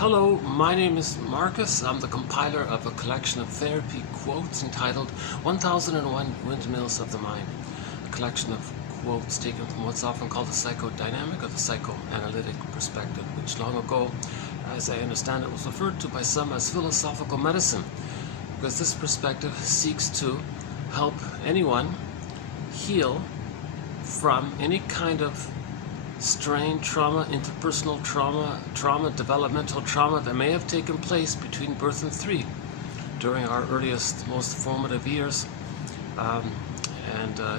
Hello, my name is Marcus. I'm the compiler of a collection of therapy quotes entitled 1001 Windmills of the Mind, a collection of quotes taken from what's often called the psychodynamic or the psychoanalytic perspective, which long ago, as I understand it, was referred to by some as philosophical medicine, because this perspective seeks to help anyone heal from any kind of strain, trauma, interpersonal trauma, developmental trauma that may have taken place between birth and three during our earliest, most formative years.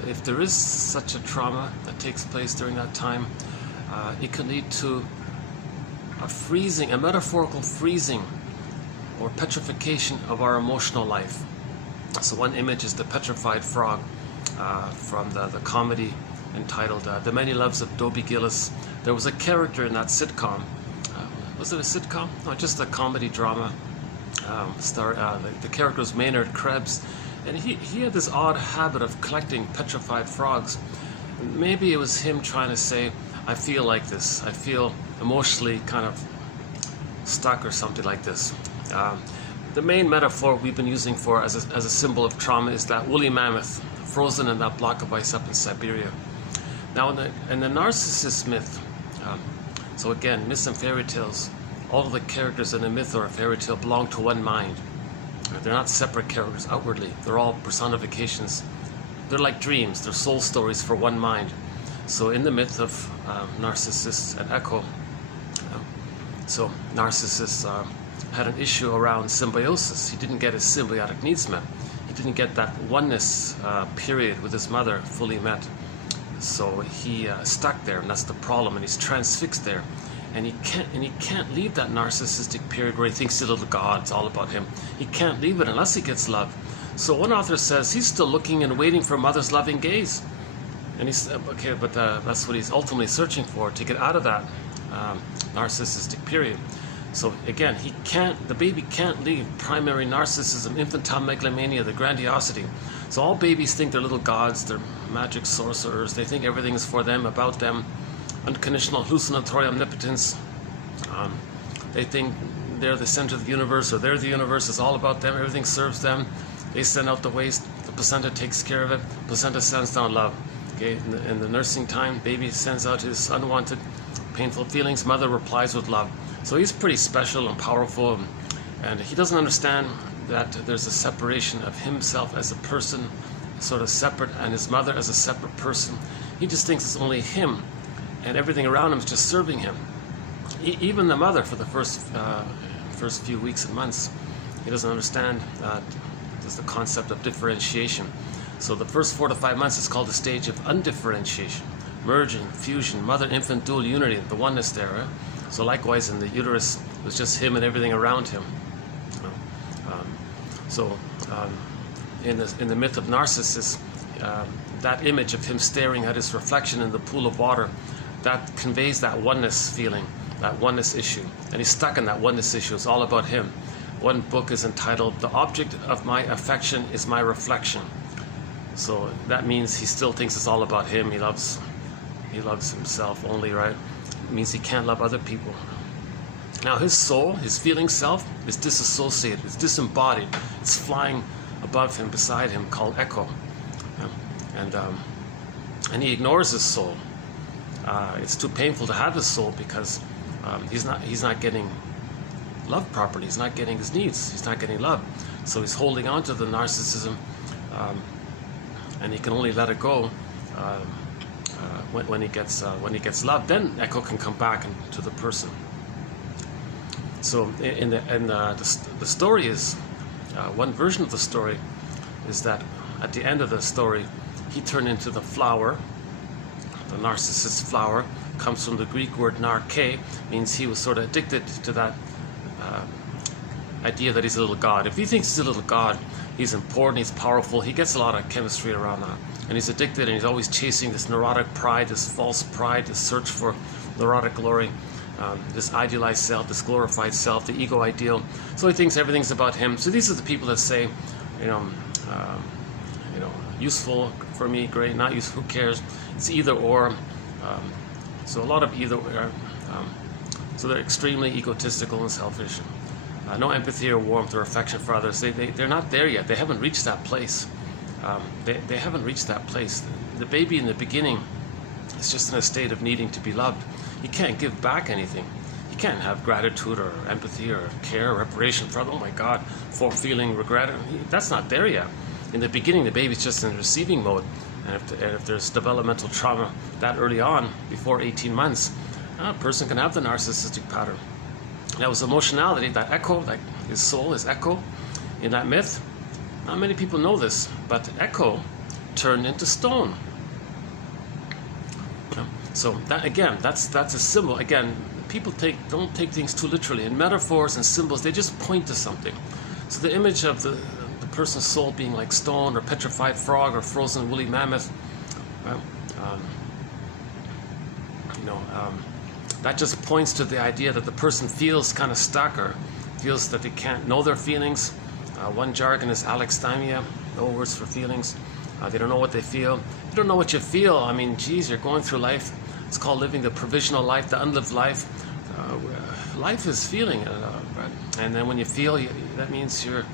If there is such a trauma that takes place during that time, it can lead to a freezing, a metaphorical freezing or petrification of our emotional life. So one image is the petrified frog from the comedy entitled The Many Loves of Dobie Gillis. There was a character in that sitcom. Was it a sitcom? No, just a comedy drama. The character was Maynard Krebs, and he had this odd habit of collecting petrified frogs. Maybe it was him trying to say, I feel like this. I feel emotionally kind of stuck or something like this. The main metaphor we've been using for as a symbol of trauma is that woolly mammoth frozen in that block of ice up in Siberia. Now, in the narcissist myth, so again, myths and fairy tales, all of the characters in a myth or a fairy tale belong to one mind. They're not separate characters outwardly. They're all personifications. They're like dreams. They're soul stories for one mind. So in the myth of Narcissus and Echo, so Narcissus had an issue around symbiosis. He didn't get his symbiotic needs met. He didn't get that oneness period with his mother fully met. So he stuck there, and that's the problem, and he's transfixed there, and he can't leave that narcissistic period where he thinks he's a little god. It's all about him. He can't leave it unless he gets love. So one author says he's still looking and waiting for a mother's loving gaze, and he's okay, but that's what he's ultimately searching for, to get out of that narcissistic period. So again, the baby can't leave primary narcissism, infantile megalomania, the grandiosity. So all babies think they're little gods, they're magic sorcerers, they think everything is for them, about them, unconditional hallucinatory omnipotence. They think they're the center of the universe, or they're the universe, it's all about them, everything serves them. They send out the waste, the placenta takes care of it, placenta sends down love. Okay, in the nursing time, baby sends out his unwanted, painful feelings, mother replies with love. So he's pretty special and powerful, and he doesn't understand that there's a separation of himself as a person, sort of separate, and his mother as a separate person. He just thinks it's only him, and everything around him is just serving him. Even the mother, for the first few weeks and months, he doesn't understand there's the concept of differentiation. So the first 4 to 5 months is called the stage of undifferentiation, merging, fusion, mother-infant dual unity, the oneness there. Right? So likewise in the uterus, it was just him and everything around him. In the myth of Narcissus, that image of him staring at his reflection in the pool of water, that conveys that oneness feeling, that oneness issue. And he's stuck in that oneness issue. It's all about him. One book is entitled, The Object of My Affection is My Reflection. So that means he still thinks it's all about him. He loves himself only, right? It means he can't love other people. Now his soul, his feeling self, is disassociated, it's disembodied, it's flying above him, beside him, called Echo. And he ignores his soul. It's too painful to have his soul because he's not getting love properly, he's not getting his needs, he's not getting love. So he's holding on to the narcissism, and he can only let it go when he gets love. Then Echo can come back to the person. So the story is, one version of the story is that at the end of the story, he turned into the flower. The narcissist flower comes from the Greek word narke, means he was sort of addicted to that idea that he's a little god. If he thinks he's a little god, he's important, he's powerful, he gets a lot of chemistry around that. And he's addicted, and he's always chasing this neurotic pride, this false pride, this search for neurotic glory. This idealized self, this glorified self, the ego ideal. So he thinks everything's about him. So these are the people that say, useful for me, great, not useful, who cares? It's either or. So a lot of either or. So they're extremely egotistical and selfish. No empathy or warmth or affection for others. They're not there yet. They haven't reached that place. They haven't reached that place. The baby in the beginning is just in a state of needing to be loved. He can't give back anything. He can't have gratitude or empathy or care or reparation for, oh my God, for feeling regret. That's not there yet. In the beginning, the baby's just in receiving mode. And if there's developmental trauma that early on, before 18 months, a person can have the narcissistic pattern. That was emotionality, that echo, that his soul, his echo in that myth. Not many people know this, but echo turned into stone. So that, again, that's a symbol. Again, people don't take things too literally. In metaphors and symbols, they just point to something. So the image of the person's soul being like stone or petrified frog or frozen woolly mammoth, that just points to the idea that the person feels kind of stuck or feels that they can't know their feelings. One jargon is alexithymia, no words for feelings. They don't know what they feel. You don't know what you feel. I mean, geez, you're going through life. It's called living the provisional life, the unlived life. Life is feeling, and then when you feel, that means you're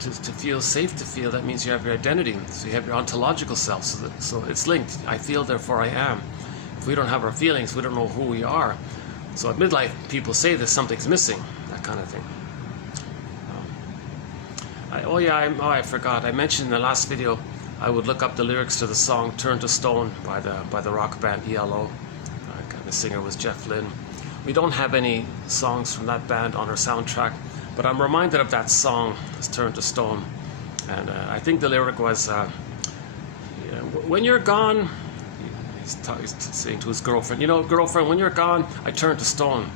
to feel safe to feel. That means you have your identity. So you have your ontological self. So it's linked. I feel, therefore I am. If we don't have our feelings, we don't know who we are. So at midlife, people say that something's missing, that kind of thing. I forgot. I mentioned in the last video, I would look up the lyrics to the song "Turn to Stone" by the rock band ELO. The singer was Jeff Lynne. We don't have any songs from that band on our soundtrack, but I'm reminded of that song, "Turn to Stone," and I think the lyric was, "When you're gone." He's saying to his girlfriend, "You know, girlfriend, when you're gone, I turn to stone."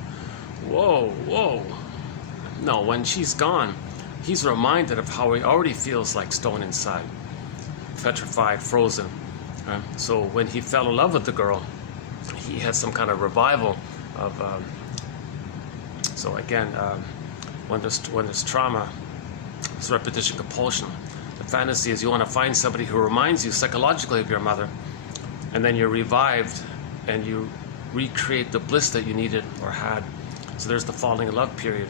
Whoa, whoa. No, when she's gone, he's reminded of how he already feels like stone inside, petrified, frozen. So when he fell in love with the girl, he had some kind of revival of. So again, when there's trauma, it's repetition compulsion. The fantasy is you want to find somebody who reminds you psychologically of your mother, and then you're revived and you recreate the bliss that you needed or had. So there's the falling in love period.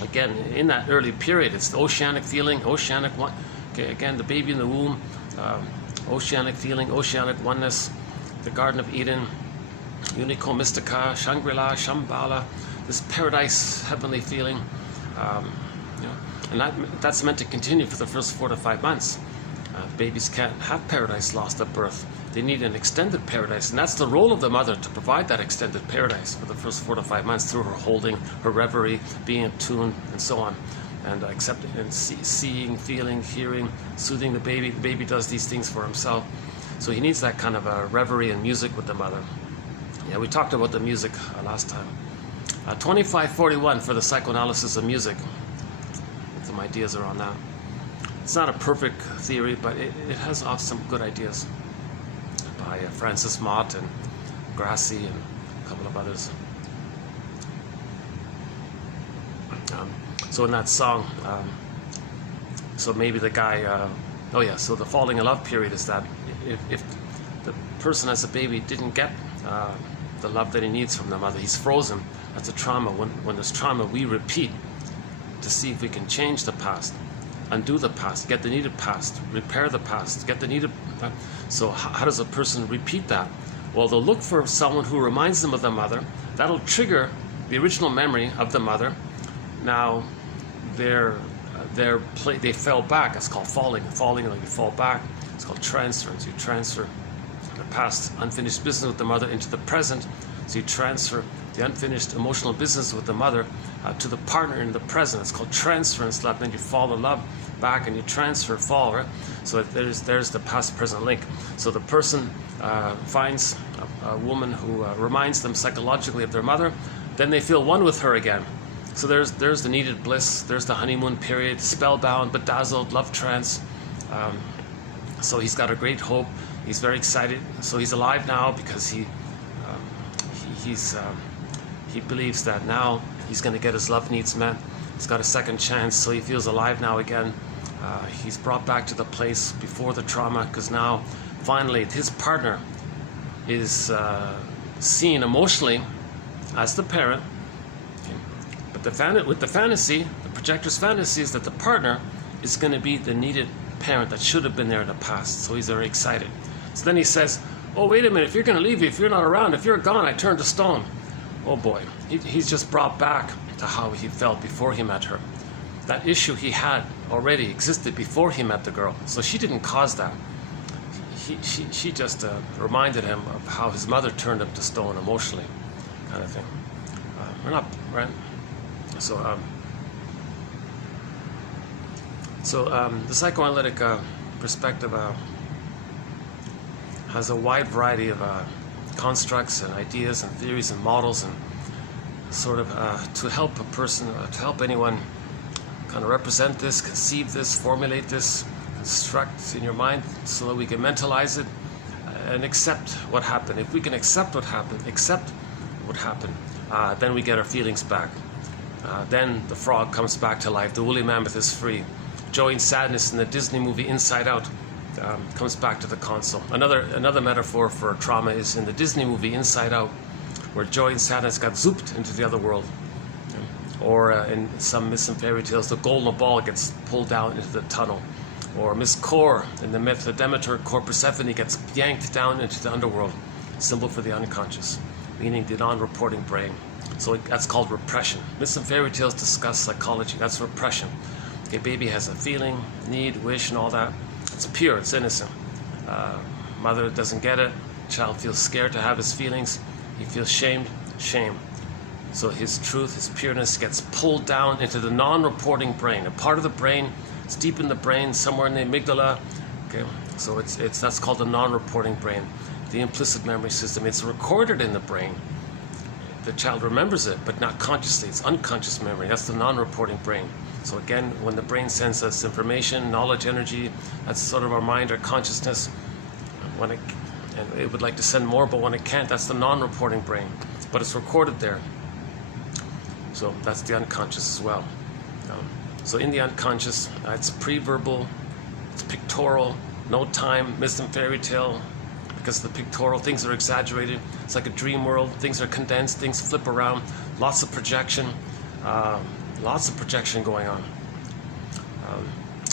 Again, in that early period, it's the oceanic feeling, oceanic one. Okay, again, the baby in the womb, oceanic feeling, oceanic oneness, the Garden of Eden, Unico Mystica, Shangri-La, Shambhala, this paradise, heavenly feeling. And that's meant to continue for the first 4 to 5 months. Babies can't have paradise lost at birth. They need an extended paradise, and that's the role of the mother, to provide that extended paradise for the first 4 to 5 months through her holding, her reverie, being attuned, and so on, and accepting and seeing, feeling, hearing, soothing the baby. The baby does these things for himself, so he needs that kind of a reverie and music with the mother. Yeah, we talked about the music last time. 2541 for the psychoanalysis of music. Some ideas around that. It's not a perfect theory, but it has some good ideas by Francis Mott and Grassi and a couple of others. So in that song, so maybe the guy, so the falling in love period is that if the person as a baby didn't get the love that he needs from the mother, he's frozen. That's a trauma. When there's trauma, we repeat to see if we can change the past, undo the past, get the needed past, repair the past, get the needed. So how does a person repeat that? Well, they'll look for someone who reminds them of the mother. That'll trigger the original memory of the mother. Now, they fell back. It's called falling, like you fall back. It's called transference. You transfer the past unfinished business with the mother into the present. So you transfer the unfinished emotional business with the mother to the partner in the present. It's called transference love. Then you fall in love back and you transfer, fall, right? So there's the past-present link. So the person finds a woman who reminds them psychologically of their mother. Then they feel one with her again. So there's the needed bliss. There's the honeymoon period, spellbound, bedazzled, love trance. So he's got a great hope. He's very excited. So he's alive now because he believes that now he's going to get his love needs met. He's got a second chance, so he feels alive now again. He's brought back to the place before the trauma, because now finally his partner is seen emotionally as the parent. Okay. But with the fantasy, the projector's fantasy is that the partner is going to be the needed parent that should have been there in the past. So he's very excited. So then he says, oh, wait a minute, if you're going to leave, if you're not around, if you're gone, I turn to stone. Oh boy, he's just brought back to how he felt before he met her. That issue he had already existed before he met the girl. So she didn't cause that. She just reminded him of how his mother turned him to stone emotionally, kind of thing. We're not, right? So, the psychoanalytic perspective has a wide variety of constructs and ideas and theories and models, and sort of to help a person, to help anyone kind of represent this, conceive this, formulate this, construct in your mind so that we can mentalize it and accept what happened. If we can accept what happened, then we get our feelings back. Then the frog comes back to life, the woolly mammoth is free. Joy and sadness in the Disney movie Inside Out comes back to the console. Another metaphor for trauma is in the Disney movie Inside Out, where joy and sadness got zooped into the other world. Or in some myths and fairy tales, the golden ball gets pulled down into the tunnel. Or Miss Core in the myth, the Demeter core Persephone gets yanked down into the underworld, symbol for the unconscious, meaning the non-reporting brain. So that's called repression. Myths and fairy tales discuss psychology. That's repression. A baby has a feeling, need, wish, and all that. It's pure, it's innocent. Mother doesn't get it. Child feels scared to have his feelings. He feels shamed, shame. So his truth, his pureness gets pulled down into the non-reporting brain. A part of the brain, it's deep in the brain, somewhere in the amygdala. Okay, so that's called the non-reporting brain. The implicit memory system. It's recorded in the brain. The child remembers it, but not consciously. It's unconscious memory. That's the non-reporting brain. So again, when the brain sends us information, knowledge, energy, that's sort of our mind, our consciousness. And it would like to send more, but when it can't, that's the non-reporting brain. But it's recorded there. So that's the unconscious as well. So in the unconscious, it's pre-verbal, it's pictorial, no time, myth and fairy tale. Because the pictorial, things are exaggerated. It's like a dream world. Things are condensed. Things flip around. Lots of projection. Going on.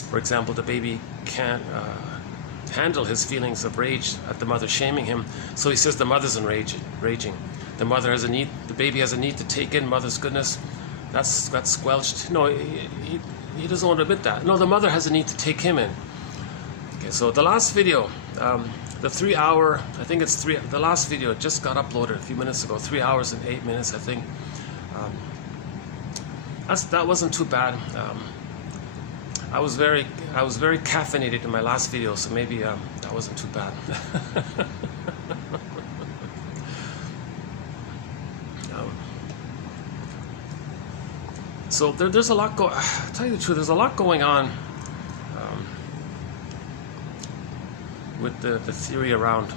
For example, the baby can't handle his feelings of rage at the mother shaming him, so he says the mother's raging. The mother has a need. The baby has a need to take in mother's goodness. That's squelched. No, he doesn't want to admit that. No, the mother has a need to take him in. Okay, so the last video. The 3 hour, I think it's the last video just got uploaded a few minutes ago, 3 hours and 8 minutes, I think. That wasn't too bad. I was very caffeinated in my last video, so maybe that wasn't too bad. So there's a lot to tell you the truth, there's a lot going on with the theory around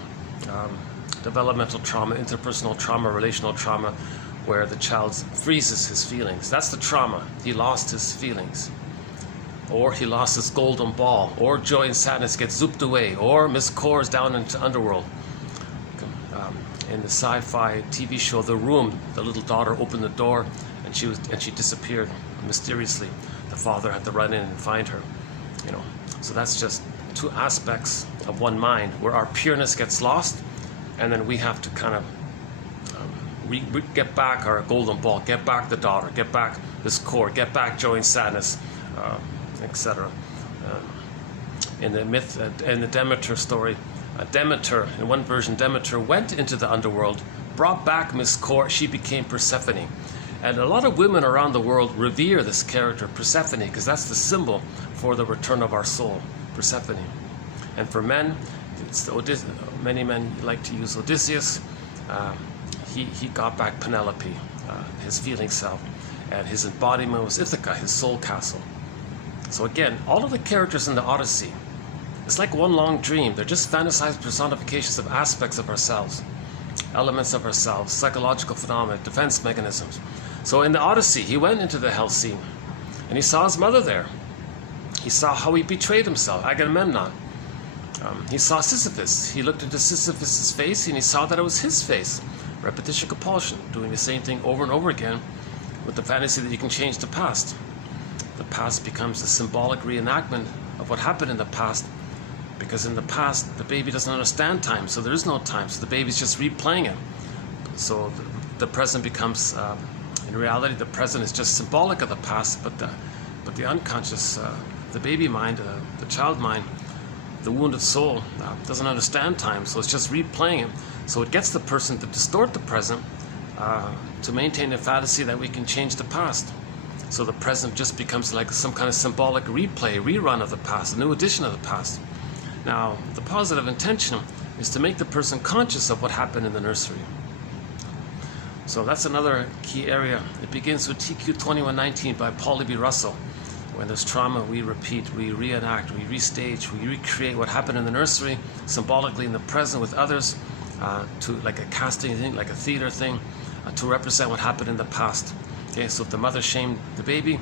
developmental trauma, interpersonal trauma, relational trauma, where the child freezes his feelings. That's the trauma. He lost his feelings. Or he lost his golden ball. Or joy and sadness get zooped away. Or Miss Core is down into underworld. In the sci-fi TV show The Room, the little daughter opened the door and she disappeared mysteriously. The father had to run in and find her. So that's just two aspects of one mind, where our pureness gets lost, and then we have to kind of get back our golden ball, get back the daughter, get back this core, get back joy and sadness, etc. In the myth, in the Demeter story, Demeter, in one version, Demeter went into the underworld, brought back Miss Core, she became Persephone. And a lot of women around the world revere this character, Persephone, because that's the symbol for the return of our soul, Persephone. And for men, many men like to use Odysseus. He got back Penelope, his feeling self, and his embodiment was Ithaca, his soul castle. So again, all of the characters in the Odyssey, it's like one long dream. They're just fantasized personifications of aspects of ourselves, elements of ourselves, psychological phenomena, defense mechanisms. So in the Odyssey, he went into the hell scene, and he saw his mother there. He saw how he betrayed himself, Agamemnon. He saw Sisyphus. He looked into Sisyphus' face, and he saw that it was his face. repetition compulsion, doing the same thing over and over again with the fantasy that you can change the past. The past becomes a symbolic reenactment of what happened in the past, because in the past the baby doesn't understand time, so there is no time, so the baby's just replaying it. So the present becomes, in reality, the present is just symbolic of the past, but the unconscious, the baby mind, the child mind, the wounded soul doesn't understand time, so it's just replaying it. So it gets the person to distort the present to maintain a fantasy that we can change the past. So the present just becomes like some kind of symbolic replay, rerun of the past, a new edition of the past. Now, the positive intention is to make the person conscious of what happened in the nursery. So that's another key area. It begins with TQ 2119 by Paul B. Russell. When there's trauma, we repeat, we reenact, we restage, we recreate what happened in the nursery, symbolically in the present with others, to like a casting thing, like a theater thing, to represent what happened in the past. Okay, so if the mother shamed the baby,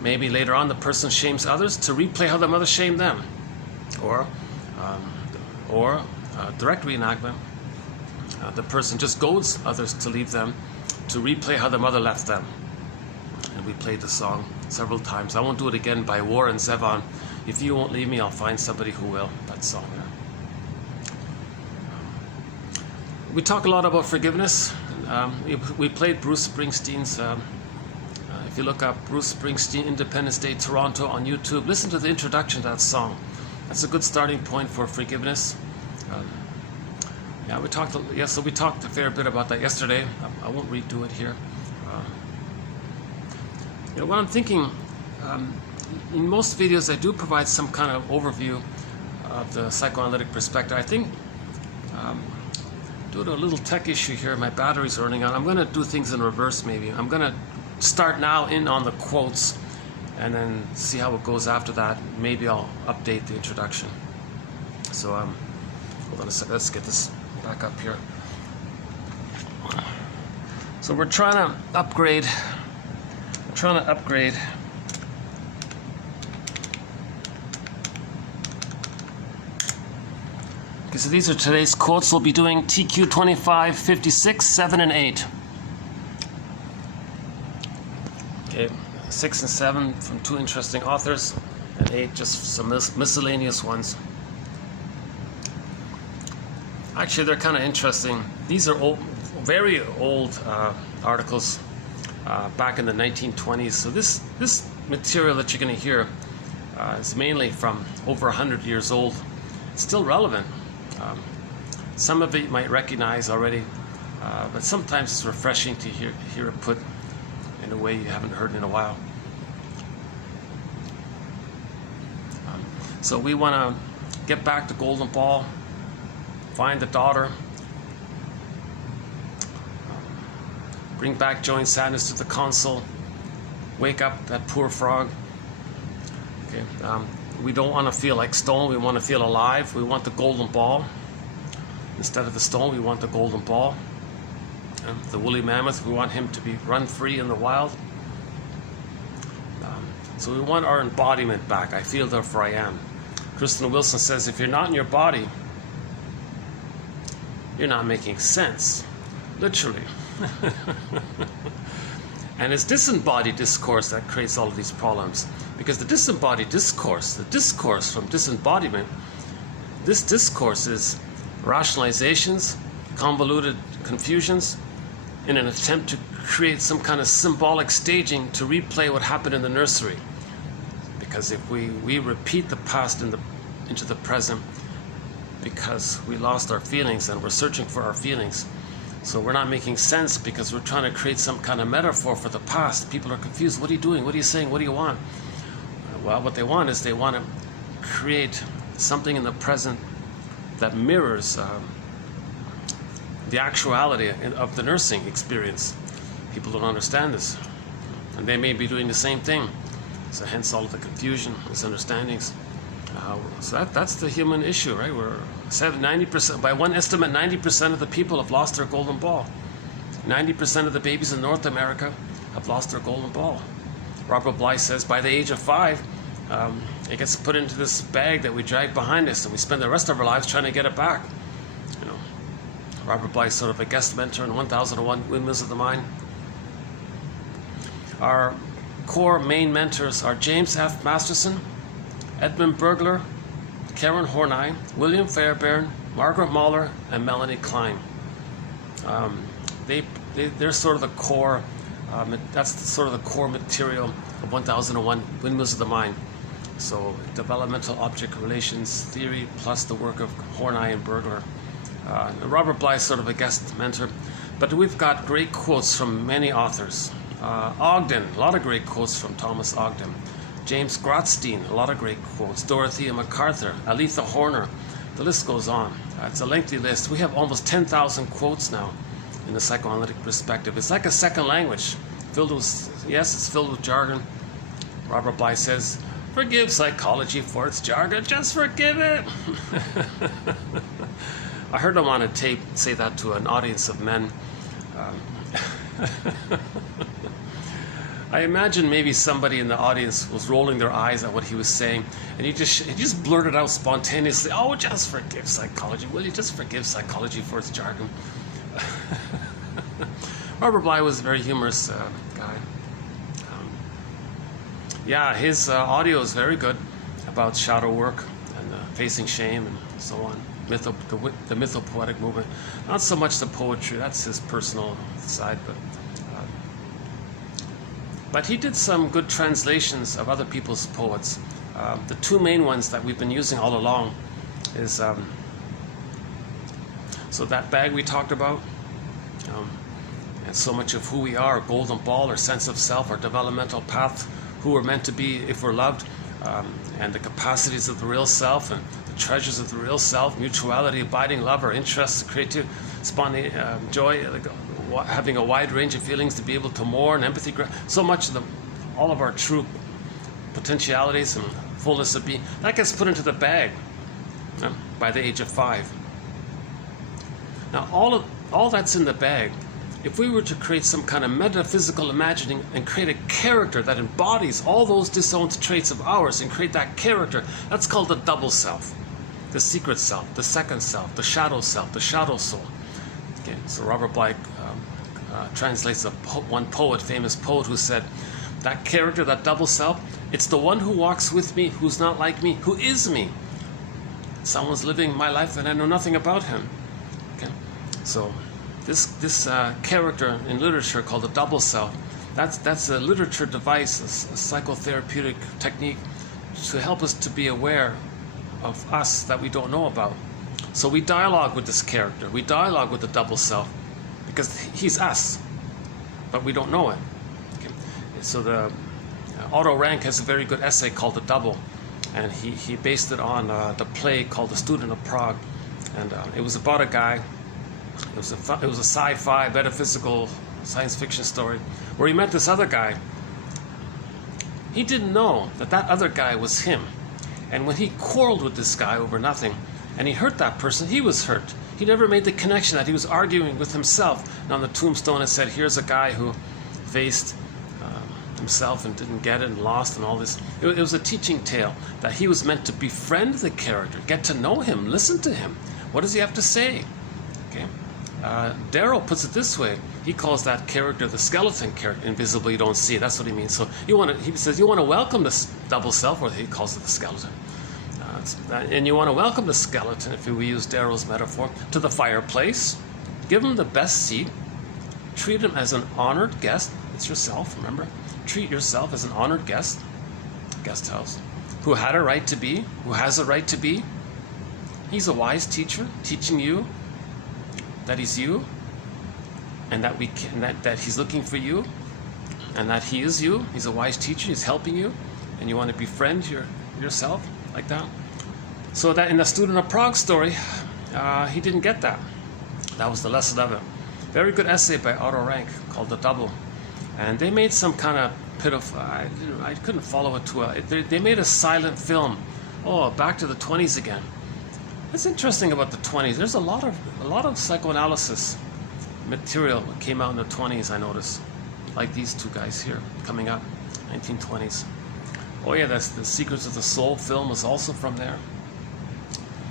maybe later on the person shames others to replay how the mother shamed them. Or direct reenactment, the person just goads others to leave them, to replay how the mother left them. And we played the song several times. I won't do it again, by War and Zevon. If you won't leave me, I'll find somebody who will. That song there. We talk a lot about forgiveness. We played Bruce Springsteen's, if you look up Bruce Springsteen Independence Day Toronto on YouTube, listen to the introduction to that song. That's a good starting point for forgiveness. Yeah, we talked a fair bit about that yesterday. I won't redo it here. What I'm thinking, in most videos I do provide some kind of overview of the psychoanalytic perspective. I think, due to a little tech issue here, my battery's running out. I'm going to do things in reverse maybe. I'm going to start now in on the quotes and then see how it goes after that. Maybe I'll update the introduction. So hold on a second, let's get this back up here. So we're trying to upgrade. Okay, so these are today's quotes. We'll be doing TQ 25, 56, 7, and 8. Okay, 6 and 7 from two interesting authors, and 8 just some miscellaneous ones. Actually, they're kind of interesting. These are old, very old articles back in the 1920s. So this material that you're going to hear is mainly from over 100 years old. It's still relevant. Some of it you might recognize already, but sometimes it's refreshing to hear it put in a way you haven't heard in a while. So we want to get back to Golden Ball, find the daughter, bring back joy and sadness to the console, wake up that poor frog. Okay, we don't want to feel like stone, we want to feel alive. We want the golden ball. Instead of the stone, we want the golden ball. The woolly mammoth, we want him to be run free in the wild. So we want our embodiment back. I feel, therefore I am. Kristen Wilson says, if you're not in your body, you're not making sense, literally. And it's disembodied discourse that creates all of these problems. Because the disembodied discourse, the discourse from disembodiment, this discourse is rationalizations, convoluted confusions, in an attempt to create some kind of symbolic staging to replay what happened in the nursery. Because if we repeat the past into the present, because we lost our feelings and we're searching for our feelings. So we're not making sense because we're trying to create some kind of metaphor for the past. People are confused. What are you doing? What are you saying? What do you want? Well, what they want is they want to create something in the present that mirrors the actuality of the nursing experience. People don't understand this. And they may be doing the same thing. So hence all of the confusion, misunderstandings. So that's the human issue, right? We're 90%, by one estimate, 90% of the people have lost their golden ball. 90% of the babies in North America have lost their golden ball. Robert Bly says by the age of 5, it gets put into this bag that we drag behind us, and we spend the rest of our lives trying to get it back. Robert Bly, sort of a guest mentor in 1001 Windmills of the Mind. Our core main mentors are James F. Masterson, Edmund Bergler, Karen Horney, William Fairbairn, Margaret Mahler, and Melanie Klein. They're sort of the core. That's sort of the core material of 1001 Windmills of the Mind. So developmental object relations theory plus the work of Horney and Bergler. Robert Bly is sort of a guest mentor, but we've got great quotes from many authors. Ogden, a lot of great quotes from Thomas Ogden. James Grotstein, a lot of great quotes. Dorothea MacArthur, Aletha Horner, the list goes on. It's a lengthy list. We have almost 10,000 quotes now in the psychoanalytic perspective. It's like a second language, filled with, yes, it's filled with jargon. Robert Bly says, forgive psychology for its jargon, just forgive it. I heard him on a tape say that to an audience of men. I imagine maybe somebody in the audience was rolling their eyes at what he was saying, and he just blurted out spontaneously, oh, just forgive psychology, will you? Just forgive psychology for its jargon. Robert Bly was a very humorous guy. Yeah, his audio is very good about shadow work and facing shame and so on. The mythopoetic movement. Not so much the poetry, that's his personal side, but he did some good translations of other people's poets. The two main ones that we've been using all along is so that bag we talked about, and so much of who we are, golden ball, our sense of self, our developmental path, who we're meant to be if we're loved, and the capacities of the real self and the treasures of the real self, mutuality, abiding love, our interests, creative, joy, having a wide range of feelings to be able to mourn, empathy, so much of all of our true potentialities and fullness of being, that gets put into the bag by the age of 5. Now all that's in the bag, if we were to create some kind of metaphysical imagining and create a character that embodies all those disowned traits of ours and create that character, that's called the double self, the secret self, the second self, the shadow soul. Okay, so Robert Bly translates one poet, famous poet, who said, that character, that double self, it's the one who walks with me, who's not like me, who is me. Someone's living my life and I know nothing about him. Okay, so this character in literature called the double self, that's a literature device, a psychotherapeutic technique to help us to be aware of us that we don't know about. So we dialogue with this character, we dialogue with the double self, because he's us, but we don't know it. Okay. So the Otto Rank has a very good essay called The Double, and he based it on the play called The Student of Prague, and it was about a guy. It was a sci-fi, metaphysical, science fiction story where he met this other guy. He didn't know that other guy was him, and when he quarreled with this guy over nothing, and he hurt that person, he was hurt. He never made the connection that he was arguing with himself. And on the tombstone it said, here's a guy who faced himself and didn't get it and lost and all this. It was a teaching tale that he was meant to befriend the character, get to know him, listen to him. What does he have to say? Okay. Darrow puts it this way. He calls that character the skeleton character, invisible, you don't see. That's what he means. So he says you want to welcome this double self, or he calls it the skeleton. And you want to welcome the skeleton, if we use Darrow's metaphor, to the fireplace. Give him the best seat. Treat him as an honored guest. It's yourself, remember? Treat yourself as an honored guest house, who had a right to be, who has a right to be. He's a wise teacher, teaching you that he's you, and that he's looking for you, and that he is you. He's a wise teacher. He's helping you, and you want to befriend yourself like that. So that in the Student of Prague story, he didn't get that. That was the lesson of it. Very good essay by Otto Rank called The Double. And they made some kind of pitiful, I couldn't follow it they made a silent film. Oh, back to the 20s again. It's interesting about the 20s. There's a lot of psychoanalysis material that came out in the 20s, I noticed. Like these two guys here, coming up, 1920s. Oh yeah, that's the Secrets of the Soul film was also from there.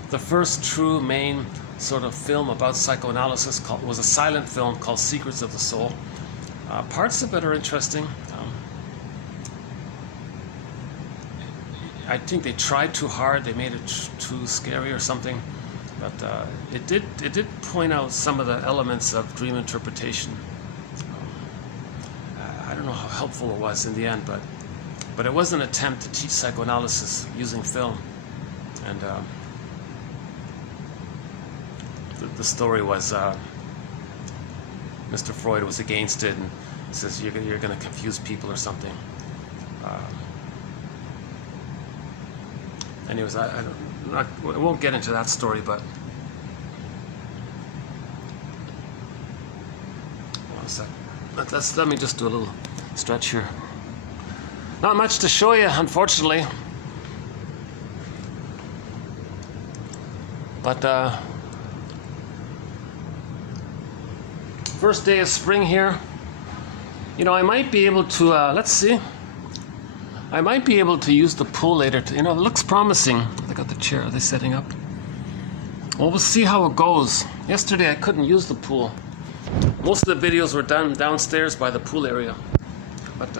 The first true main sort of film about psychoanalysis. Was a silent film called Secrets of the Soul. Parts of it are interesting. I think they tried too hard. They made it too scary or something. But it did point out some of the elements of dream interpretation. I don't know how helpful it was in the end, but it was an attempt to teach psychoanalysis using film. And the story was Mr. Freud was against it and says you're going to confuse people or something. Anyways, I won't get into that story, but one sec. Let me just do a little stretch here. Not much to show you, unfortunately. But first day of spring here. You know, I might be able to, let's see. I might be able to use the pool later. It looks promising. I got the chair. Are they setting up? Well, we'll see how it goes. Yesterday I couldn't use the pool. Most of the videos were done downstairs by the pool area. But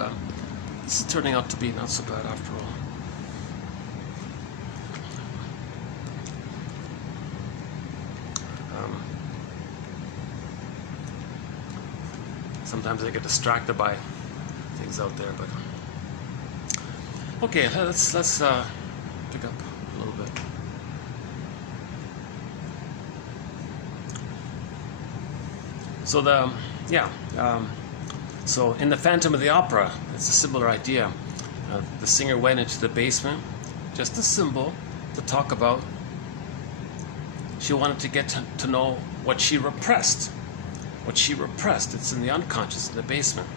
this is turning out to be not so bad after all. Sometimes I get distracted by things out there, but okay, let's pick up a little bit. So so in the Phantom of the Opera, it's a similar idea. The singer went into the basement, just a symbol to talk about. She wanted to get to know what she repressed. What she repressed, it's in the unconscious, in the basement.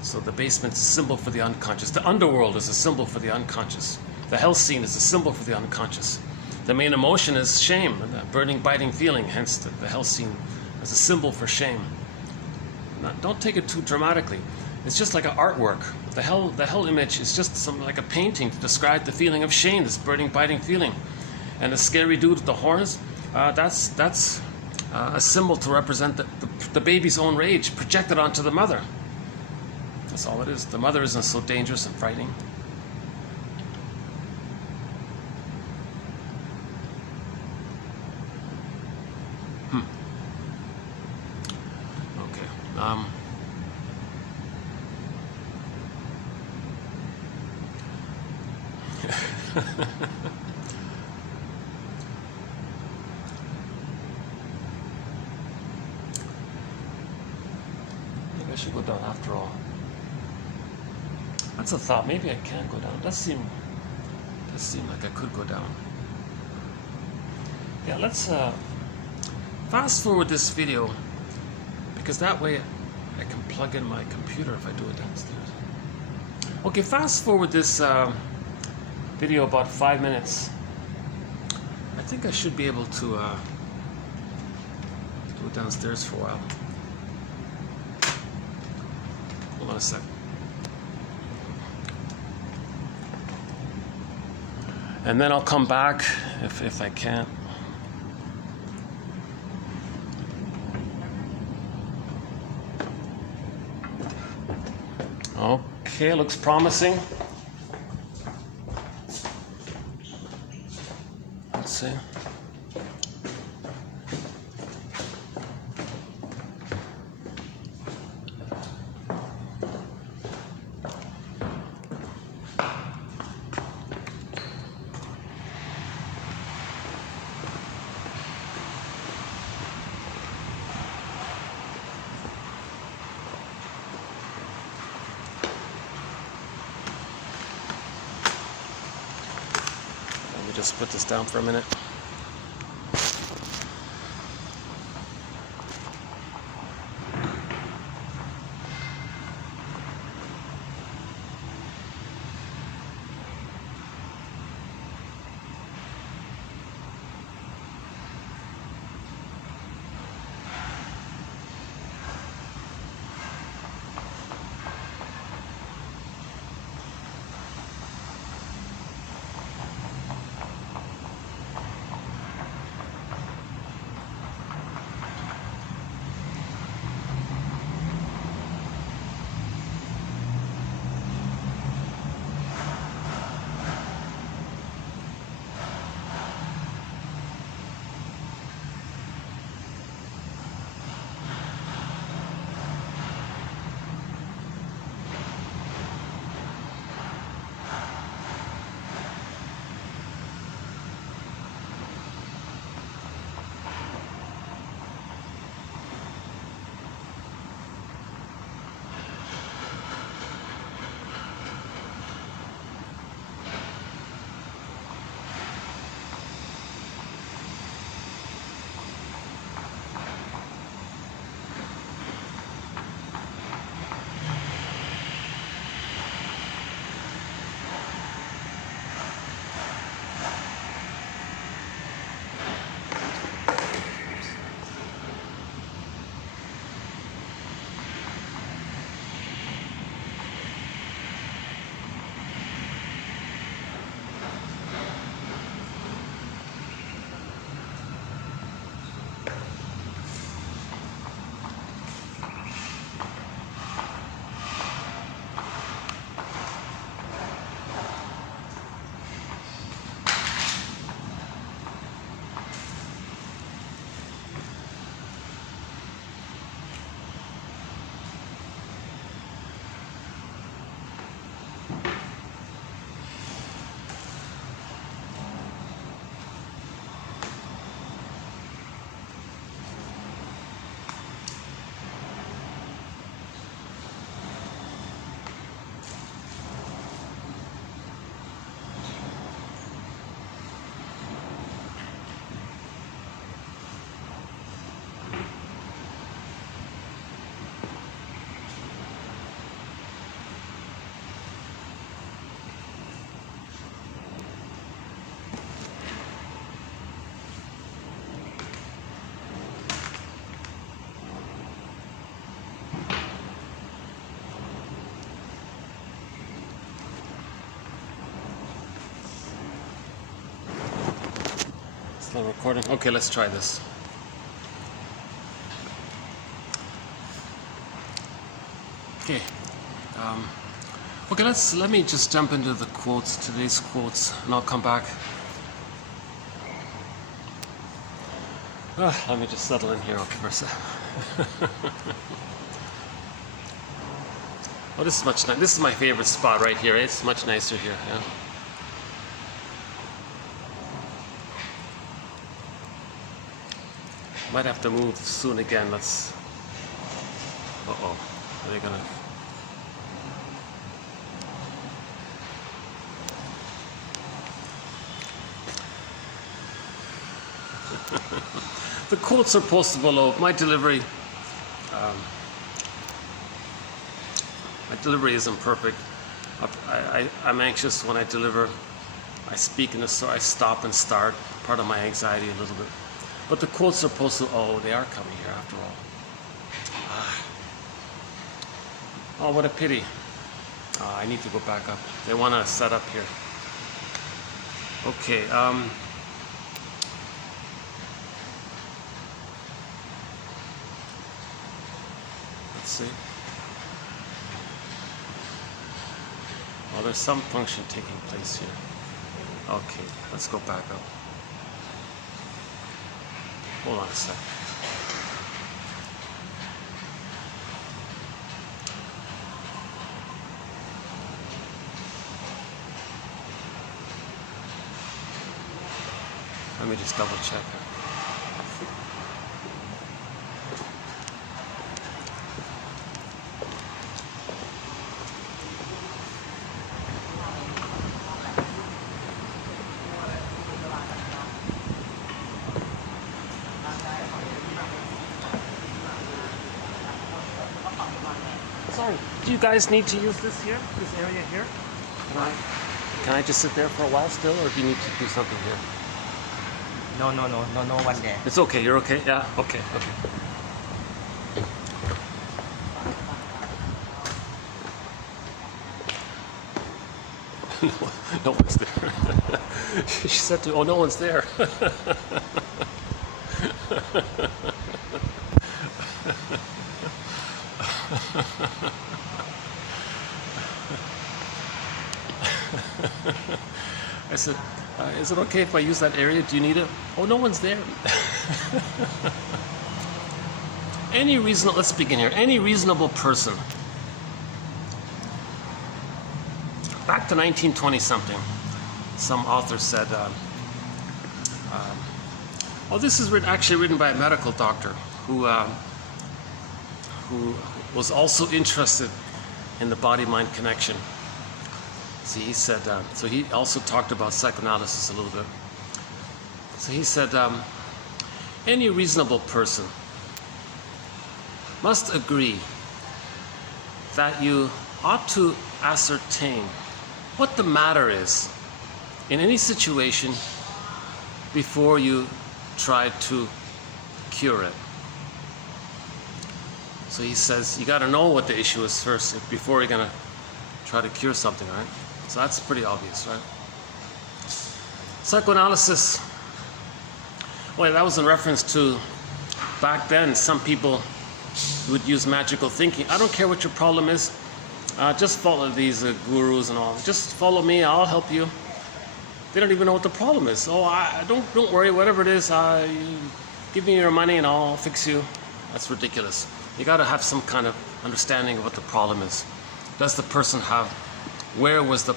So the basement's a symbol for the unconscious. The underworld is a symbol for the unconscious. The hell scene is a symbol for the unconscious. The main emotion is shame, and the burning, biting feeling, hence the hell scene as a symbol for shame. Now, don't take it too dramatically. It's just like an artwork. The hell image is just something like a painting to describe the feeling of shame, this burning, biting feeling. And the scary dude with the horns, that's a symbol to represent the baby's own rage projected onto the mother. That's all it is. The mother isn't so dangerous and frightening. Okay. Maybe I should go down after all. That's a thought. Maybe I can go down. It does seem like I could go down. Yeah, let's fast forward this video, because that way I can plug in my computer if I do it downstairs. Okay, fast forward this video about 5 minutes. I think I should be able to do it downstairs for a while. Hold on a sec. And then I'll come back if I can. Okay, looks promising. Let's see. Just put this down for a minute. Still recording? Okay, let's try this. Okay. Okay, let me just jump into the quotes, today's quotes, and I'll come back. Let me just settle in here, okay, for a sec. Oh, this is much nicer. This is my favorite spot right here. It's much nicer here. Yeah. Might have to move soon again. Let's. Uh-oh. Are they gonna? The quotes are posted below. My delivery isn't perfect. I'm anxious when I deliver. I speak in the store. I stop and start. Part of my anxiety a little bit. But the quotes are posted. Oh, they are coming here after all. Oh, what a pity. I need to go back up. They want to set up here. Okay. Let's see. Oh, there's some function taking place here. Okay, let's go back up. Hold on a sec. Let me just double check. Sorry, do you guys need to use this here, this area here? Can I just sit there for a while still, or do you need to do something here? No one there. It's okay, you're okay? Yeah, okay. No one's there. She said to, oh, no one's there. I said, is it okay if I use that area? Do you need it? Oh, no one's there. Let's begin here. Any reasonable person, back to 1920 something, some author said, this is actually written by a medical doctor who was also interested in the body-mind connection. See, he said, so he also talked about psychoanalysis a little bit. So he said, any reasonable person must agree that you ought to ascertain what the matter is in any situation before you try to cure it. So he says, you got to know what the issue is first before you're going to try to cure something, right? So that's pretty obvious, right? Psychoanalysis, well, that was in reference to back then, some people would use magical thinking. I don't care what your problem is, just follow these gurus and all. Just follow me, I'll help you. They don't even know what the problem is. Oh, don't worry, whatever it is, you give me your money and I'll fix you. That's ridiculous. You got to have some kind of understanding of what the problem is. Does the person have? Where was the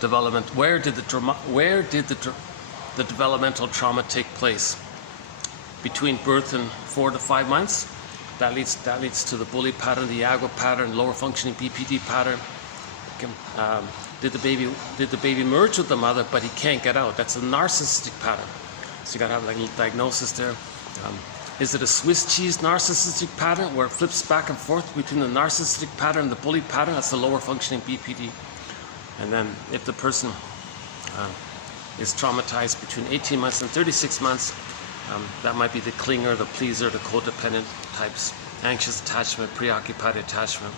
development? Where did the developmental trauma take place? Between birth and 4 to 5 months. That leads to the bully pattern, the Iago pattern, lower functioning BPD pattern. Did the baby merge with the mother, but he can't get out? That's a narcissistic pattern. So you got to have like a diagnosis there. Is it a Swiss cheese narcissistic pattern where it flips back and forth between the narcissistic pattern and the bully pattern? That's the lower functioning BPD. And then if the person is traumatized between 18 months and 36 months, that might be the clinger, the pleaser, the codependent types, anxious attachment, preoccupied attachment.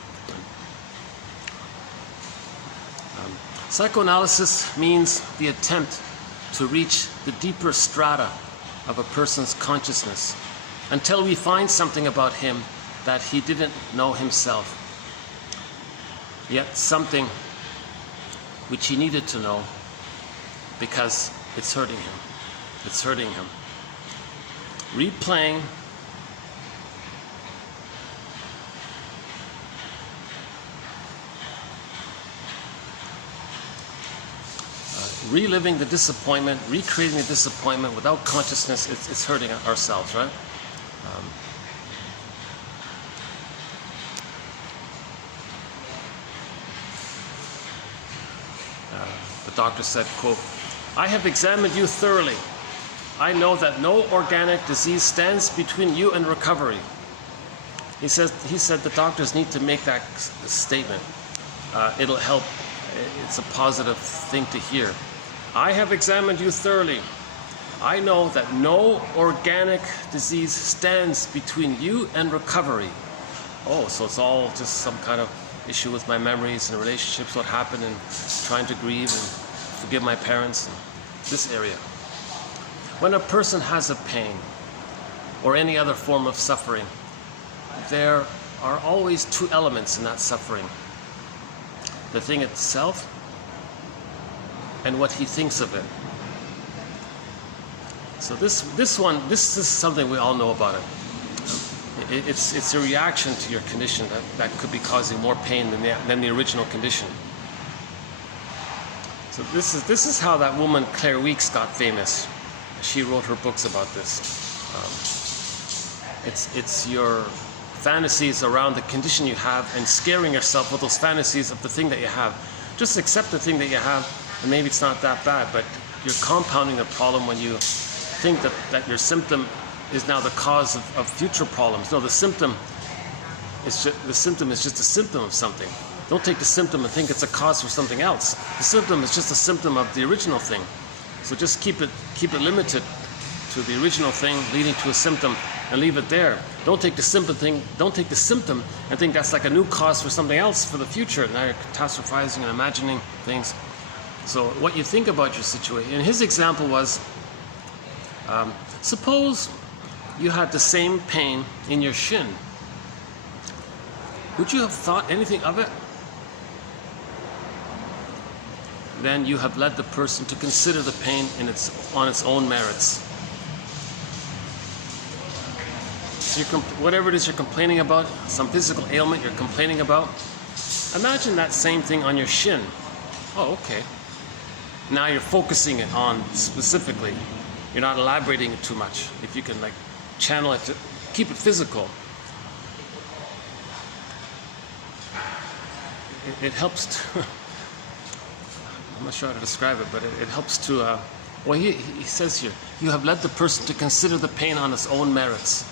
Psychoanalysis means the attempt to reach the deeper strata of a person's consciousness until we find something about him that he didn't know himself, yet something which he needed to know because it's hurting him. It's hurting him. Replaying reliving the disappointment, recreating the disappointment without consciousness, it's hurting ourselves, right? The doctor said, quote, "I have examined you thoroughly. I know that no organic disease stands between you and recovery." He said the doctors need to make that statement. It'll help. It's a positive thing to hear. I have examined you thoroughly. I know that no organic disease stands between you and recovery. Oh, so it's all just some kind of issue with my memories and relationships, what happened, and trying to grieve and forgive my parents, and this area. When a person has a pain or any other form of suffering, there are always two elements in that suffering: the thing itself and what he thinks of it. So this is something we all know about it. It's a reaction to your condition that could be causing more pain than the original condition. So this is how that woman Claire Weeks got famous. She wrote her books about this. It's your fantasies around the condition you have and scaring yourself with those fantasies of the thing that you have. Just accept the thing that you have, and maybe it's not that bad, but you're compounding the problem when you think that your symptom is now the cause of future problems. No, the symptom is just a symptom of something. Don't take the symptom and think it's a cause for something else. The symptom is just a symptom of the original thing. So just keep it limited to the original thing leading to a symptom and leave it there. Don't take the symptom and think that's like a new cause for something else for the future. Now you're catastrophizing and imagining things. So what you think about your situation, and his example was, suppose you had the same pain in your shin. Would you have thought anything of it? Then you have led the person to consider the pain on its own merits. So whatever it is you're complaining about, some physical ailment you're complaining about, imagine that same thing on your shin. Oh, okay. Now you're focusing it on specifically. You're not elaborating it too much. If you can channel it to keep it physical. It helps to, I'm not sure how to describe it, but it helps to, well, he says here, you have led the person to consider the pain on its own merits.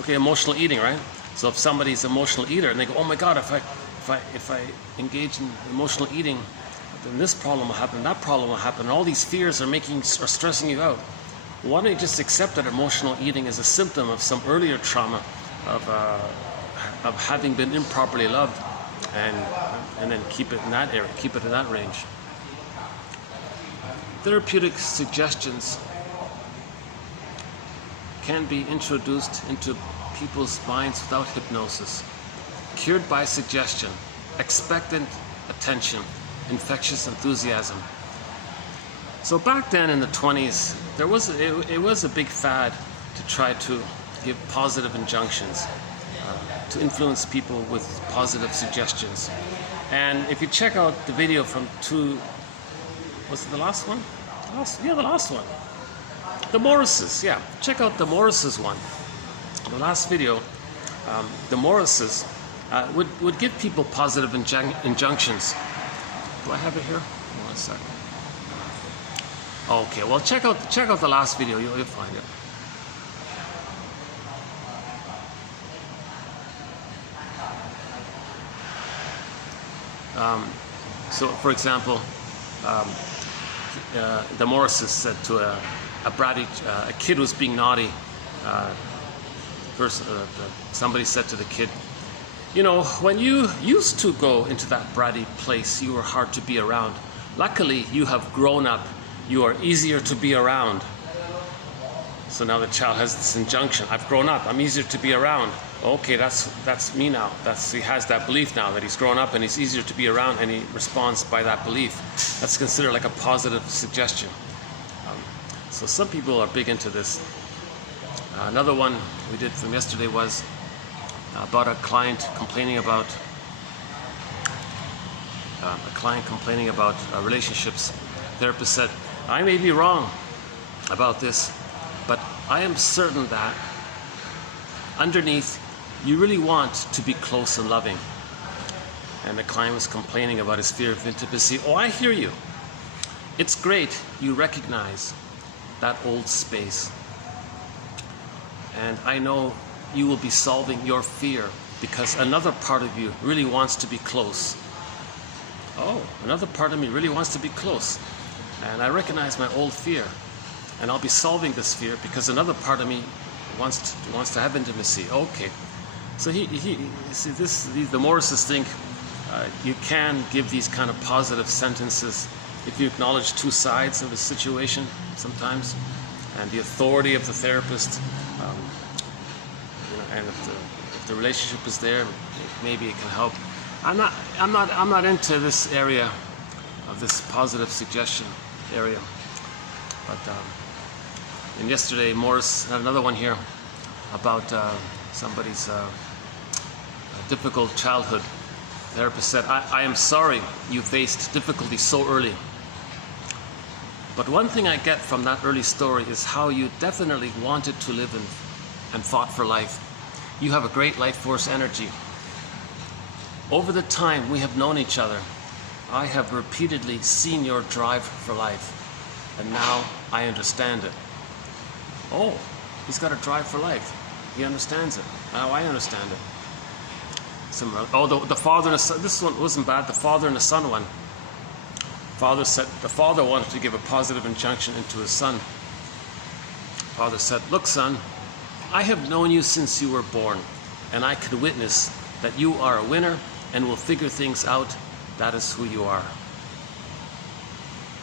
Okay, emotional eating, right? So if somebody's an emotional eater and they go, oh my God, if I engage in emotional eating, then this problem will happen, that problem will happen, and all these fears are stressing you out. Why don't you just accept that emotional eating is a symptom of some earlier trauma of having been improperly loved, and then keep it in that area, keep it in that range. Therapeutic suggestions can be introduced into people's minds without hypnosis. Cured by suggestion, expectant attention, infectious enthusiasm. So back then in the 20s, it was a big fad to try to give positive injunctions, to influence people with positive suggestions. And if you check out the video from was it the last one? The last one. The Morrises, yeah. Check out the Morrises one. The last video, the Morrises would give people positive injunctions. Do I have it here? One second. Okay, well check out the last video. You'll find it. So, for example, the Morrises said to a kid who was being naughty. Somebody said to the kid, You know, when you used to go into that bratty place, you were hard to be around. Luckily, you have grown up. You are easier to be around. So now the child has this injunction. I've grown up. I'm easier to be around. Okay, that's me now. He has that belief now that he's grown up and he's easier to be around, and he responds by that belief. That's considered like a positive suggestion. So some people are big into this. Another one we did from yesterday was about a client complaining about relationships. The therapist said, I may be wrong about this, but I am certain that underneath you really want to be close and loving. And the client was complaining about his fear of intimacy. Oh, I hear you. It's great you recognize that old space. And I know you will be solving your fear because another part of you really wants to be close. Oh, another part of me really wants to be close. And I recognize my old fear. And I'll be solving this fear because another part of me wants to have intimacy. Okay. So the Morrises think you can give these kind of positive sentences if you acknowledge two sides of a situation sometimes, and the authority of the therapist, and if the relationship is there, maybe it can help. I'm not into this area of this positive suggestion area, but and yesterday Morris had another one here about somebody's difficult childhood. The therapist said, I am sorry you faced difficulty so early. But one thing I get from that early story is how you definitely wanted to live and fought for life. You have a great life force energy. Over the time we have known each other, I have repeatedly seen your drive for life, and now I understand it. Oh, he's got a drive for life. He understands it. Now I understand it. The father and the son. This one wasn't bad. The father and the son one. Father said the father wanted to give a positive injunction into his son. Father said, "Look, son, I have known you since you were born, and I can witness that you are a winner and will figure things out. That is who you are."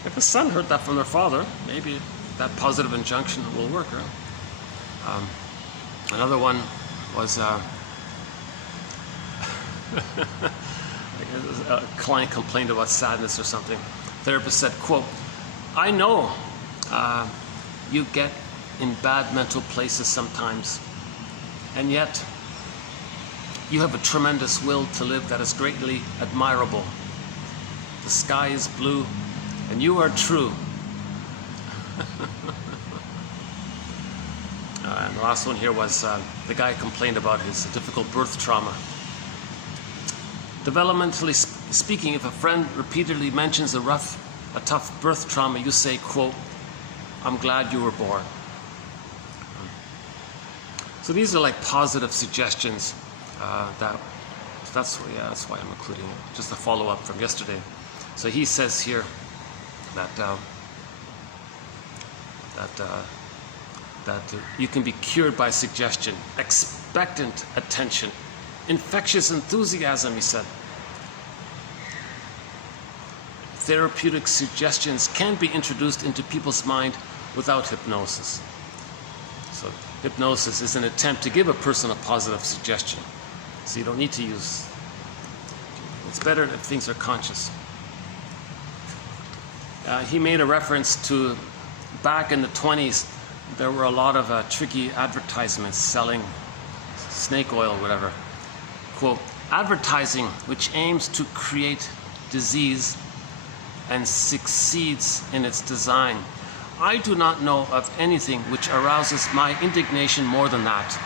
If the son heard that from their father, maybe that positive injunction will work. Right? Another one was a client complained about sadness or something. Therapist said, quote, "I know you get in bad mental places sometimes, and yet you have a tremendous will to live that is greatly admirable. The sky is blue, and you are true." And the last one here was the guy complained about his difficult birth trauma. Developmentally speaking, if a friend repeatedly mentions a tough birth trauma, you say, quote, "I'm glad you were born." So these are like positive suggestions. That's why I'm including it. Just a follow-up from yesterday. So he says here that you can be cured by suggestion, expectant attention, infectious enthusiasm, he said. Therapeutic suggestions can be introduced into people's mind without hypnosis. So hypnosis is an attempt to give a person a positive suggestion. So you don't need to use. It's better if things are conscious. He made a reference to back in the 20s, there were a lot of tricky advertisements selling snake oil, whatever. Quote, "Advertising which aims to create disease and succeeds in its design. I do not know of anything which arouses my indignation more than that.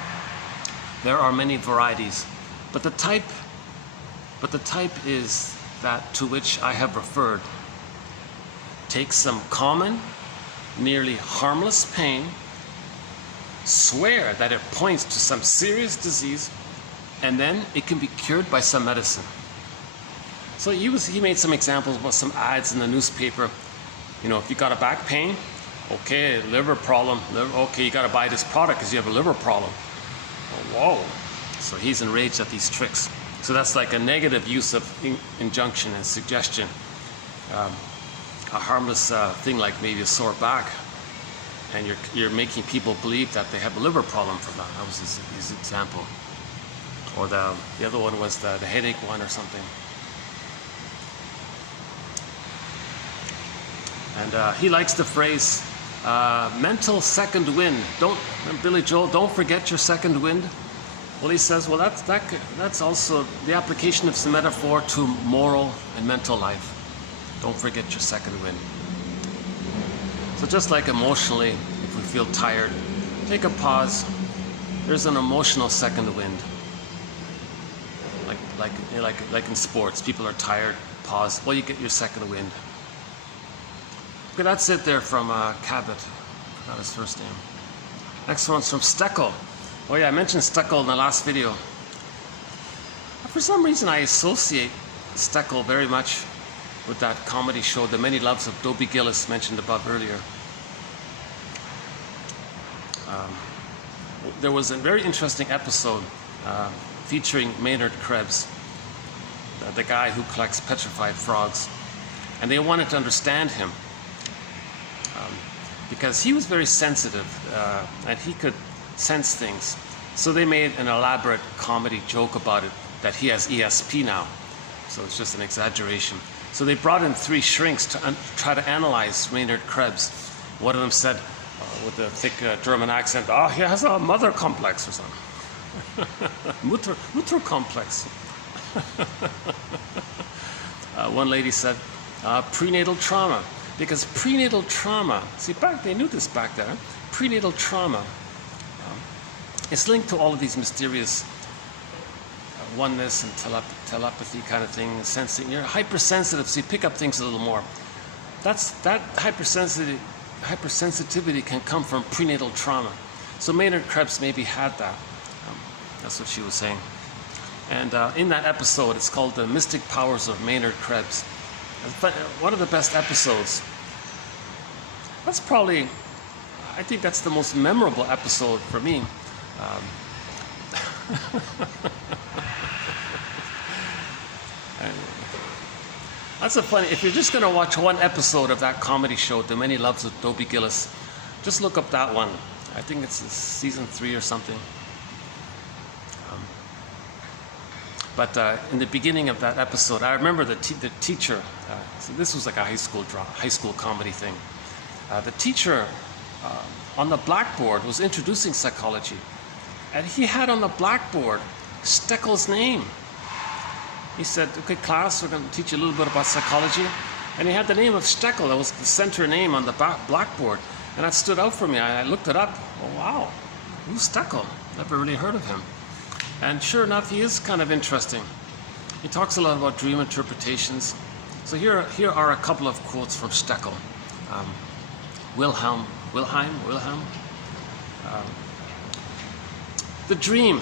There are many varieties, but the type is that to which I have referred. Take some common, nearly harmless pain, swear that it points to some serious disease, and then it can be cured by some medicine." So he made some examples about some ads in the newspaper. You know, if you got a back pain, okay, liver problem, okay, you got to buy this product because you have a liver problem. Oh, whoa. So he's enraged at these tricks. So that's like a negative use of injunction and suggestion. A harmless thing like maybe a sore back, and you're making people believe that they have a liver problem from that. That was his example. Or the other one was the headache one or something. And he likes the phrase, mental second wind. Billy Joel, don't forget your second wind. Well, he says, well, that's also the application of some metaphor to moral and mental life. Don't forget your second wind. So just like emotionally, if we feel tired, take a pause. There's an emotional second wind. Like in sports, people are tired, pause. Well, you get your second wind. Okay, that's it there from Cabot. I forgot his first name. Next one's from Steckel. Oh yeah, I mentioned Steckel in the last video. For some reason, I associate Steckel very much with that comedy show, The Many Loves of Dobie Gillis, mentioned above earlier. There was a very interesting episode featuring Maynard Krebs, the guy who collects petrified frogs, and they wanted to understand him because he was very sensitive and he could sense things. So they made an elaborate comedy joke about it, that he has ESP now. So it's just an exaggeration. So they brought in 3 shrinks to try to analyze Maynard Krebs. One of them said, with a thick German accent, oh, he has a mother complex or something. Mutter complex. One lady said, prenatal trauma. Because prenatal trauma, see, they knew this back then, prenatal trauma is linked to all of these mysterious oneness and telepathy kind of thing, sensing. You're hypersensitive, so you pick up things a little more. That hypersensitivity can come from prenatal trauma. So Maynard Krebs maybe had that. That's what she was saying. And in that episode, it's called The Mystic Powers of Maynard Krebs. One of the best episodes. That's probably, I think that's the most memorable episode for me. That's a funny, if you're just going to watch one episode of that comedy show, The Many Loves of Dobie Gillis, just look up that one. I think it's season 3 or something. But in the beginning of that episode, I remember the teacher. So this was like a high school comedy thing. The teacher on the blackboard was introducing psychology, and he had on the blackboard Steckel's name. He said, "Okay, class, we're going to teach you a little bit about psychology," and he had the name of Steckel. That was the center name on the blackboard, and that stood out for me. I looked it up. Oh wow, who's Steckel? Never really heard of him. And sure enough, he is kind of interesting. He talks a lot about dream interpretations. So here are a couple of quotes from Steckel. Wilhelm. The dream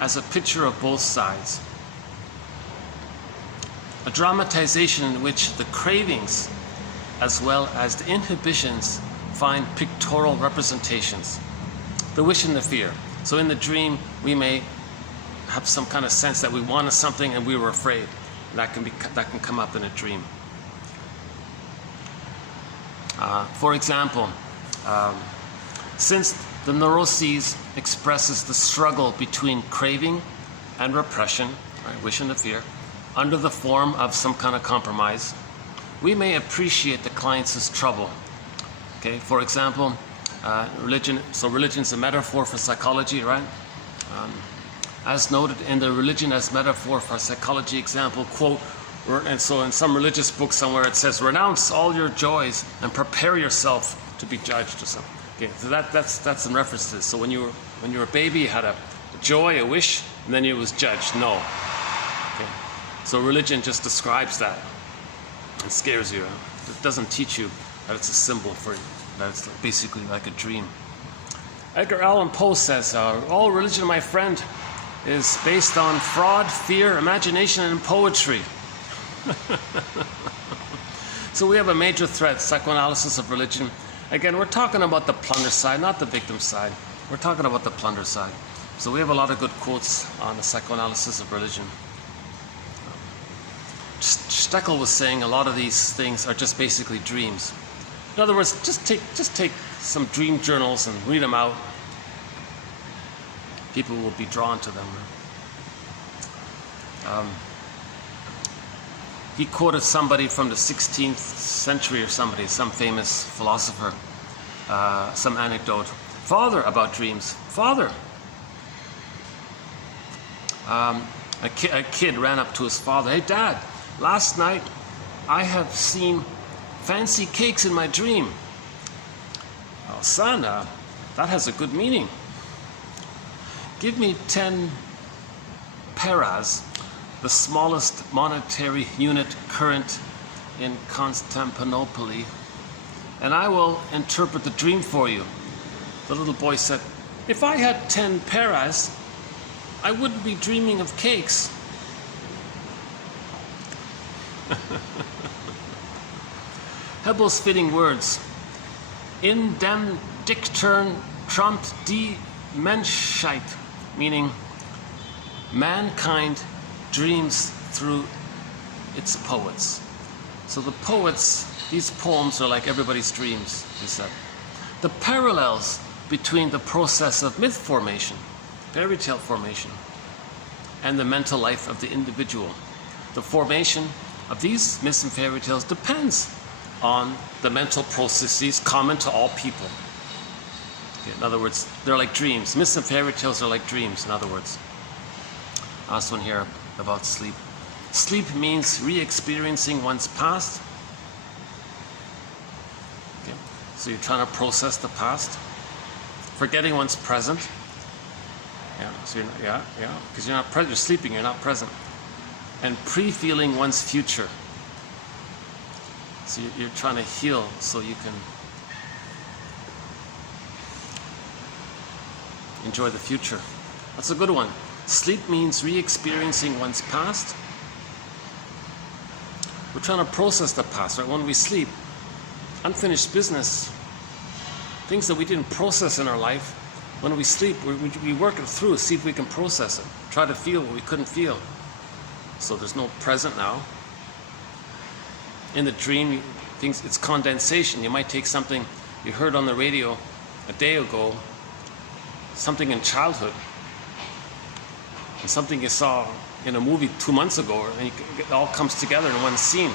as a picture of both sides. A dramatization in which the cravings as well as the inhibitions find pictorial representations. The wish and the fear. So in the dream, we may have some kind of sense that we wanted something and we were afraid. That can come up in a dream. For example, since the neuroses expresses the struggle between craving and repression, right, wish and the fear, under the form of some kind of compromise, we may appreciate the client's trouble. Okay, for example, religion. So religion is a metaphor for psychology, right? As noted in the religion as metaphor for psychology example, quote, and so in some religious book somewhere it says, renounce all your joys and prepare yourself to be judged or something. Okay, so that's in reference to this. So when you were a baby, you had a joy, a wish, and then you was judged. No. Okay. So religion just describes that and scares you. It doesn't teach you that it's a symbol for you, that it's basically like a dream. Edgar Allan Poe says, all religion, my friend, is based on fraud, fear, imagination, and poetry. So we have a major threat, psychoanalysis of religion. Again, we're talking about the plunder side, not the victim side. We're talking about the plunder side. So we have a lot of good quotes on the psychoanalysis of religion. Steckel was saying a lot of these things are just basically dreams. In other words, just take some dream journals and read them out. People will be drawn to them. He quoted somebody from the 16th century or somebody, some famous philosopher, some anecdote. Father, about dreams. Father. A kid ran up to his father. Hey, Dad, last night I have seen fancy cakes in my dream. Oh, son, that has a good meaning. Give me 10 paras, the smallest monetary unit current in Constantinople, and I will interpret the dream for you. The little boy said, if I had 10 paras, I wouldn't be dreaming of cakes. Hebbel's fitting words. In dem Dichtern trumpt die Menschheit, meaning mankind dreams through its poets. So the poets, these poems are like everybody's dreams, he said. The parallels between the process of myth formation, fairy tale formation, and the mental life of the individual. The formation of these myths and fairy tales depends on the mental processes common to all people. Okay, in other words, they're like dreams. Myths and fairy tales are like dreams, in other words. Last one here about sleep. Sleep means re-experiencing one's past. Okay. So you're trying to process the past. Forgetting one's present. Yeah, so because you're not present, you're sleeping, you're not present. And pre-feeling one's future. So you're trying to heal so you can enjoy the future. That's a good one. Sleep means re-experiencing one's past. We're trying to process the past, right? When we sleep, unfinished business, things that we didn't process in our life, when we sleep, we work it through, see if we can process it. Try to feel what we couldn't feel. So there's no present now. In the dream, it's condensation. You might take something you heard on the radio a day ago, something in childhood, and something you saw in a movie 2 months ago, and it all comes together in one scene,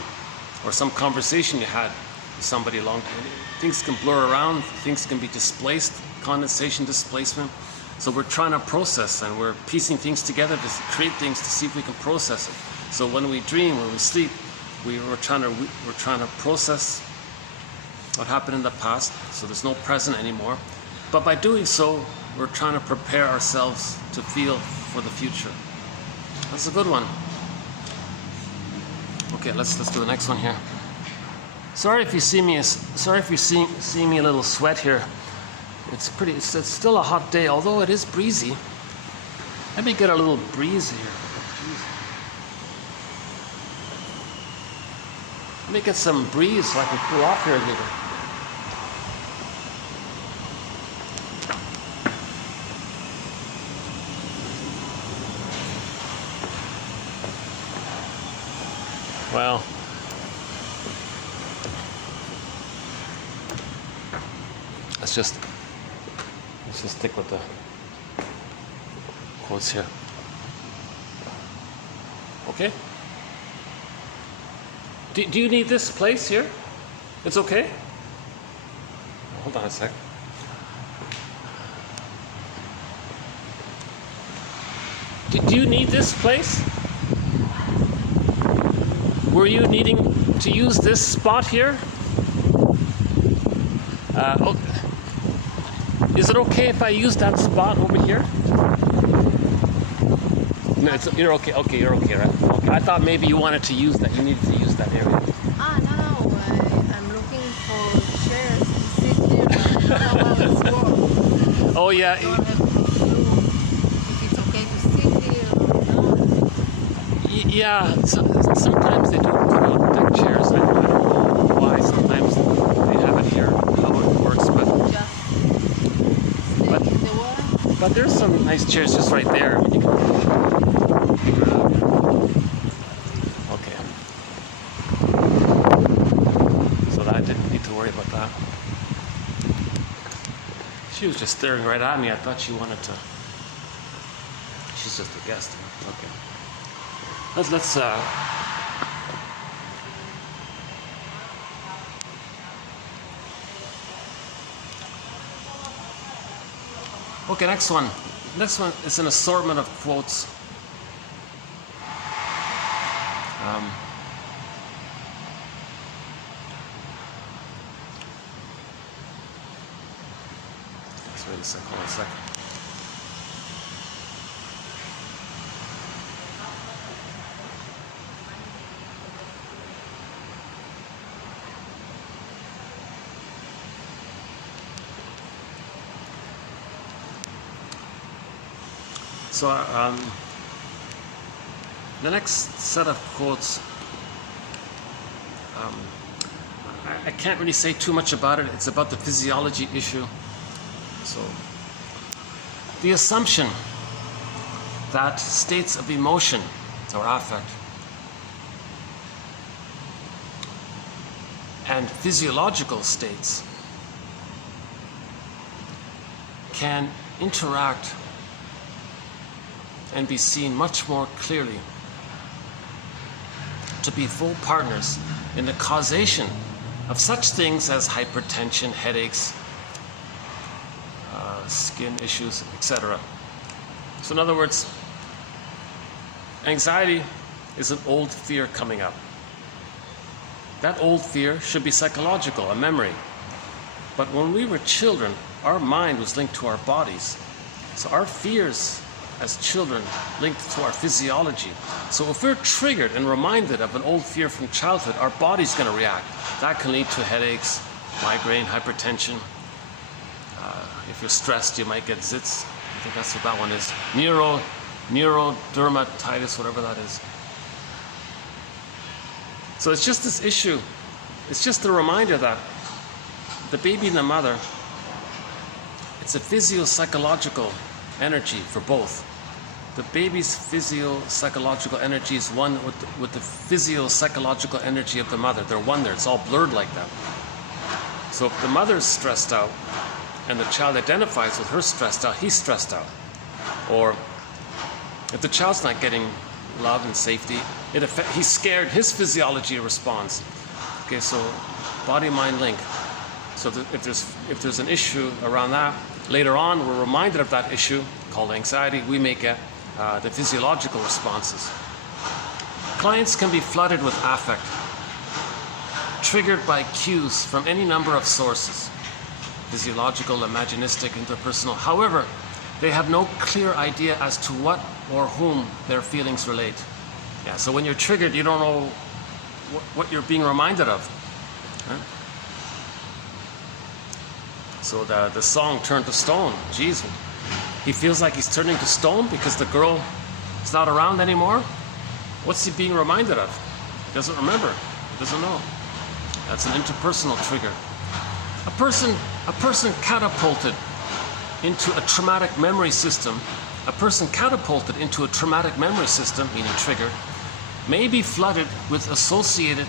or some conversation you had with somebody long time. Things can blur around, things can be displaced, condensation, displacement. So we're trying to process, and we're piecing things together to create things to see if we can process it. So when we dream, when we sleep, we're trying to process what happened in the past, so there's no present anymore. But by doing so, we're trying to prepare ourselves to feel for the future. That's a good one. Okay, let's do the next one here. Sorry if you see me a little sweat here. It's still a hot day, although it is breezy. Let me get a little breeze here. Let me get some breeze so I can cool off here a little. Well, let's just stick with the quotes here. Okay? Do you need this place here? It's okay? Hold on a sec. Do you need this place? Were you needing to use this spot here? Is it okay if I use that spot over here? No, you're okay. Okay, you're okay, right? Okay. I thought maybe you wanted to use that. You needed to use that area. No. I'm looking for chairs to sit here. I don't know how it's work. Oh yeah. I don't have a clue if it's okay to sit here or not. Yeah. Sometimes they do put out deck chairs. I don't know why. Sometimes they have it here. How it works, but. Just stay in the water. But there's some nice chairs just right there. Okay. So I didn't need to worry about that. She was just staring right at me. I thought she wanted to. She's just a guest. Okay. Let's okay, next one. Next one is an assortment of quotes. Let's wait a second. Hold on a second. So the next set of quotes, I can't really say too much about it. It's about the physiology issue. So the assumption that states of emotion or affect and physiological states can interact and be seen much more clearly to be full partners in the causation of such things as hypertension, headaches, skin issues, etc. So in other words, anxiety is an old fear coming up. That old fear should be psychological, a memory. But when we were children, our mind was linked to our bodies. So our fears as children linked to our physiology. So if we're triggered and reminded of an old fear from childhood, our body's going to react. That can lead to headaches, migraine, hypertension. If you're stressed, you might get zits. I think that's what that one is. Neurodermatitis, whatever that is. So it's just this issue. It's just a reminder that the baby and the mother, it's a physio-psychological energy for both. The baby's physio-psychological energy is one with the physio-psychological energy of the mother. They're one there. It's all blurred like that. So if the mother's stressed out and the child identifies with her stressed out, he's stressed out. Or if the child's not getting love and safety, he's scared, his physiology responds. Okay, so body-mind link. So if there's an issue around that, later on we're reminded of that issue called anxiety, we may get the physiological responses. Clients can be flooded with affect, triggered by cues from any number of sources, physiological, imaginistic, interpersonal. However, they have no clear idea as to what or whom their feelings relate. Yeah, so when you're triggered, you don't know what you're being reminded of. Huh? So the song Turn to Stone, geez, he feels like he's turning to stone because the girl is not around anymore. What's he being reminded of? He doesn't remember, he doesn't know. That's an interpersonal trigger. A person catapulted into a traumatic memory system, meaning triggered, may be flooded with associated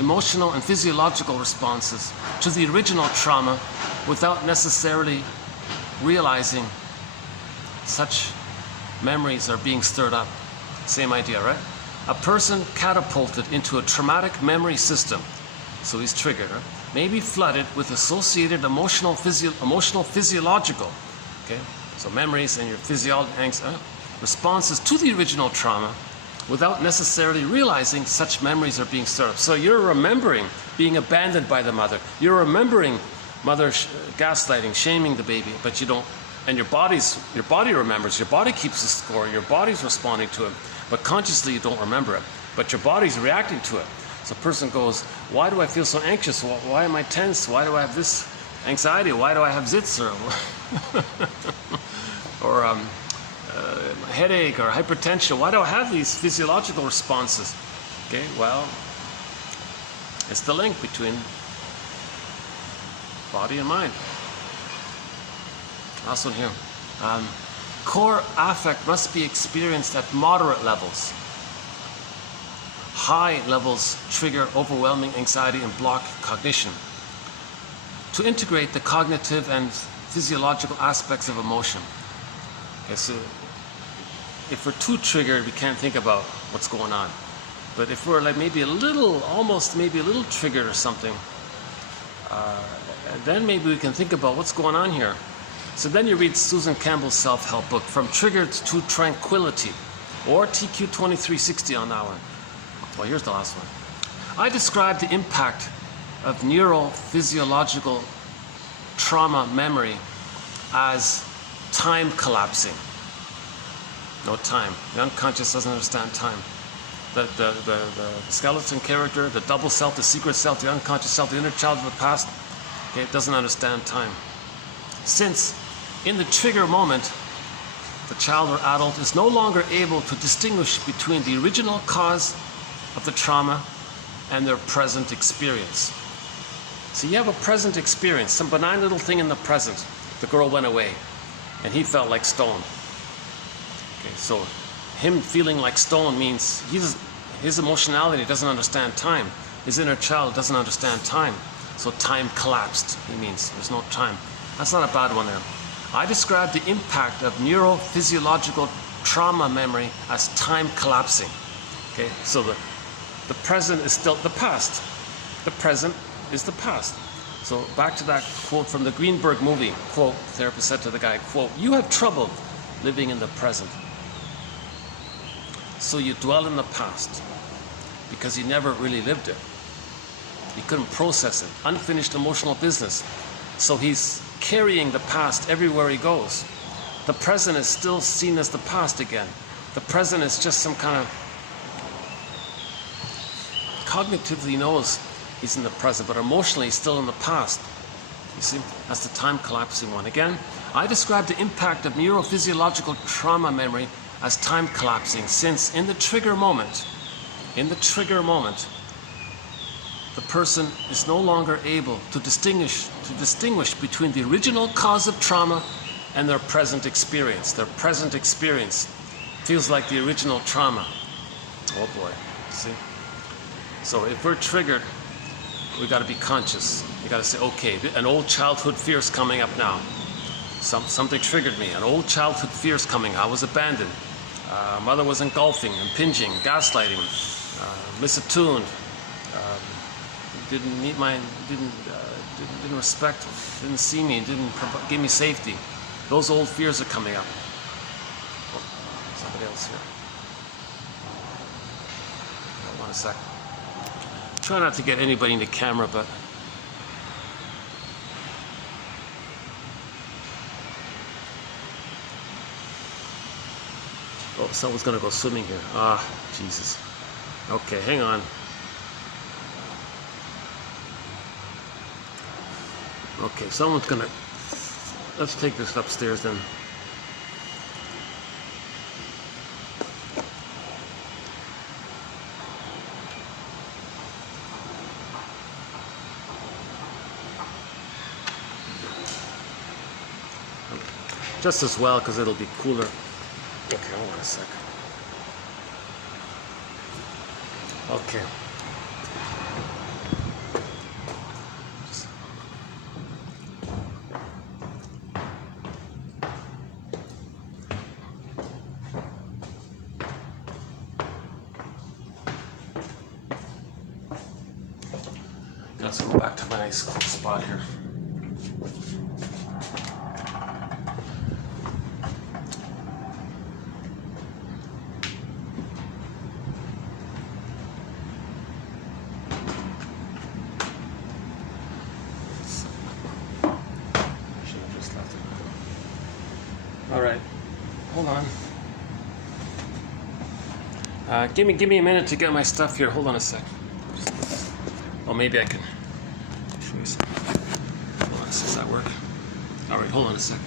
emotional and physiological responses to the original trauma without necessarily realizing such memories are being stirred up. Same idea, right? A person catapulted into a traumatic memory system, so he's triggered, right? May be flooded with associated emotional, physiological, okay? So memories and your responses to the original trauma without necessarily realizing such memories are being stirred up. So you're remembering being abandoned by the mother. You're remembering mother gaslighting, shaming the baby, but you don't, and your body remembers, your body keeps the score, your body's responding to it, but consciously you don't remember it, but your body's reacting to it. So a person goes, why do I feel so anxious? Why am I tense? Why do I have this anxiety? Why do I have zits? Or headache or hypertension? Why do I have these physiological responses? Okay, well, it's the link between body and mind. Last one here. Core affect must be experienced at moderate levels. High levels trigger overwhelming anxiety and block cognition. To integrate the cognitive and physiological aspects of emotion. Okay, so if we're too triggered, we can't think about what's going on. But if we're like maybe a little, almost maybe a little triggered or something, then maybe we can think about what's going on here. So then you read Susan Campbell's self-help book, From Triggered to Tranquility, or TQ 2360 on that one. Well, here's the last one. I describe the impact of neurophysiological trauma memory as time collapsing. No time. The unconscious doesn't understand time. The skeleton character, the double self, the secret self, the unconscious self, the inner child of the past, okay, it doesn't understand time. Since in the trigger moment, the child or adult is no longer able to distinguish between the original cause of the trauma and their present experience. So you have a present experience, some benign little thing in the present. The girl went away and he felt like stone. Okay, so him feeling like stone means his emotionality doesn't understand time. His inner child doesn't understand time. So time collapsed, he means. There's no time. That's not a bad one there. I describe the impact of neurophysiological trauma memory as time collapsing. Okay, so the present is still the past. The present is the past. So back to that quote from the Greenberg movie. Quote, the therapist said to the guy, quote, "You have trouble living in the present. So you dwell in the past because you never really lived it. You couldn't process it. Unfinished emotional business. So he's carrying the past everywhere he goes. The present is still seen as the past again. The present is just some kind of cognitively knows he's in the present, but emotionally he's still in the past. You see, that's the time collapsing one. Again, I describe the impact of neurophysiological trauma memory as time collapsing, since in the trigger moment, the person is no longer able to distinguish between the original cause of trauma and their present experience. Their present experience feels like the original trauma. Oh boy, see? So if we're triggered, we got to be conscious. You got to say, okay, an old childhood fear is coming up now. Something triggered me. An old childhood fear is coming. I was abandoned. Mother was engulfing, impinging, gaslighting, misattuned. Didn't meet my, didn't respect, didn't see me, didn't give me safety. Those old fears are coming up. Oh, somebody else here. Hold on a sec. Try not to get anybody in the camera, but oh, someone's gonna go swimming here. Ah, Jesus. Okay, hang on. Okay, someone's gonna, let's take this upstairs then. Just as well, because it'll be cooler. Okay, hold on a sec. Okay. Let's go back to my nice cool spot here. All right, hold on. Give me a minute to get my stuff here. Hold on a sec. Oh, maybe I can show you something. Hold on, does that work? All right, hold on a sec.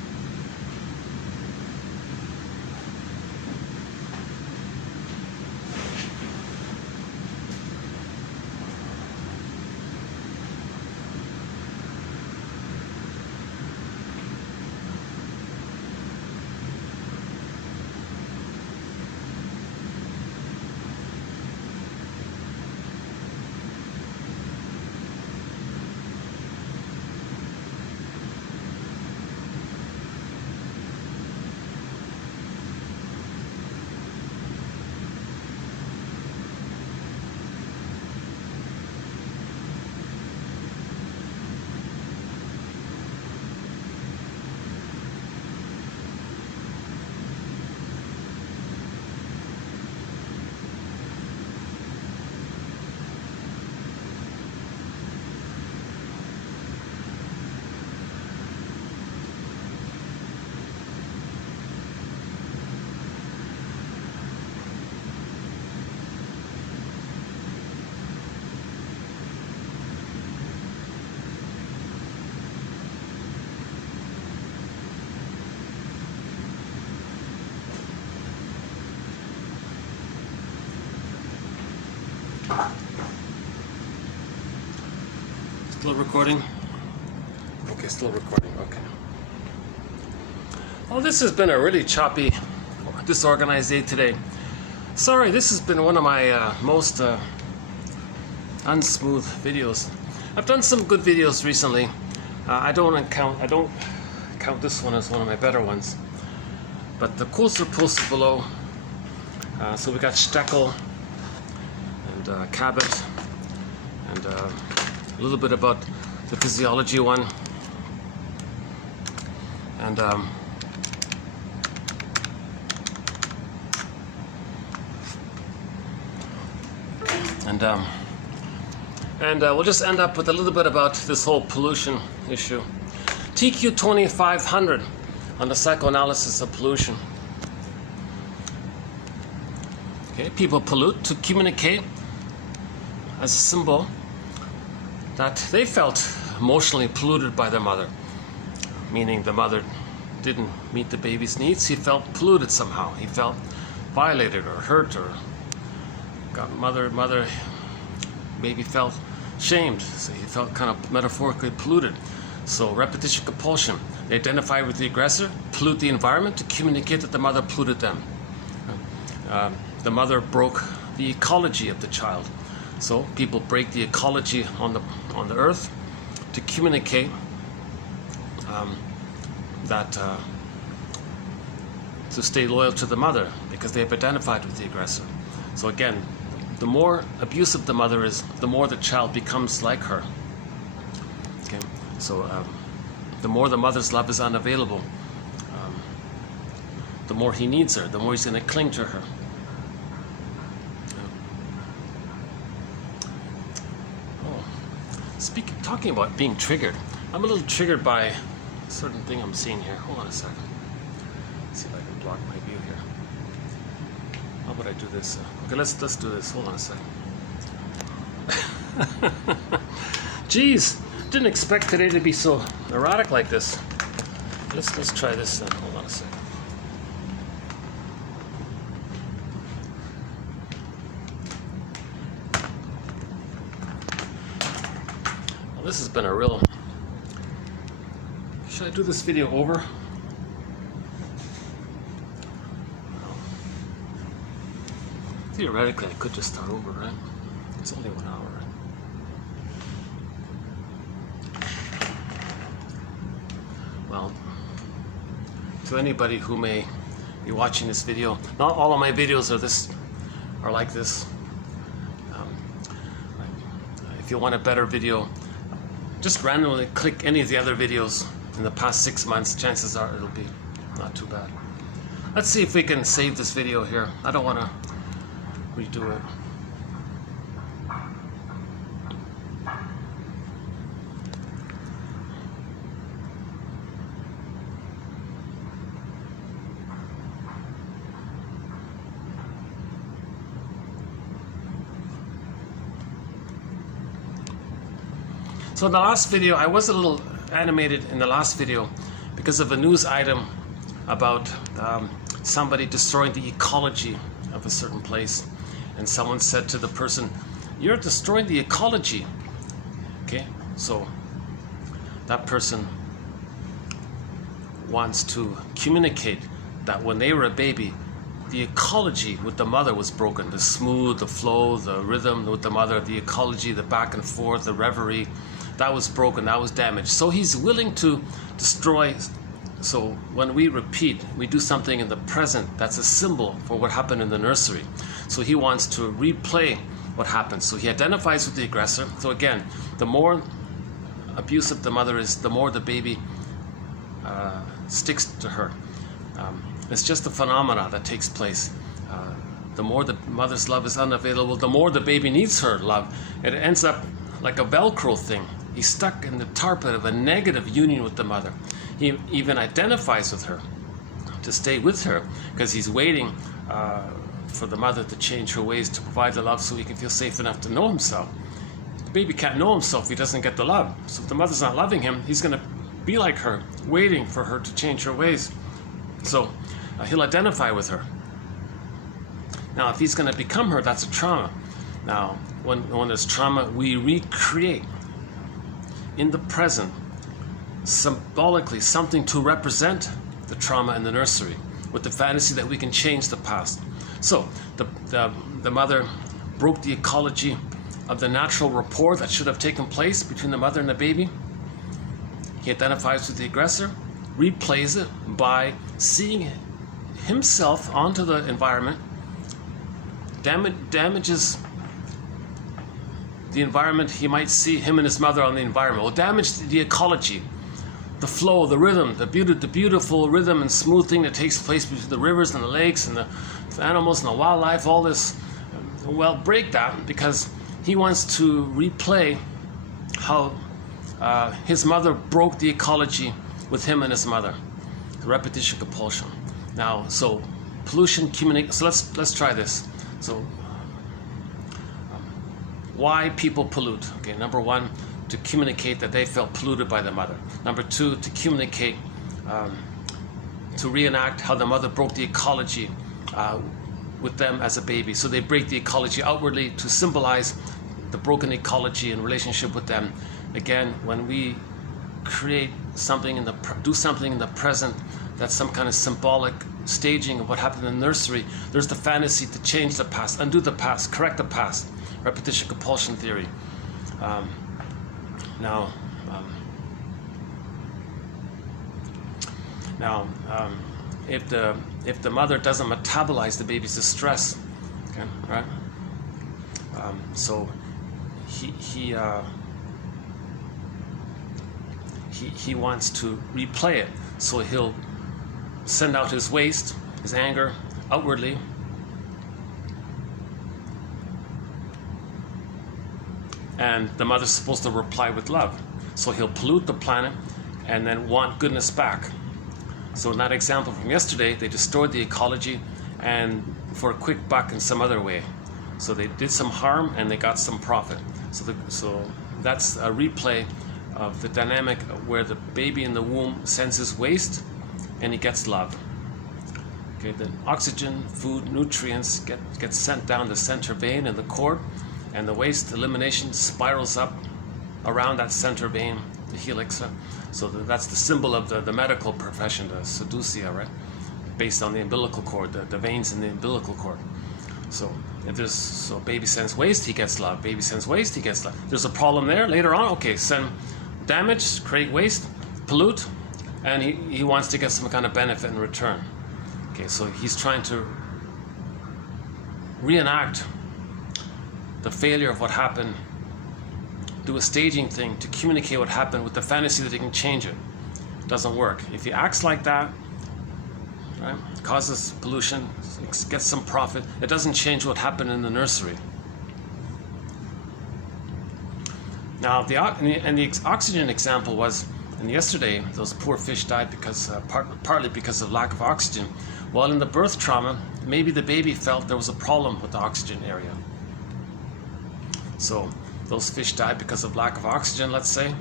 recording? Okay, still recording. Okay. Well, this has been a really choppy, disorganized day today. Sorry, this has been one of my most unsmooth videos. I've done some good videos recently. I don't count this one as one of my better ones. But the quotes are posted below. So we got Steckel and Cabot, and a little bit about the physiology one, and we'll just end up with a little bit about this whole pollution issue. TQ 2500 on the psychoanalysis of pollution. Okay, people pollute to communicate as a symbol that they felt emotionally polluted by their mother, meaning the mother didn't meet the baby's needs. He felt polluted somehow. He felt violated or hurt, or baby felt shamed. So he felt kind of metaphorically polluted. So repetition compulsion. They identify with the aggressor, pollute the environment to communicate that the mother polluted them. The mother broke the ecology of the child. So people break the ecology on the earth to communicate to stay loyal to the mother, because they have identified with the aggressor. So again, the more abusive the mother is, the more the child becomes like her. Okay, so the more the mother's love is unavailable, the more he needs her, the more he's going to cling to her. Talking about being triggered, I'm a little triggered by a certain thing I'm seeing here. Hold on a second. Let's see if I can block my view here. How would I do this? Okay, let's do this. Hold on a second. Jeez, didn't expect today to be so erotic like this. Let's try this then. Hold on a second. This has been a real... Should I do this video over? Theoretically, I could just start over, right? It's only 1 hour, right? Well, to anybody who may be watching this video, not all of my videos are like this. If you want a better video, just randomly click any of the other videos in the past 6 months. Chances are it'll be not too bad. Let's see if we can save this video here. I don't want to redo it. So in the last video, I was a little animated in the last video because of a news item about somebody destroying the ecology of a certain place. And someone said to the person, "You're destroying the ecology." Okay, so that person wants to communicate that when they were a baby, the ecology with the mother was broken. The smooth, the flow, the rhythm with the mother, the ecology, the back and forth, the reverie, that was broken, that was damaged. So he's willing to destroy. So when we repeat, we do something in the present that's a symbol for what happened in the nursery. So he wants to replay what happened. So he identifies with the aggressor. So again, the more abusive the mother is, the more the baby sticks to her. It's just a phenomena that takes place. The more the mother's love is unavailable, the more the baby needs her love. It ends up like a Velcro thing. He's stuck in the tar pit of a negative union with the mother. He even identifies with her to stay with her because he's waiting for the mother to change her ways to provide the love so he can feel safe enough to know himself. The baby can't know himself if he doesn't get the love. So if the mother's not loving him, he's going to be like her, waiting for her to change her ways. So he'll identify with her. Now, if he's going to become her, that's a trauma. Now, when there's trauma, we recreate. in the present, symbolically, something to represent the trauma in the nursery, with the fantasy that we can change the past. So the mother broke the ecology of the natural rapport that should have taken place between the mother and the baby. He identifies with the aggressor, replays it by seeing himself onto the environment, damages the environment. He might see him and his mother on the environment. Will damage the ecology, the flow, the rhythm, the beautiful rhythm and smooth thing that takes place between the rivers and the lakes and the animals and the wildlife, all this. Well, break that, because he wants to replay how his mother broke the ecology with him and his mother. The repetition compulsion. Now, so pollution, communicate. So let's try this. So why people pollute? Okay, number one, to communicate that they felt polluted by the mother. Number two, to communicate, to reenact how the mother broke the ecology with them as a baby. So they break the ecology outwardly to symbolize the broken ecology and relationship with them. Again, when we create something do something in the present, that's some kind of symbolic staging of what happened in the nursery. There's the fantasy to change the past, undo the past, correct the past. Repetition compulsion theory. If the mother doesn't metabolize the baby's distress, okay, right? So he wants to replay it. So he'll send out his waste, his anger, outwardly. And the mother's supposed to reply with love. So he'll pollute the planet and then want goodness back. So in that example from yesterday, they destroyed the ecology and for a quick buck in some other way. So they did some harm and they got some profit. So that's a replay of the dynamic where the baby in the womb sends his waste and he gets love. Okay, then oxygen, food, nutrients get sent down the center vein in the cord, and the waste elimination spirals up around that center vein, the helix. So that's the symbol of the medical profession, the seducia, right? Based on the umbilical cord, the veins in the umbilical cord. So baby sends waste, he gets love. Baby sends waste, he gets love. There's a problem there later on. Okay, send damage, create waste, pollute, and he wants to get some kind of benefit in return. Okay, so he's trying to reenact the failure of what happened, do a staging thing to communicate what happened with the fantasy that he can change it. Doesn't work. If he acts like that, right, causes pollution, gets some profit, it doesn't change what happened in the nursery. Now, the oxygen example was, and yesterday those poor fish died because partly because of lack of oxygen. While in the birth trauma, maybe the baby felt there was a problem with the oxygen area. So those fish died because of lack of oxygen, let's say,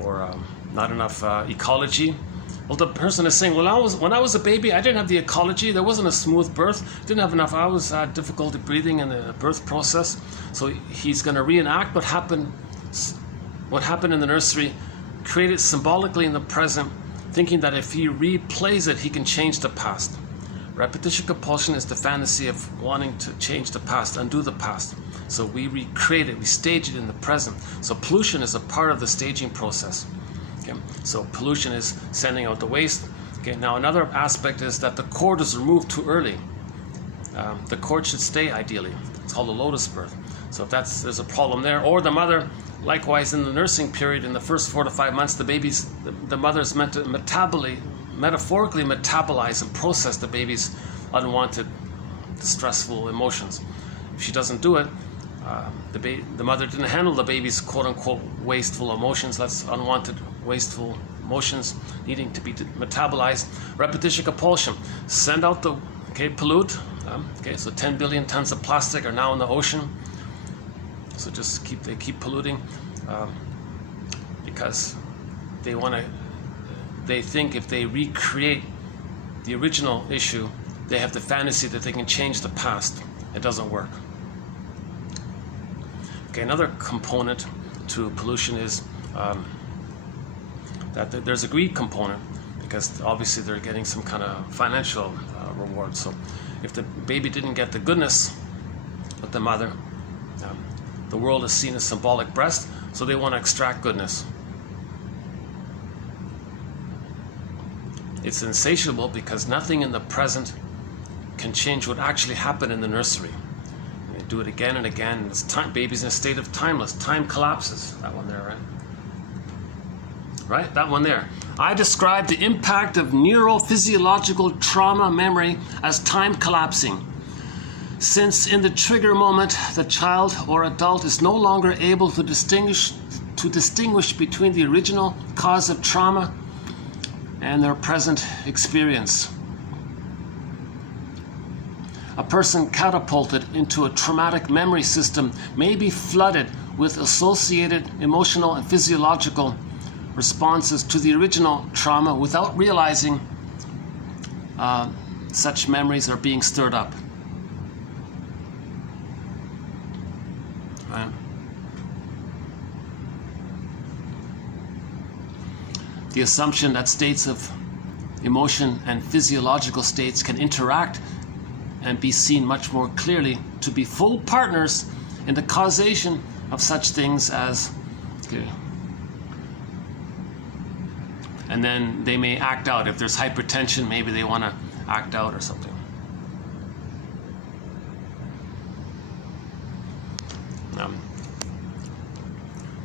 or not enough ecology. Well, the person is saying, well, when I was a baby, I didn't have the ecology. There wasn't a smooth birth. Didn't have enough. I was difficulty breathing in the birth process. So he's going to reenact what happened in the nursery, create it symbolically in the present, thinking that if he replays it, he can change the past. Repetition compulsion is the fantasy of wanting to change the past, undo the past. So we recreate it, we stage it in the present. So pollution is a part of the staging process. Okay? So pollution is sending out the waste. Okay? Now another aspect is that the cord is removed too early. The cord should stay ideally. It's called a lotus birth. So if there's a problem there, or the mother, likewise in the nursing period, in the first 4 to 5 months, the mother's meant to metaphorically metabolize and process the baby's unwanted, distressful emotions. If she doesn't do it, the mother didn't handle the baby's quote-unquote wasteful emotions. That's unwanted, wasteful emotions needing to be metabolized. Repetition compulsion. Send out pollute. So 10 billion tons of plastic are now in the ocean. So they keep polluting because they think if they recreate the original issue, they have the fantasy that they can change the past. It doesn't work. Okay, another component to pollution is that there's a greed component, because obviously they're getting some kind of financial reward. So if the baby didn't get the goodness of the mother, the world is seen as symbolic breast, so they want to extract goodness. It's insatiable because nothing in the present can change what actually happened in the nursery. And they do it again and again. And this time, baby's in a state of timeless. Time collapses. That one there, right? Right? That one there. I describe the impact of neurophysiological trauma memory as time collapsing. Since in the trigger moment, the child or adult is no longer able to distinguish between the original cause of trauma and their present experience. A person catapulted into a traumatic memory system may be flooded with associated emotional and physiological responses to the original trauma without realizing such memories are being stirred up. Right? The assumption that states of emotion and physiological states can interact and be seen much more clearly to be full partners in the causation of such things as, okay, and then they may act out. If there's hypertension, maybe they want to act out or something.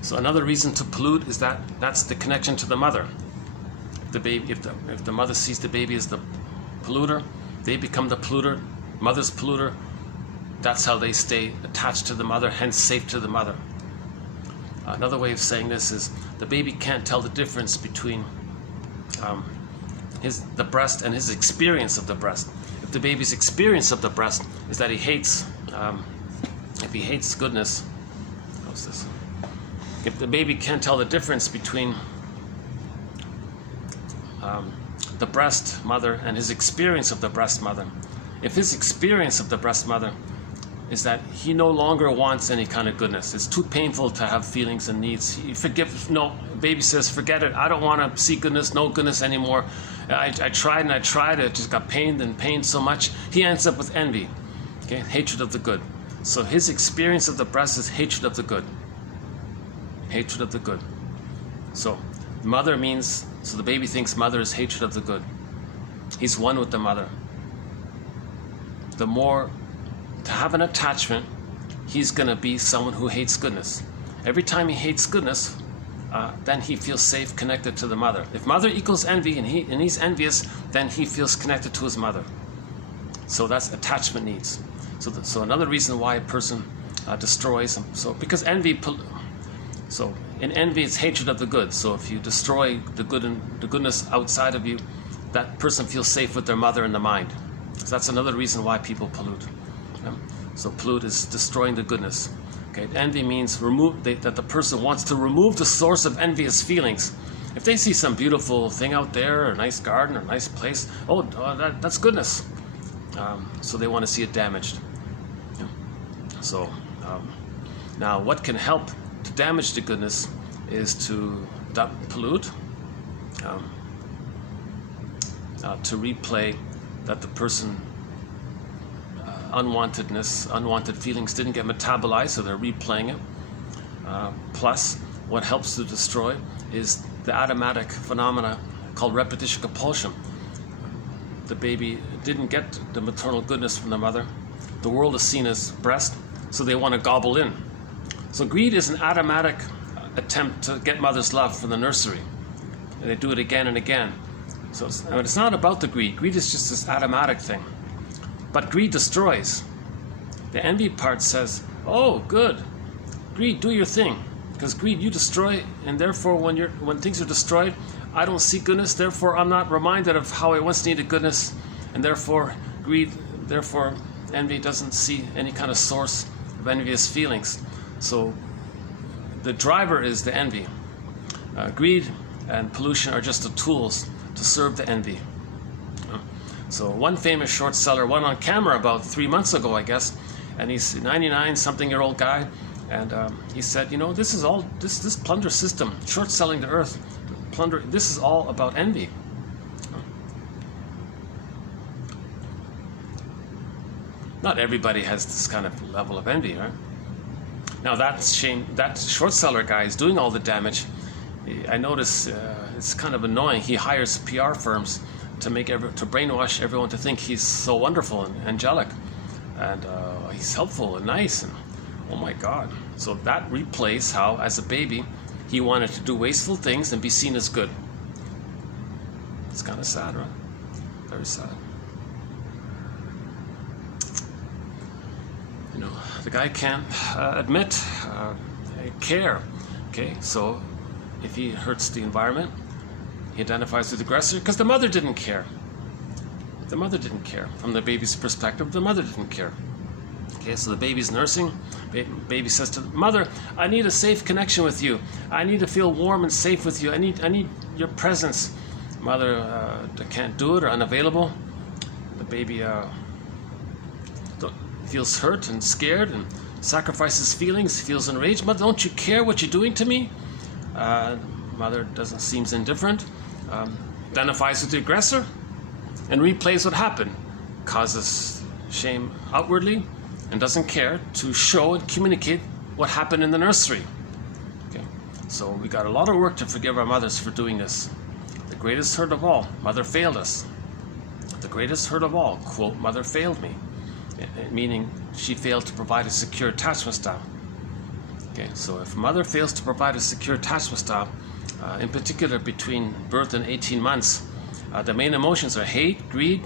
So another reason to pollute is that that's the connection to the mother. The baby, if the mother sees the baby as the polluter, they become the polluter, mother's polluter. That's how they stay attached to the mother, hence safe to the mother. Another way of saying this is the baby can't tell the difference between the breast and his experience of the breast. If the baby's experience of the breast is that he hates, if he hates goodness, how's this? If the baby can't tell the difference between the breast mother and his experience of the breast mother, if his experience of the breast mother is that he no longer wants any kind of goodness, it's too painful to have feelings and needs, baby says, forget it, I don't want to see goodness, no goodness anymore, I tried and I tried, it just got pained so much, he ends up with envy, okay, hatred of the good. So his experience of the breast is hatred of the good. Hatred of the good. So mother means, so the baby thinks mother is hatred of the good. He's one with the mother. The more to have an attachment, he's going to be someone who hates goodness. Every time he hates goodness, then he feels safe connected to the mother. If mother equals envy and he's envious, then he feels connected to his mother. So that's attachment needs. So another reason why a person destroys, so because envy. So in envy, it's hatred of the good. So if you destroy the good and the goodness outside of you, that person feels safe with their mother in the mind. So that's another reason why people pollute. So pollute is destroying the goodness. Okay, envy means that the person wants to remove the source of envious feelings. If they see some beautiful thing out there, or a nice garden, or a nice place, that's goodness. So they want to see it damaged. Yeah. So now, what can help to damage the goodness is to pollute, to replay that the person unwanted feelings didn't get metabolized, so they're replaying it. Plus, what helps to destroy is the automatic phenomena called repetition compulsion. The baby didn't get the maternal goodness from the mother. The world is seen as breast, so they want to gobble in. So greed is an automatic attempt to get mother's love from the nursery. And they do it again and again. So it's not about the greed. Greed is just this automatic thing. But greed destroys. The envy part says, oh, good. Greed, do your thing. Because greed, you destroy, and therefore when things are destroyed, I don't see goodness, therefore I'm not reminded of how I once needed goodness, and therefore envy doesn't see any kind of source of envious feelings. So the driver is the envy. Greed and pollution are just the tools to serve the envy. So one famous short seller went on camera about 3 months ago, I guess, and he's a 99-something-year-old guy, And he said, you know, this is all, this plunder system, short selling the earth, plunder, this is all about envy. Not everybody has this kind of level of envy, right? Now that short seller guy is doing all the damage. I notice it's kind of annoying. He hires PR firms to brainwash everyone to think he's so wonderful and angelic, and he's helpful and nice. And oh my God! So that replays how, as a baby, he wanted to do wasteful things and be seen as good. It's kind of sad, right? Very sad. You know, the guy can't admit care. Okay, so if he hurts the environment, he identifies with the aggressor because the mother didn't care. The mother didn't care. From the baby's perspective, the mother didn't care. Okay, so the baby's nursing. Baby says to the mother, I need a safe connection with you. I need to feel warm and safe with you. I need your presence. Mother can't do it or unavailable. The baby feels hurt and scared and sacrifices feelings, feels enraged. Mother, don't you care what you're doing to me? Mother seems indifferent, identifies with the aggressor, and replays what happened, causes shame outwardly, and doesn't care to show and communicate what happened in the nursery. Okay, so we got a lot of work to forgive our mothers for doing this. The greatest hurt of all, mother failed us. The greatest hurt of all, quote, mother failed me, meaning she failed to provide a secure attachment style. Okay, so if mother fails to provide a secure attachment style, in particular between birth and 18 months, the main emotions are hate, greed,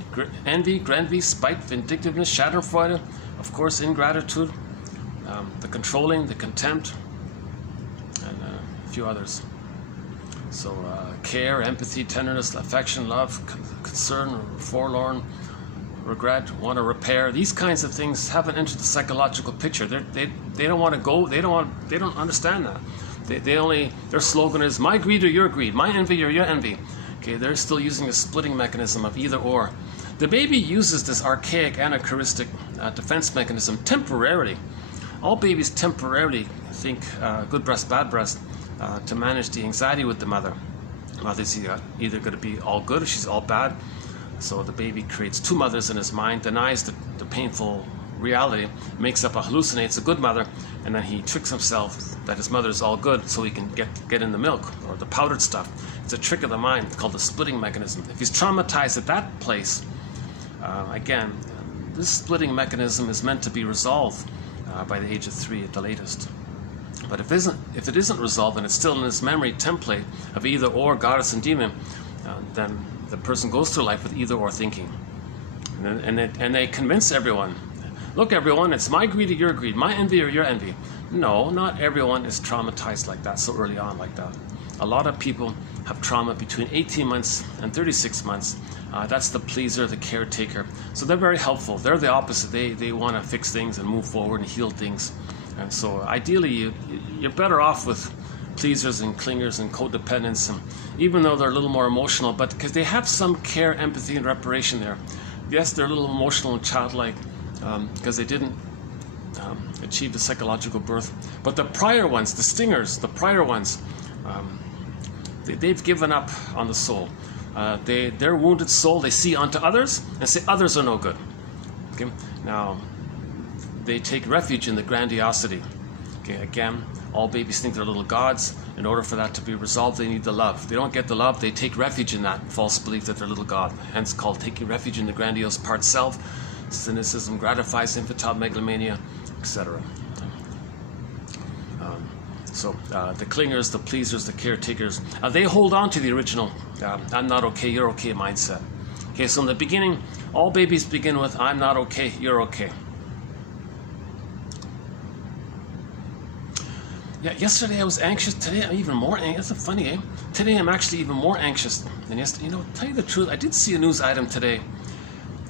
envy, spite, vindictiveness, schadenfreude, of course ingratitude, the controlling, the contempt, and a few others. So care, empathy, tenderness, affection, love, concern, forlorn, regret, want to repair. These kinds of things haven't entered the psychological picture. They don't want to go. They don't understand that. Their slogan is my greed or your greed, my envy or your envy. Okay, they're still using a splitting mechanism of either or. The baby uses this archaic anachronistic defense mechanism temporarily. All babies temporarily think good breast, bad breast to manage the anxiety with the mother. Mother's either going to be all good or she's all bad. So the baby creates two mothers in his mind, denies the painful reality, makes up hallucinates a good mother, and then he tricks himself that his mother is all good so he can get in the milk or the powdered stuff. It's a trick of the mind called the splitting mechanism. If he's traumatized at that place, again, this splitting mechanism is meant to be resolved by the age of 3 at the latest. But if it isn't resolved and it's still in his memory template of either or, goddess and demon, then the person goes through life with either or thinking. And they convince everyone, look everyone, it's my greed or your greed, my envy or your envy. No, not everyone is traumatized like that so early on like that. A lot of people have trauma between 18 months and 36 months. That's the pleaser, the caretaker. So they're very helpful. They're the opposite. They want to fix things and move forward and heal things. And so ideally you're better off with pleasers and clingers and codependents, and even though they're a little more emotional, but because they have some care, empathy, and reparation there. Yes, they're a little emotional and childlike because they didn't achieve the psychological birth. But the prior ones, the stingers, the prior ones, they've given up on the soul. Their wounded soul they see onto others and say others are no good. Okay? Now, they take refuge in the grandiosity. Okay, again, all babies think they're little gods. In order for that to be resolved, they need the love. If they don't get the love, they take refuge in that false belief that they're little god. Hence called taking refuge in the grandiose part self. Cynicism gratifies infantile megalomania, etc. So the clingers, the pleasers, the caretakers, they hold on to the original I'm not okay, you're okay mindset. Okay, so in the beginning, all babies begin with I'm not okay, you're okay. Yeah, yesterday I was anxious. Today I'm even more anxious. That's funny, eh? Today I'm actually even more anxious than yesterday. You know, to tell you the truth, I did see a news item today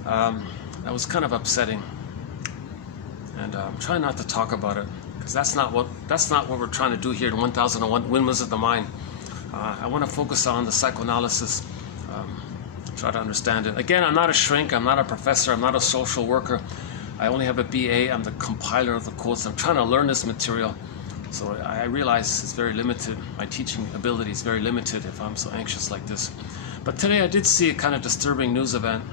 that was kind of upsetting, and I'm trying not to talk about it because that's not what we're trying to do here in 1001 Windmills of the Mind. I want to focus on the psychoanalysis, try to understand it. Again, I'm not a shrink. I'm not a professor. I'm not a social worker. I only have a BA. I'm the compiler of the course. I'm trying to learn this material. So I realize it's very limited. My teaching ability is very limited if I'm so anxious like this. But today I did see a kind of disturbing news event.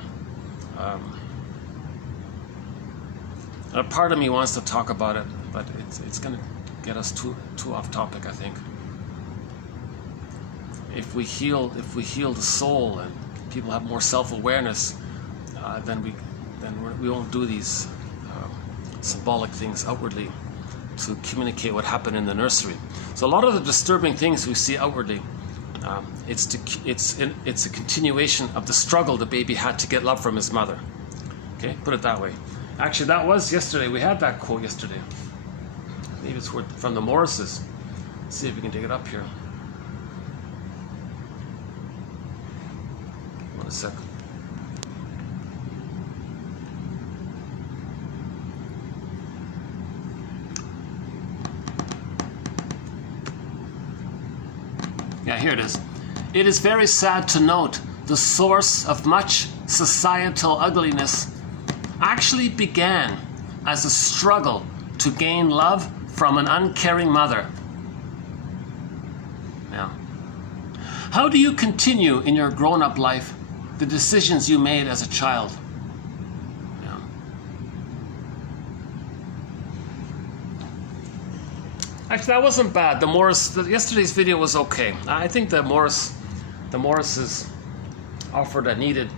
And a part of me wants to talk about it, but it's going to get us too off topic, I think. If we heal the soul and people have more self-awareness, then we won't do these symbolic things outwardly to communicate what happened in the nursery. So a lot of the disturbing things we see outwardly, it's a continuation of the struggle the baby had to get love from his mother. Okay, put it that way. Actually, that was yesterday. We had that quote yesterday. Maybe it's from the Morrises. Let's see if we can dig it up here. One sec. Yeah, here it is. It is very sad to note the source of much societal ugliness actually began as a struggle to gain love from an uncaring mother. Now, how do you continue in your grown-up life the decisions you made as a child? Yeah. Actually, that wasn't bad. Yesterday's video was okay. I think the Morrises offered a needed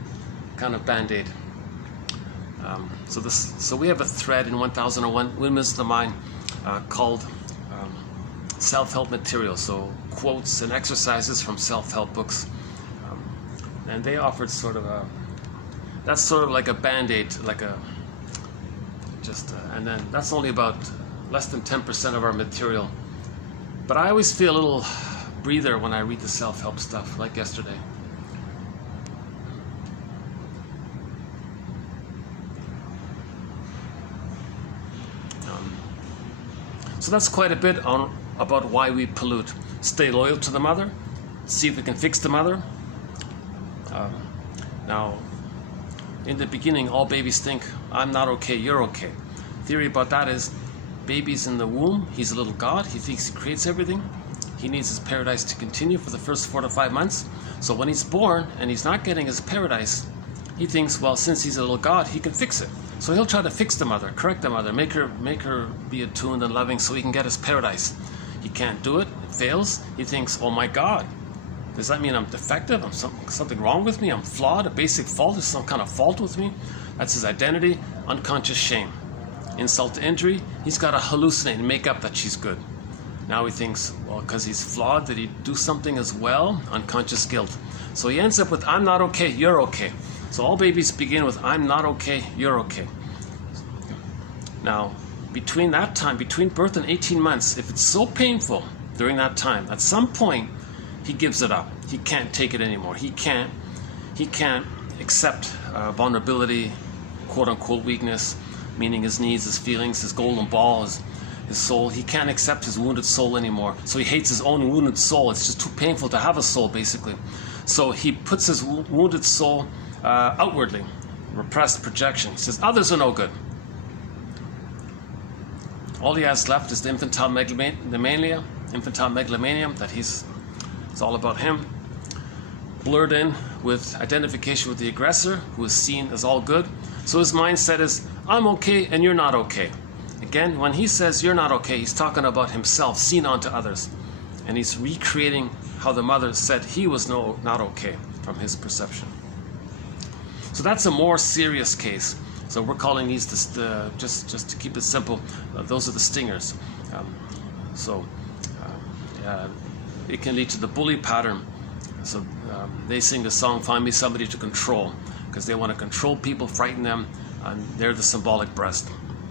kind of band-aid. So we have a thread in 1001 Windmills of the Mind called self-help material. So quotes and exercises from self-help books, and they offered that's sort of like a band-aid, and then that's only about less than 10% of our material. But I always feel a little breather when I read the self-help stuff, like yesterday. So that's quite a bit about why we pollute. Stay loyal to the mother, see if we can fix the mother. Now, in the beginning, all babies think, I'm not okay, you're okay. Theory about that is, baby's in the womb, he's a little god, he thinks he creates everything. He needs his paradise to continue for the first 4 to 5 months. So when he's born and he's not getting his paradise, he thinks, well, since he's a little god, he can fix it. So he'll try to fix the mother, correct the mother, make her be attuned and loving so he can get his paradise. He can't do it, it fails. He thinks, oh my God, does that mean I'm defective? Something wrong with me? I'm flawed, a basic fault? There's some kind of fault with me? That's his identity, unconscious shame. Insult to injury, he's got to hallucinate and make up that she's good. Now he thinks, well, because he's flawed, did he do something as well? Unconscious guilt. So he ends up with, I'm not okay, you're okay. So all babies begin with, I'm not okay, you're okay. Now, between that time, between birth and 18 months, if it's so painful during that time, at some point, he gives it up. He can't take it anymore. He can't accept vulnerability, quote-unquote weakness, meaning his needs, his feelings, his golden ball, his soul. He can't accept his wounded soul anymore. So he hates his own wounded soul. It's just too painful to have a soul, basically. So he puts his wounded soul outwardly, repressed projection. He says, others are no good. All he has left is the infantile megalomania, that it's all about him. Blurred in with identification with the aggressor, who is seen as all good. So his mindset is, I'm okay and you're not okay. Again, when he says you're not okay, he's talking about himself seen onto others. And he's recreating how the mother said he was not okay from his perception. So that's a more serious case. So we're calling these, just to keep it simple, those are the stingers. It can lead to the bully pattern. So they sing the song, Find Me Somebody to Control, because they want to control people, frighten them, and they're the symbolic breast.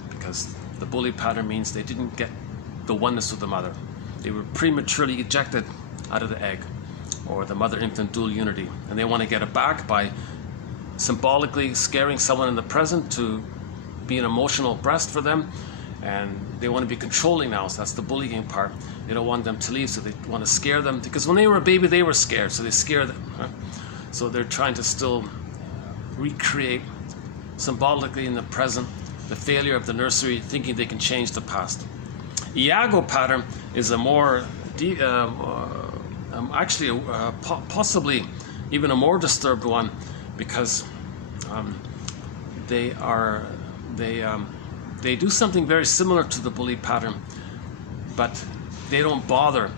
Because the bully pattern means they didn't get the oneness with the mother. They were prematurely ejected out of the egg, or the mother-infant dual unity. And they want to get it back by symbolically scaring someone in the present to be an emotional breast for them, and they want to be controlling now, so that's the bullying part. They don't want them to leave, so they want to scare them, because when they were a baby they were scared, so they scare them. Right? So they're trying to still recreate symbolically in the present the failure of the nursery, thinking they can change the past. Iago pattern is a more, possibly even a more disturbed one, because they do something very similar to the bully pattern, but they don't bother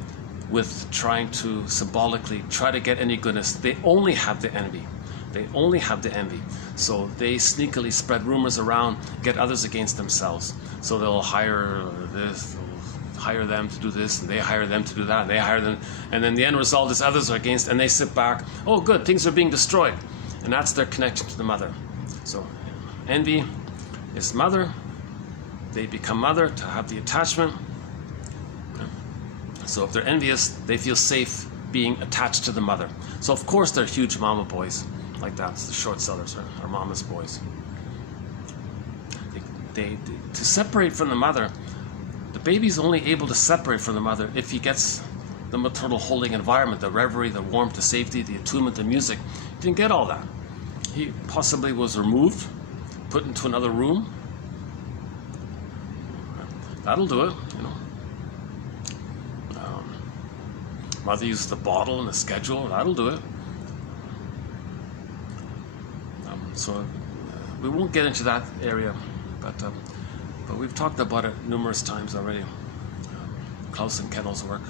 with trying to symbolically try to get any goodness. They only have the envy. They only have the envy. So they sneakily spread rumors around, get others against themselves. So they'll hire this, hire them to do this, and they hire them to do that, and they hire them, and then the end result is others are against, and they sit back, oh good, things are being destroyed. And that's their connection to the mother. So envy is mother. They become mother to have the attachment. So if they're envious, they feel safe being attached to the mother. So of course they're huge mama boys, like that. The short sellers are mama's boys. To separate from the mother, the baby's only able to separate from the mother if he gets the maternal holding environment, the reverie, the warmth, the safety, the attunement, the music. He didn't get all that. He possibly was removed, put into another room. That'll do it, you know. Mother uses the bottle and the schedule. That'll do it. So we won't get into that area, but we've talked about it numerous times already. Klaus and Kennel's work.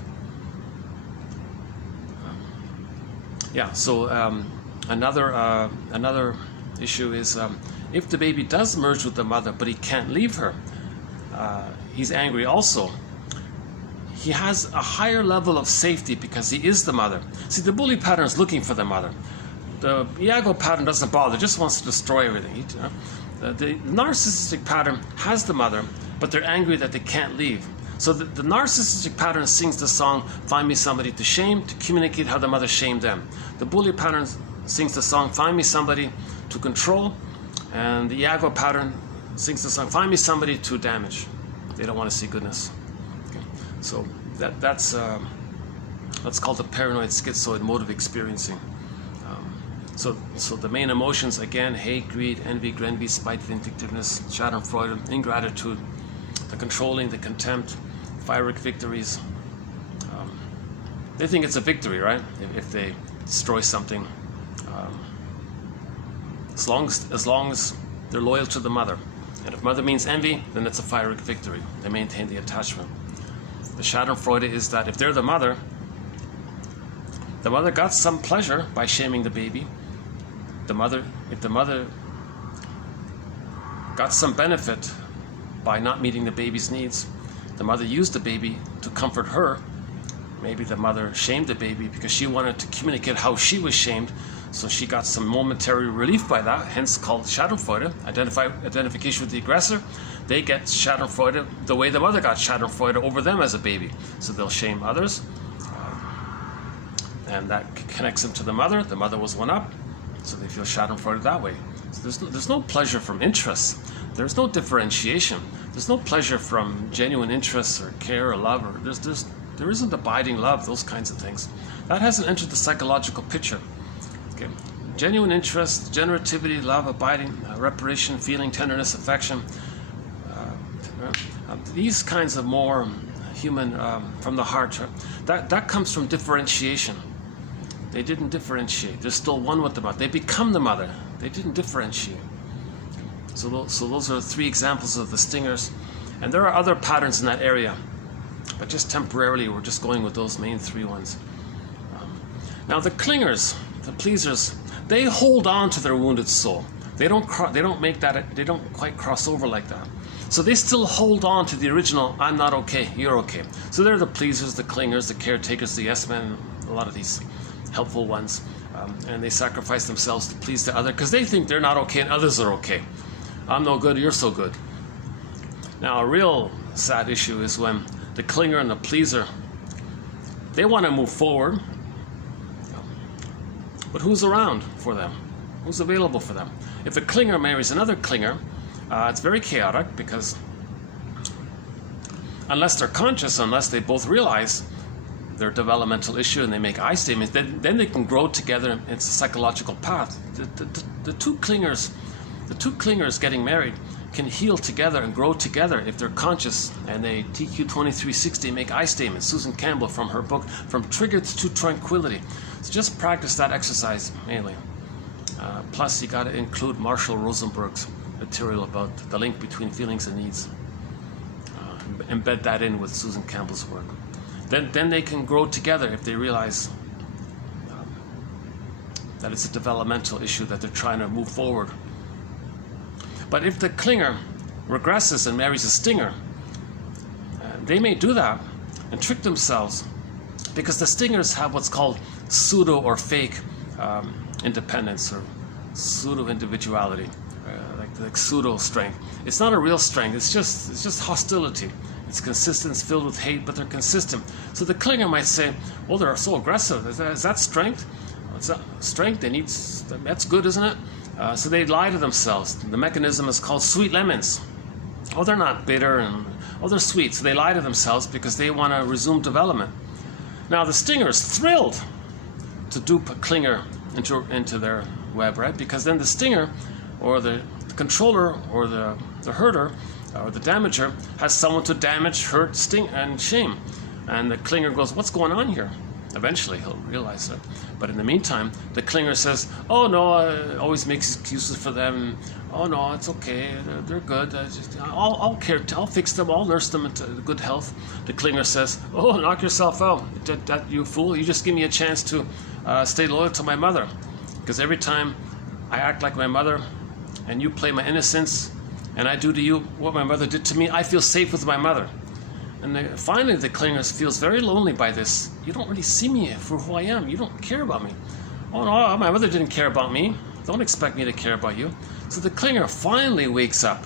So another issue is if the baby does merge with the mother, but he can't leave her, he's angry also. He has a higher level of safety because he is the mother. See, the bully pattern is looking for the mother. The Iago pattern doesn't bother, just wants to destroy everything. The narcissistic pattern has the mother, but they're angry that they can't leave. So the narcissistic pattern sings the song, find me somebody to shame, to communicate how the mother shamed them. The bully pattern sings the song, find me somebody to control, and the Iago pattern sings the song, find me somebody to damage. They don't want to see goodness. So that's called the paranoid schizoid mode of experiencing. So the main emotions, again, hate, greed, envy, grenvy, spite, vindictiveness, schadenfreude, ingratitude, the controlling, the contempt, Pyrrhic victories. They think it's a victory, right? If they destroy something. As long as they're loyal to the mother. And if mother means envy, then it's a Pyrrhic victory. They maintain the attachment. The schadenfreude is that if they're the mother got some pleasure by shaming the baby. If the mother got some benefit by not meeting the baby's needs, the mother used the baby to comfort her. Maybe the mother shamed the baby because she wanted to communicate how she was shamed, so she got some momentary relief by that, hence called schadenfreude, identification with the aggressor. They get schadenfreude the way the mother got schadenfreude over them as a baby. So they'll shame others, and that connects them to the mother. The mother was one up, so they feel schadenfreude that way. So there's no pleasure from interest. There's no differentiation. There's no pleasure from genuine interest or care or love, or there isn't abiding love, those kinds of things. That hasn't entered the psychological picture. Okay. Genuine interest, generativity, love, abiding, reparation, feeling, tenderness, affection. These kinds of more human, from the heart, that comes from differentiation. They didn't differentiate. They're still one with the mother. They become the mother. They didn't differentiate. So those are 3 examples of the stingers. And there are other patterns in that area. But just temporarily, we're just going with those main 3 ones. Now the clingers, the pleasers, they hold on to their wounded soul. They don't quite cross over like that. So they still hold on to the original, I'm not okay, you're okay. So they're the pleasers, the clingers, the caretakers, the yes men, a lot of these helpful ones. And they sacrifice themselves to please the other because they think they're not okay and others are okay. I'm no good, you're so good. Now a real sad issue is when the clinger and the pleaser, they want to move forward, but who's around for them? Who's available for them? If a clinger marries another clinger, it's very chaotic because unless they're conscious, unless they both realize their developmental issue and they make I statements, then they can grow together. It's a psychological path. The two clingers getting married can heal together and grow together if they're conscious, and they TQ2360 make I statements. Susan Campbell from her book, From Triggered to Tranquility. So just practice that exercise mainly. Plus you got to include Marshall Rosenberg's material about the link between feelings and needs. Embed that in with Susan Campbell's work. Then they can grow together if they realize that it's a developmental issue that they're trying to move forward. But if the clinger regresses and marries a stinger, they may do that and trick themselves, because the stingers have what's called pseudo or fake independence or pseudo individuality, like pseudo strength. It's not a real strength. It's just hostility. It's consistence filled with hate, but they're consistent. So the clinger might say, "Oh, they're so aggressive. Is that strength? It's not strength. That's good, isn't it?" So they lie to themselves. The mechanism is called sweet lemons. Oh, they're not bitter, and oh, they're sweet. So they lie to themselves because they want to resume development. Now the stinger is thrilled to dupe a clinger into their web, right? Because then the stinger, or the controller, or the herder, or the damager has someone to damage, hurt, sting, and shame. And the clinger goes, "What's going on here?" Eventually he'll realize it. But in the meantime, the clinger says, "Oh no," always makes excuses for them. "Oh no, it's okay. They're good. I'll fix them. I'll nurse them into good health." The clinger says, "Oh, knock yourself out. That you fool. You just give me a chance to stay loyal to my mother. Because every time I act like my mother and you play my innocence and I do to you what my mother did to me, I feel safe with my mother." And finally the clinger feels very lonely by this. "You don't really see me for who I am. You don't care about me." "Oh no, my mother didn't care about me. Don't expect me to care about you." So the clinger finally wakes up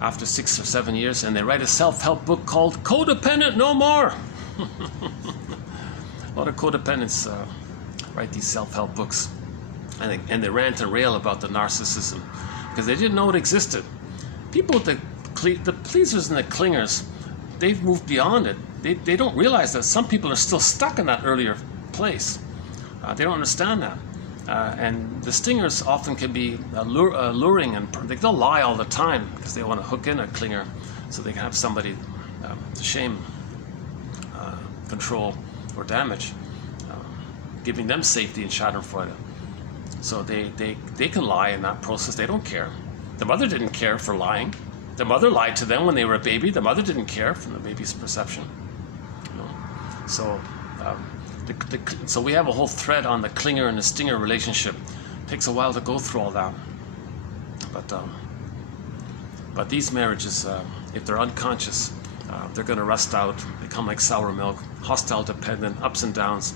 after 6 or 7 years, and they write a self-help book called Codependent No More. A lot of codependents write these self-help books, and they rant and rail about the narcissism because they didn't know it existed. People with the pleasers and the clingers, they've moved beyond it. They don't realize that some people are still stuck in that earlier place. They don't understand that. And the stingers often can be alluring, and they'll lie all the time because they want to hook in a clinger so they can have somebody to shame, control, or damage, giving them safety and schadenfreude. So they can lie in that process. They don't care. The mother didn't care for lying. The mother lied to them when they were a baby. The mother didn't care from the baby's perception. So so we have a whole thread on the clinger and the stinger relationship. It takes a while to go through all that. But these marriages, if they're unconscious, they're going to rust out, become like sour milk, hostile, dependent, ups and downs.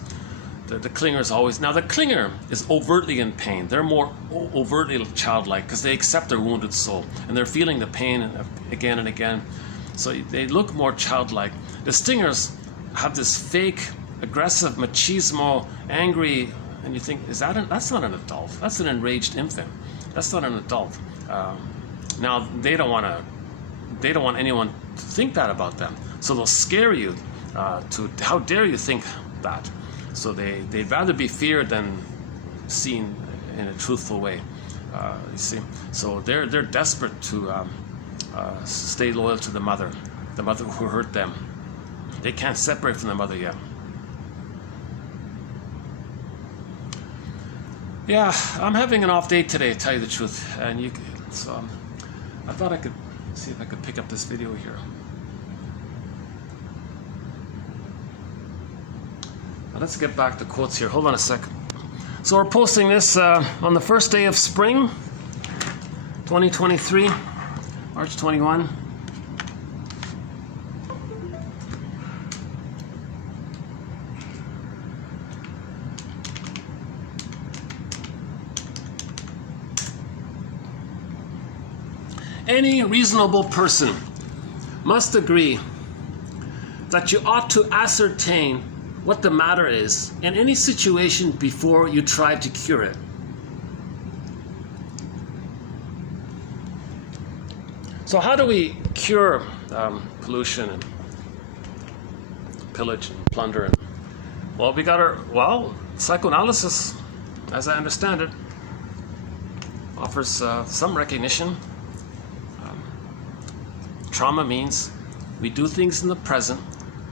The clinger is always... Now the clinger is overtly in pain. They're more overtly childlike because they accept their wounded soul and they're feeling the pain again and again. So they look more childlike. The stingers have this fake, aggressive, machismo, angry, and you think, that's not an adult. That's an enraged infant. That's not an adult. Now they don't want anyone to think that about them. So they'll scare you to, "How dare you think that?" So they'd rather be feared than seen in a truthful way. You see, so they're desperate to stay loyal to the mother who hurt them. They can't separate from the mother yet. Yeah, I'm having an off day today, to tell you the truth, and I thought I could see if I could pick up this video here. Let's get back to quotes here. Hold on a second. So we're posting this on the first day of spring, 2023, March 21. Any reasonable person must agree that you ought to ascertain what the matter is in any situation before you try to cure it. So how do we cure pollution and pillage and plunder? Well, psychoanalysis, as I understand it, offers some recognition. Trauma means we do things in the present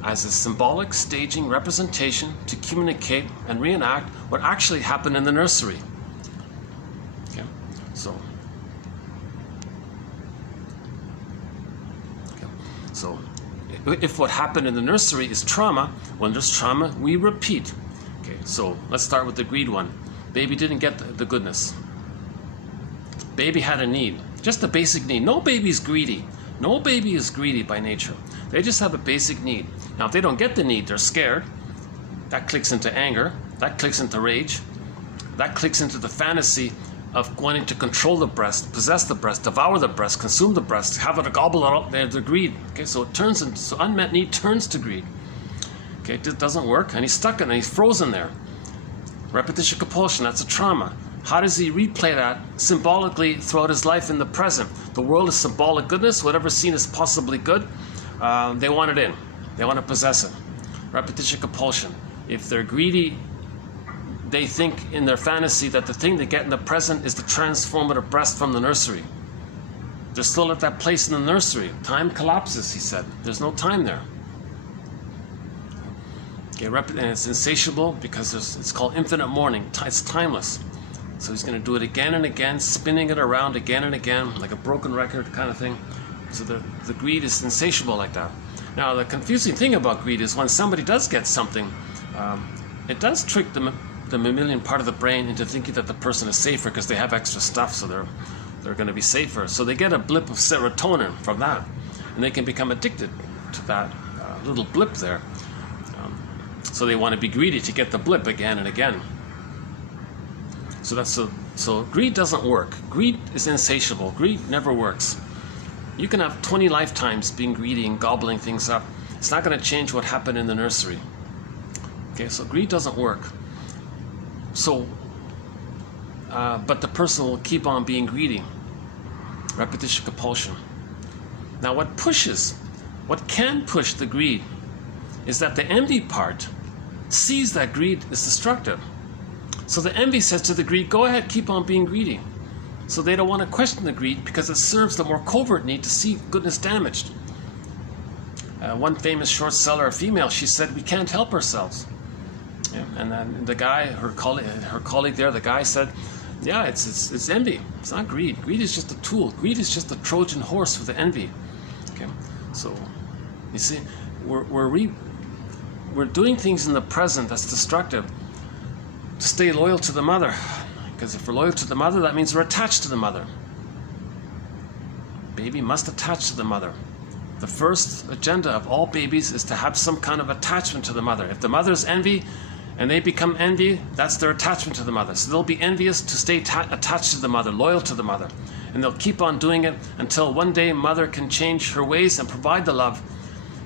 as a symbolic staging representation to communicate and reenact what actually happened in the nursery. Okay, so if what happened in the nursery is trauma, when there's trauma, we repeat. Okay, so let's start with the greed one. Baby didn't get the goodness. Baby had a need, just a basic need. No baby is greedy. No baby is greedy by nature. They just have a basic need. Now, if they don't get the need, they're scared. That clicks into anger. That clicks into rage. That clicks into the fantasy of wanting to control the breast, possess the breast, devour the breast, consume the breast, have it gobble it up. They're greed. Okay, so it turns into, so unmet need turns to greed. Okay, it doesn't work, and he's stuck in it, and he's frozen there. Repetition compulsion, that's a trauma. How does he replay that symbolically throughout his life in the present? The world is symbolic goodness. Whatever's seen as possibly good, they want it in. They want to possess it. Repetition compulsion. If they're greedy, they think in their fantasy that the thing they get in the present is the transformative breast from the nursery. They're still at that place in the nursery. Time collapses, he said. There's no time there. Okay, and it's insatiable because it's called infinite mourning. It's timeless. So he's going to do it again and again, spinning it around again and again, like a broken record kind of thing. So the greed is insatiable like that. Now, the confusing thing about greed is when somebody does get something, it does trick the mammalian part of the brain into thinking that the person is safer because they have extra stuff, so they're going to be safer. So they get a blip of serotonin from that, and they can become addicted to that little blip there. So they want to be greedy to get the blip again and again. So greed doesn't work. Greed is insatiable. Greed never works. You can have 20 lifetimes being greedy and gobbling things up. It's not going to change what happened in the nursery. Okay, so greed doesn't work. So, but the person will keep on being greedy. Repetition compulsion. Now what can push the greed is that the envy part sees that greed is destructive. So the envy says to the greed, go ahead, keep on being greedy. So they don't want to question the greed because it serves the more covert need to see goodness damaged. One famous short seller, a female, she said, we can't help ourselves. Yeah, and then the guy, her colleague there, the guy said, yeah, it's envy. It's not greed. Greed is just a tool. Greed is just a Trojan horse for the envy. Okay, so you see, we're doing things in the present that's destructive to stay loyal to the mother. Because if we're loyal to the mother, that means we're attached to the mother. Baby must attach to the mother. The first agenda of all babies is to have some kind of attachment to the mother. If the mother's envy and they become envy, that's their attachment to the mother. So they'll be envious to stay attached to the mother, loyal to the mother. And they'll keep on doing it until one day mother can change her ways and provide the love.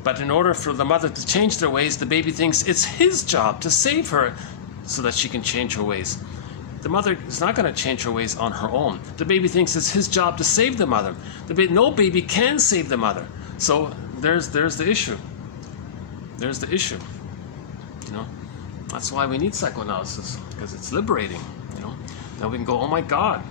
But in order for the mother to change their ways, the baby thinks it's his job to save her so that she can change her ways. The mother is not going to change her ways on her own. The baby thinks it's his job to save the mother. No baby can save the mother. So there's the issue. There's the issue. You know, that's why we need psychoanalysis, because it's liberating. You know, then we can go, oh my God.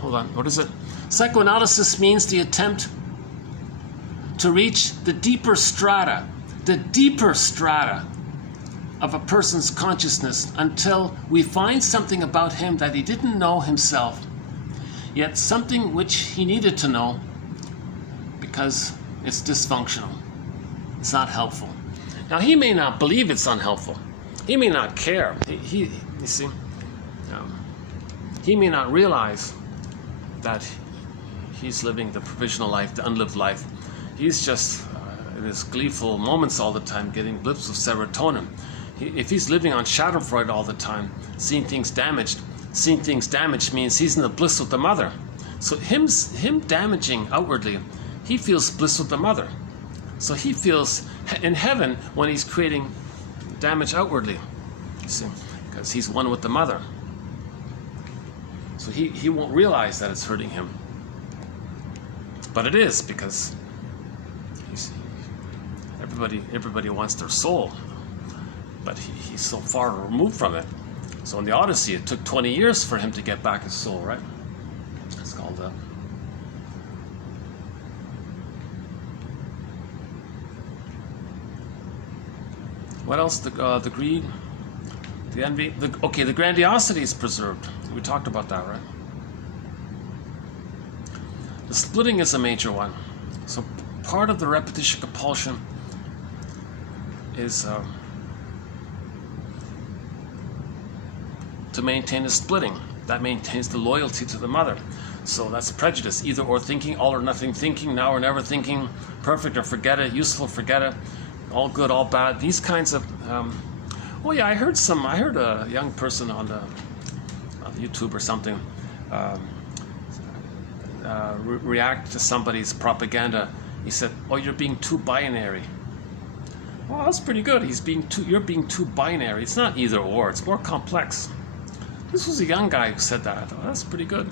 Hold on. What is it? Psychoanalysis means the attempt to reach the deeper strata of a person's consciousness until we find something about him that he didn't know himself, yet something which he needed to know because it's dysfunctional. It's not helpful. Now, he may not believe it's unhelpful. He may not care. You see, he may not realize that he's living the provisional life, the unlived life. He's just in his gleeful moments all the time, getting blips of serotonin. If he's living on Schadenfreude all the time, seeing things damaged means he's in the bliss with the mother. So him damaging outwardly, he feels bliss with the mother. So he feels in heaven when he's creating damage outwardly, you see, because he's one with the mother. So he won't realize that it's hurting him. But it is, because everybody wants their soul, but he's so far removed from it. So in the Odyssey, it took 20 years for him to get back his soul, right? It's called what else? The greed, the envy. The grandiosity is preserved. We talked about that, right? The splitting is a major one. So part of the repetition compulsion is to maintain the splitting. That maintains the loyalty to the mother. So that's prejudice, either or thinking, all or nothing thinking, now or never thinking, perfect or forget it, useful, forget it, all good, all bad. These kinds of oh yeah, I heard a young person on YouTube or something react to somebody's propaganda. He said, "Oh, you're being too binary." Well, that's pretty good. You're being too binary. It's not either or. It's more complex. This was a young guy who said that. I thought, that's pretty good.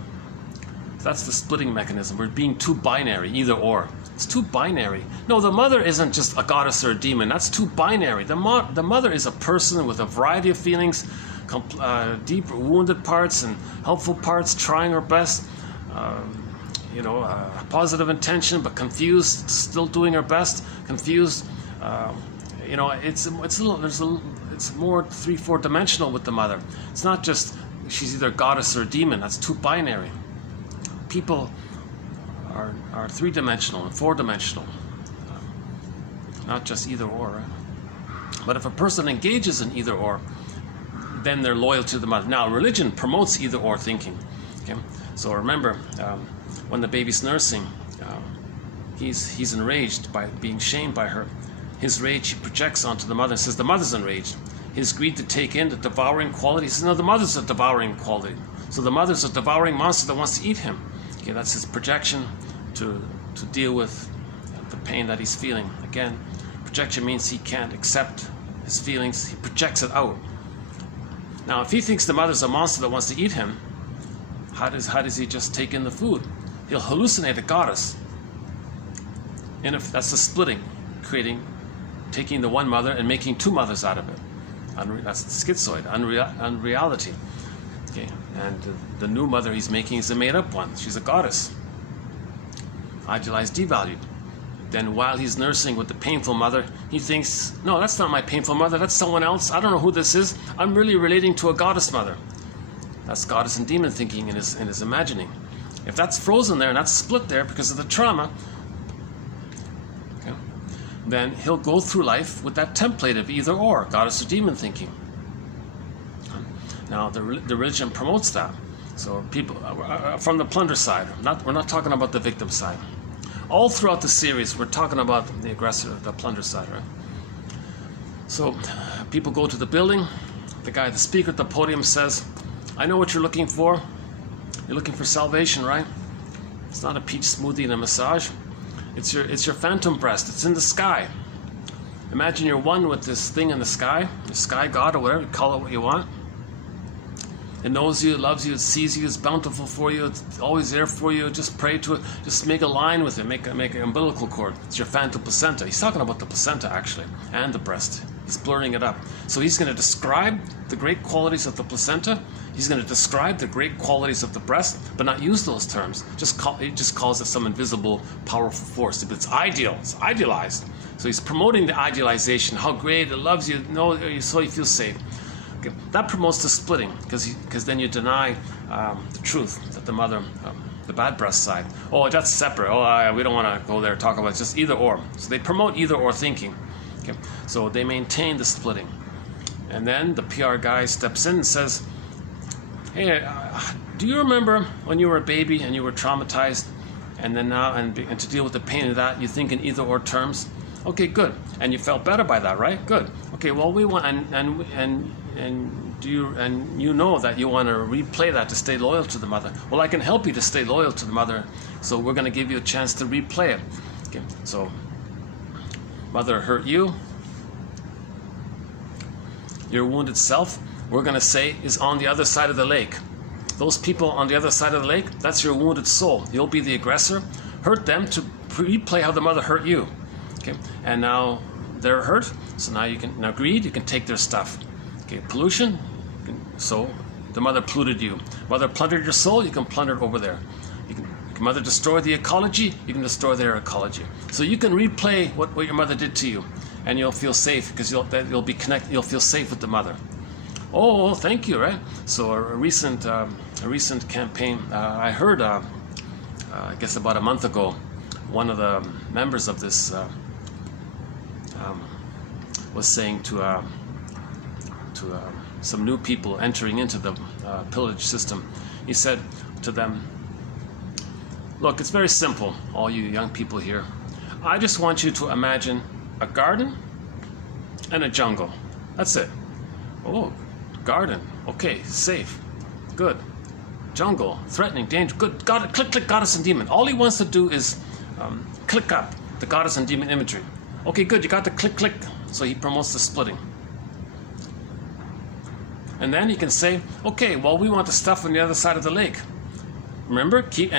That's the splitting mechanism. We're being too binary, either or. It's too binary. No, the mother isn't just a goddess or a demon. That's too binary. The mother is a person with a variety of feelings, deep wounded parts and helpful parts, trying her best. Positive intention, but confused, still doing her best, confused. It's more 3-4 dimensional with the mother. It's not just she's either goddess or a demon. That's too binary. People are 3-dimensional and 4-dimensional, not just either or. Right? But if a person engages in either or, then they're loyal to the mother. Now, religion promotes either or thinking. Okay? So remember, when the baby's nursing, he's enraged by being shamed by her. His rage he projects onto the mother and says the mother's enraged. His greed to take in the devouring quality. He says, no, the mother's a devouring quality. So the mother's a devouring monster that wants to eat him. Okay, that's his projection to deal with the pain that he's feeling. Again, projection means he can't accept his feelings. He projects it out. Now, if he thinks the mother's a monster that wants to eat him, how does he just take in the food? He'll hallucinate a goddess. And if that's the splitting, taking the one mother and making two mothers out of it. That's the schizoid, unreality. Okay, and the new mother he's making is a made-up one. She's a goddess. Idealized, devalued. Then while he's nursing with the painful mother, he thinks, no, that's not my painful mother, that's someone else. I don't know who this is. I'm really relating to a goddess mother. That's goddess and demon thinking in his imagining. If that's frozen there and that's split there because of the trauma, okay, then he'll go through life with that template of either or, goddess or demon thinking. Now, the religion promotes that. So people, from the plunder side, we're not talking about the victim side. All throughout the series, we're talking about the aggressor, the plunder side, right? So people go to the building. The speaker at the podium says, I know what you're looking for. You're looking for salvation, right? It's not a peach smoothie and a massage. It's your phantom breast. It's in the sky. Imagine you're one with this thing in the sky god or whatever, you call it what you want. It knows you, it loves you, it sees you, it's bountiful for you, it's always there for you. Just pray to it. Just make a line with it, make an umbilical cord. It's your phantom placenta. He's talking about the placenta, actually, and the breast. He's blurring it up. So he's going to describe the great qualities of the placenta. He's going to describe the great qualities of the breast, but not use those terms. He just calls it some invisible, powerful force. But it's ideal. It's idealized. So he's promoting the idealization. How great, it loves you, so you feel safe. Okay. That promotes the splitting, because then you deny the truth that the mother, the bad breast side. Oh, that's separate. Oh, we don't want to go there, talk about it. It's just either or. So they promote either or thinking. Okay. So they maintain the splitting. And then the PR guy steps in and says, hey, do you remember when you were a baby and you were traumatized, and then now, and to deal with the pain of that, you think in either or terms? Okay, good. And you felt better by that, right? Good. Okay, well, we want, and you know that you want to replay that to stay loyal to the mother. Well, I can help you to stay loyal to the mother, so we're going to give you a chance to replay it. Okay, so mother hurt you. Your wounded self, we're going to say, is on the other side of the lake. Those people on the other side of the lake, that's your wounded soul. You'll be the aggressor. Hurt them to replay how the mother hurt you. Okay, and now they're hurt, so now greed, you can take their stuff. Okay, pollution, So the mother polluted you. Mother plundered your soul, you can plunder it over there. Mother destroyed the ecology, you can destroy their ecology. So you can replay what your mother did to you, and you'll feel safe because you'll be connected. You'll feel safe with the mother. Oh, thank you, right? So a recent campaign, I heard, I guess about a month ago, one of the members of this was saying to some new people entering into the pillage system. He said to them, look, it's very simple, all you young people here. I just want you to imagine a garden and a jungle. That's it. Oh, garden. Okay, safe. Good. Jungle. Threatening. Danger. Good. Got it. Click, click, goddess and demon. All he wants to do is click up the goddess and demon imagery. Okay, good. You got the click, click. So he promotes the splitting. And then he can say, okay, well, we want the stuff on the other side of the lake. Remember, keep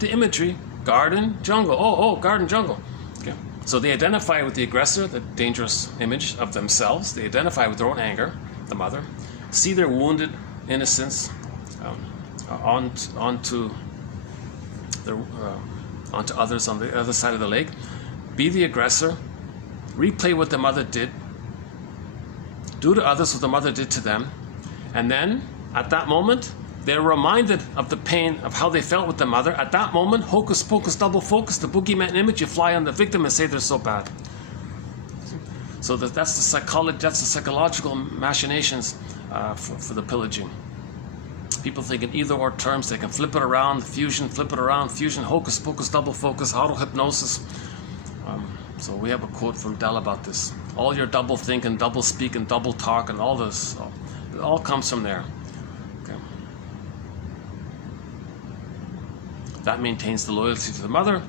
the imagery, garden, jungle. Oh, garden, jungle. Okay. So they identify with the aggressor, the dangerous image of themselves. They identify with their own anger, the mother. See their wounded innocence onto others on the other side of the lake. Be the aggressor. Replay what the mother did. Do to others what the mother did to them. And then, at that moment, they're reminded of the pain of how they felt with the mother. At that moment, hocus pocus, double focus, the boogeyman image, you fly on the victim and say they're so bad. So that's the psychological machinations for the pillaging. People think in either or terms, they can flip it around, fusion, hocus pocus, double focus, auto-hypnosis. So we have a quote from Dell about this. All your double think and double speak and double talk and all this, it all comes from there. That maintains the loyalty to the mother.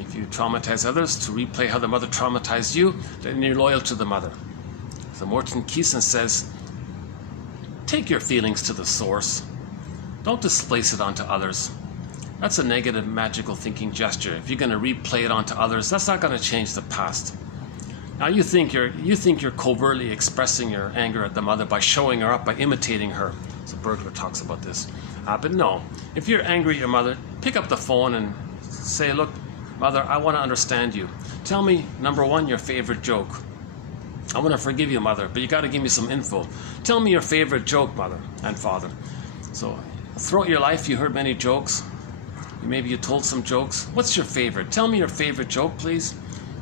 If you traumatize others to replay how the mother traumatized you, then you're loyal to the mother. So Morton Keeson says, take your feelings to the source. Don't displace it onto others. That's a negative magical thinking gesture. If you're going to replay it onto others, that's not going to change the past. Now you think you're covertly expressing your anger at the mother by showing her up, by imitating her. So Bergler talks about this. But no, if you're angry at your mother, pick up the phone and say, look, mother, I want to understand you. Tell me, number one, your favorite joke. I want to forgive you, mother, but you got to give me some info. Tell me your favorite joke, mother and father. So throughout your life, you heard many jokes. Maybe you told some jokes. What's your favorite? Tell me your favorite joke, please.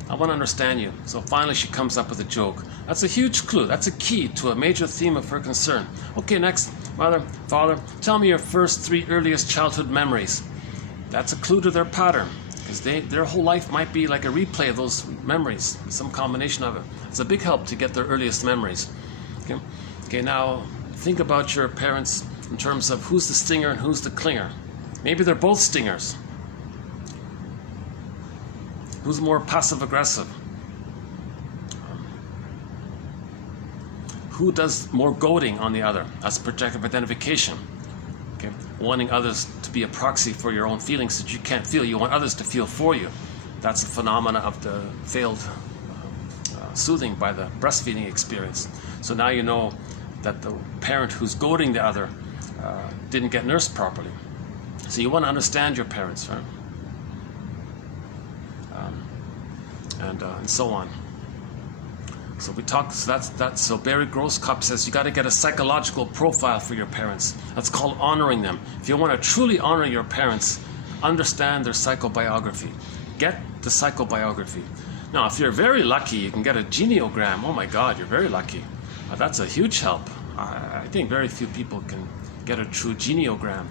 I want to understand you. So finally she comes up with a joke. That's a huge clue. That's a key to a major theme of her concern. Okay, next, mother, father, tell me your first 3 earliest childhood memories. That's a clue to their pattern, because their whole life might be like a replay of those memories, some combination of it. It's a big help to get their earliest memories. Okay, now think about your parents in terms of who's the stinger and who's the clinger. Maybe they're both stingers. Who's more passive-aggressive? Who does more goading on the other as projective identification? Okay, wanting others to be a proxy for your own feelings that you can't feel. You want others to feel for you. That's a phenomena of the failed soothing by the breastfeeding experience. So now you know that the parent who's goading the other didn't get nursed properly. So you want to understand your parents, right? And so on. So we talk. So that's. So Barry Grosskopf says you got to get a psychological profile for your parents. That's called honoring them. If you want to truly honor your parents, understand their psychobiography. Get the psychobiography. Now, if you're very lucky, you can get a geneogram. Oh my God, you're very lucky. That's a huge help. I think very few people can get a true geneogram.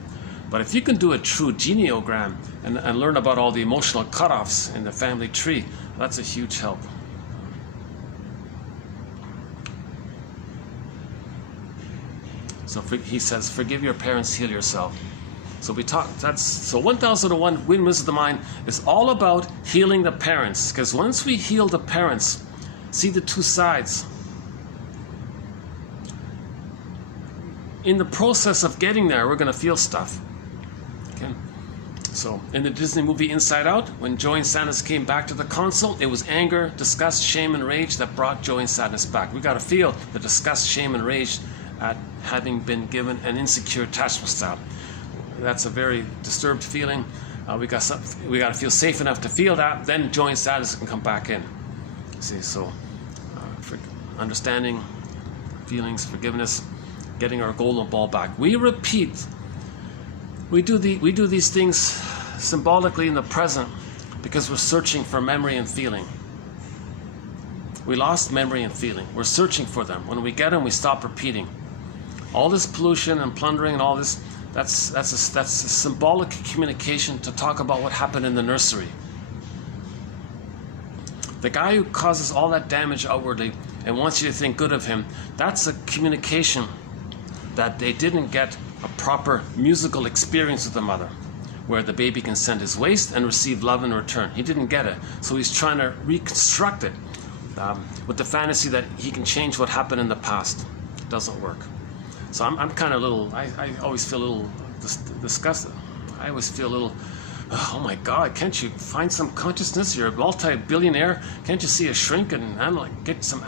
But if you can do a true geneogram and learn about all the emotional cutoffs in the family tree, that's a huge help. So he says, forgive your parents, heal yourself. So we talk. So 1001 Windmills of the Mind is all about healing the parents. Because once we heal the parents, see the two sides. In the process of getting there, we're going to feel stuff. Okay. So in the Disney movie Inside Out, when Joey and Sadness came back to the console, it was anger, disgust, shame, and rage that brought Joey and Sadness back. We got to feel the disgust, shame, and rage at having been given an insecure attachment style. That's a very disturbed feeling. We got to feel safe enough to feel that, then join status can come back in. See, so for understanding, feelings, forgiveness, getting our golden ball back. We repeat. We do these things symbolically in the present because we're searching for memory and feeling. We lost memory and feeling. We're searching for them. When we get them, we stop repeating. All this pollution and plundering and all this, that's a symbolic communication to talk about what happened in the nursery. The guy who causes all that damage outwardly and wants you to think good of him, that's a communication that they didn't get a proper musical experience with the mother, where the baby can send his waste and receive love in return. He didn't get it, so he's trying to reconstruct it with the fantasy that he can change what happened in the past. It doesn't work. So I'm kind of a little, I always feel a little disgusted. I always feel a little, oh my God, can't you find some consciousness? You're a multi-billionaire. Can't you see a shrink and get some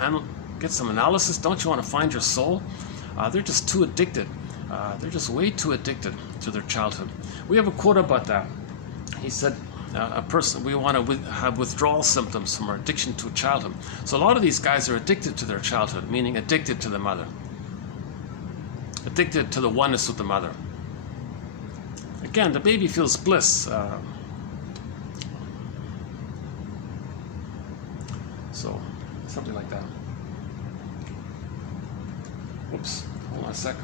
analysis? Don't you want to find your soul? They're just too addicted. They're just way too addicted to their childhood. We have a quote about that. He said, we want to have withdrawal symptoms from our addiction to childhood. So a lot of these guys are addicted to their childhood, meaning addicted to the mother. Addicted to the oneness with the mother. Again, the baby feels bliss. So, something like that. Oops, hold on a sec.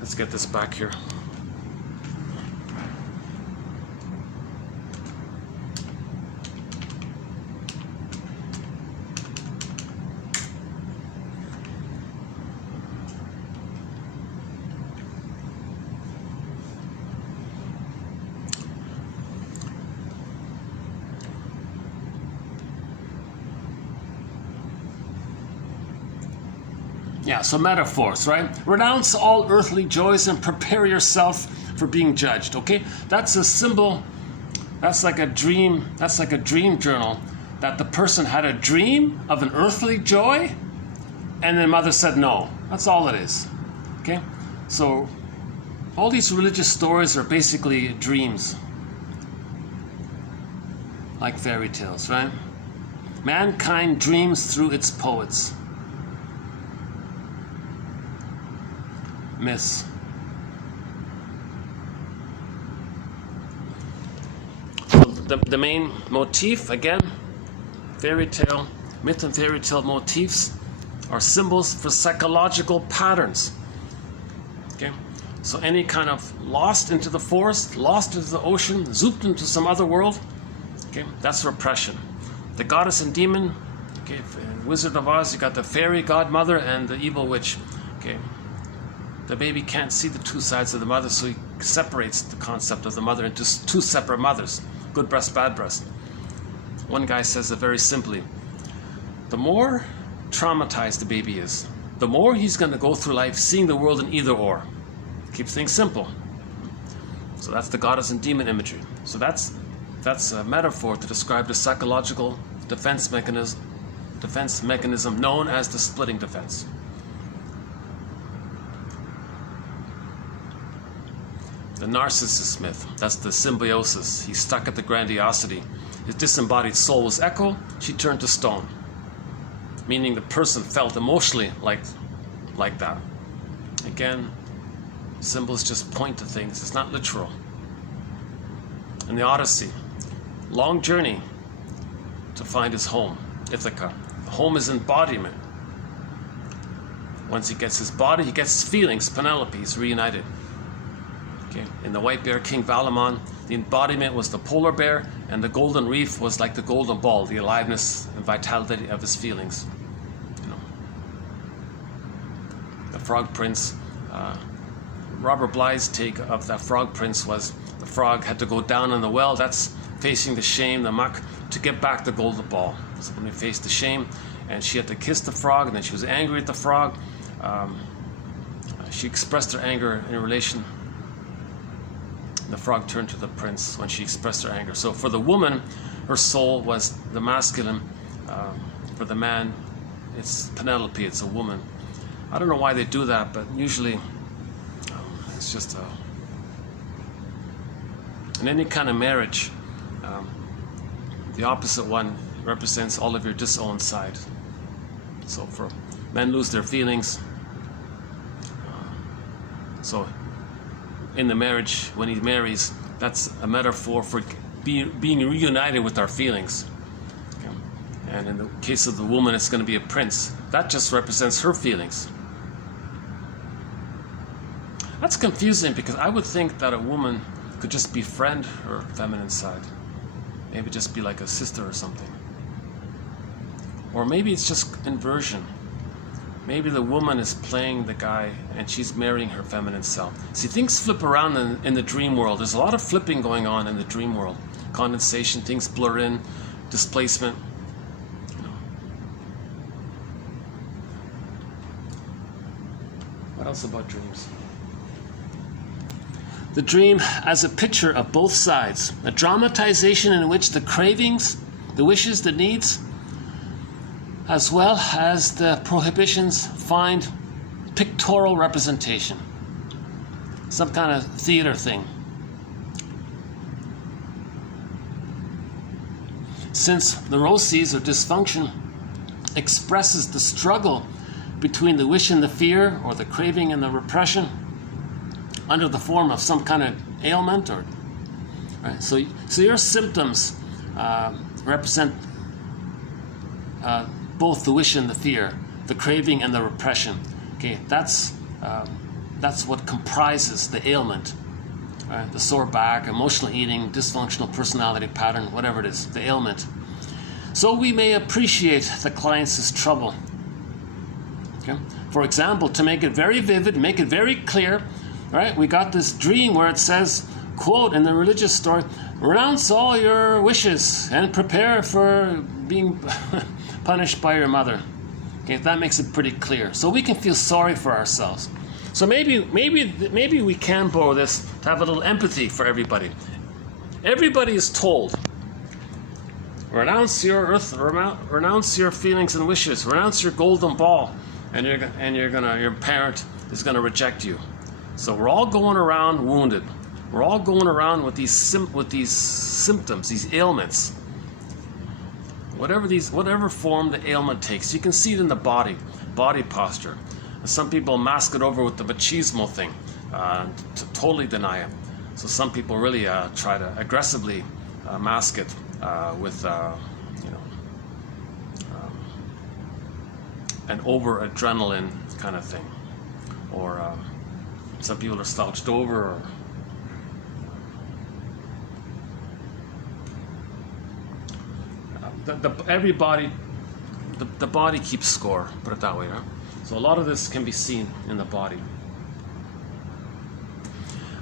Let's get this back here. Yeah, so metaphors, right? Renounce all earthly joys and prepare yourself for being judged, okay? That's a symbol, that's like a dream journal, that the person had a dream of an earthly joy and the mother said no. That's all it is, okay? So all these religious stories are basically dreams, like fairy tales, right? Mankind dreams through its poets. Myths. The main motif, again, fairy tale, myth and fairy tale motifs are symbols for psychological patterns. Okay? So any kind of lost into the forest, lost into the ocean, zooped into some other world, okay, that's repression. The goddess and demon, okay, Wizard of Oz, you got the fairy godmother and the evil witch, okay. The baby can't see the two sides of the mother, so he separates the concept of the mother into two separate mothers, good breast, bad breast. One guy says it very simply, the more traumatized the baby is, the more he's going to go through life seeing the world in either or. Keeps things simple. So that's the goddess and demon imagery. So that's a metaphor to describe the psychological defense mechanism known as the splitting defense. The narcissist myth, that's the symbiosis. He's stuck at the grandiosity. His disembodied soul was echo, she turned to stone. Meaning the person felt emotionally like that. Again, symbols just point to things, it's not literal. In the Odyssey, long journey to find his home, Ithaca. Home is embodiment. Once he gets his body, he gets his feelings, Penelope, he's reunited. Okay. In the White Bear, King Valamon, the embodiment was the polar bear, and the golden reef was like the golden ball, the aliveness and vitality of his feelings. You know. The Frog Prince, Robert Bly's take of that Frog Prince was the frog had to go down in the well, that's facing the shame, the muck, to get back the golden ball. So when he faced the shame, and she had to kiss the frog, and then she was angry at the frog. She expressed her anger in relation. The frog turned to the prince when she expressed her anger. So for the woman, her soul was the masculine. For the man, it's Penelope, it's a woman. I don't know why they do that, but usually it's just in any kind of marriage, the opposite one represents all of your disowned side. So for men lose their feelings. So in the marriage, when he marries, that's a metaphor for being reunited with our feelings. Okay? And in the case of the woman, it's going to be a prince. That just represents her feelings. That's confusing because I would think that a woman could just befriend her feminine side. Maybe just be like a sister or something. Or maybe it's just inversion. Maybe the woman is playing the guy and she's marrying her feminine self. See, things flip around in the dream world. There's a lot of flipping going on in the dream world. Condensation, things blur in, displacement. What else about dreams? The dream as a picture of both sides, a dramatization in which the cravings, the wishes, the needs, as well as the prohibitions find pictorial representation. Some kind of theater thing. Since neuroses or dysfunction expresses the struggle between the wish and the fear, or the craving and the repression, under the form of some kind of ailment, or right? So your symptoms represent both the wish and the fear, the craving and the repression. Okay, that's what comprises the ailment. Right? The sore back, emotional eating, dysfunctional personality pattern, whatever it is, the ailment. So we may appreciate the client's trouble. Okay? For example, to make it very vivid, make it very clear, right? We got this dream where it says, quote, in the religious story, renounce all your wishes and prepare for being punished by your mother. Okay, that makes it pretty clear. So we can feel sorry for ourselves. So maybe we can borrow this to have a little empathy for everybody. Everybody is told, renounce your earth, renounce your feelings and wishes, renounce your golden ball, and your parent is gonna reject you. So we're all going around wounded. We're all going around with these symptoms, these ailments. Whatever form the ailment takes, you can see it in the body posture. Some people mask it over with the machismo thing, to totally deny it. So some people really try to aggressively mask it with an over adrenaline kind of thing, or some people are slouched over. Or, the body keeps score, put it that way, right? So a lot of this can be seen in the body.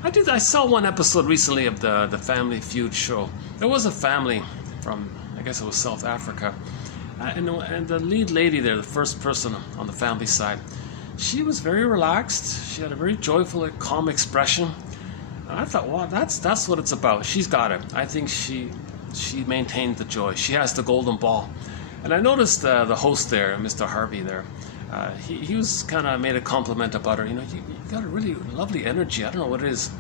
I saw one episode recently of the Family Feud show. There was a family from, I guess it was South Africa, and the lead lady there, the first person on the family side, she was very relaxed. She had a very joyful, calm expression. And I thought, wow, that's what it's about. She's got it. I think she maintained the joy. She has the golden ball. And I noticed the host there, Mr. Harvey there, he was kind of made a compliment about her. You got a really lovely energy. I don't know what it is.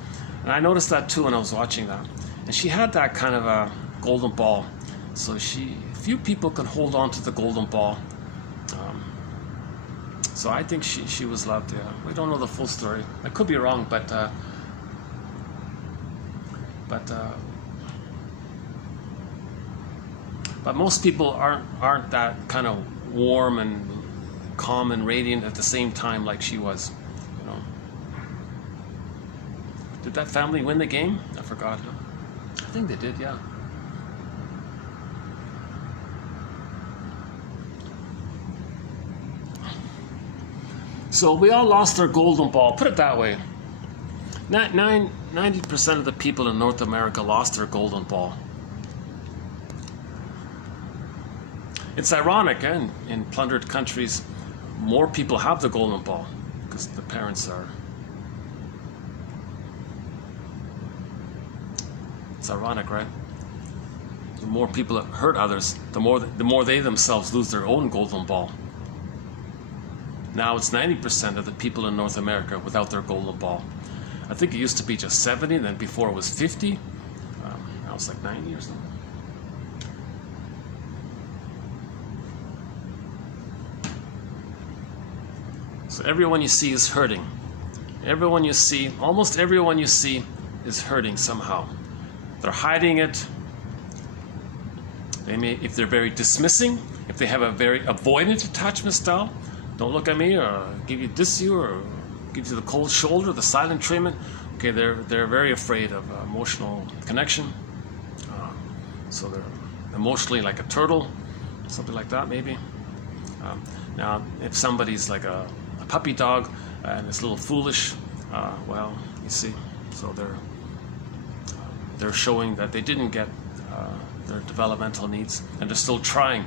And I noticed that too when I was watching that. And she had that kind of a golden ball. So few people can hold on to the golden ball. So I think she was loved. Yeah, we don't know the full story. I could be wrong, but most people aren't that kind of warm and calm and radiant at the same time like she was. Did that family win the game? I forgot. I think they did. Yeah. So we all lost our golden ball. Put it that way. 90% of the people in North America lost their golden ball. It's ironic, in plundered countries, more people have the golden ball because the parents are. It's ironic, right? The more people hurt others, the more they themselves lose their own golden ball. Now it's 90% of the people in North America without their golden ball. I think it used to be just 70, then before it was 50. Now it's like 90 or something. So everyone you see is hurting. Everyone you see, almost everyone you see is hurting somehow. They're hiding it. They may, if they're very dismissing, if they have a very avoidant attachment style, don't look at me, or diss you, or give you the cold shoulder, the silent treatment. Okay, they're very afraid of emotional connection. So they're emotionally like a turtle, something like that maybe. Now, if somebody's like a puppy dog and it's a little foolish, well, you see, so they're showing that they didn't get their developmental needs, and they're still trying,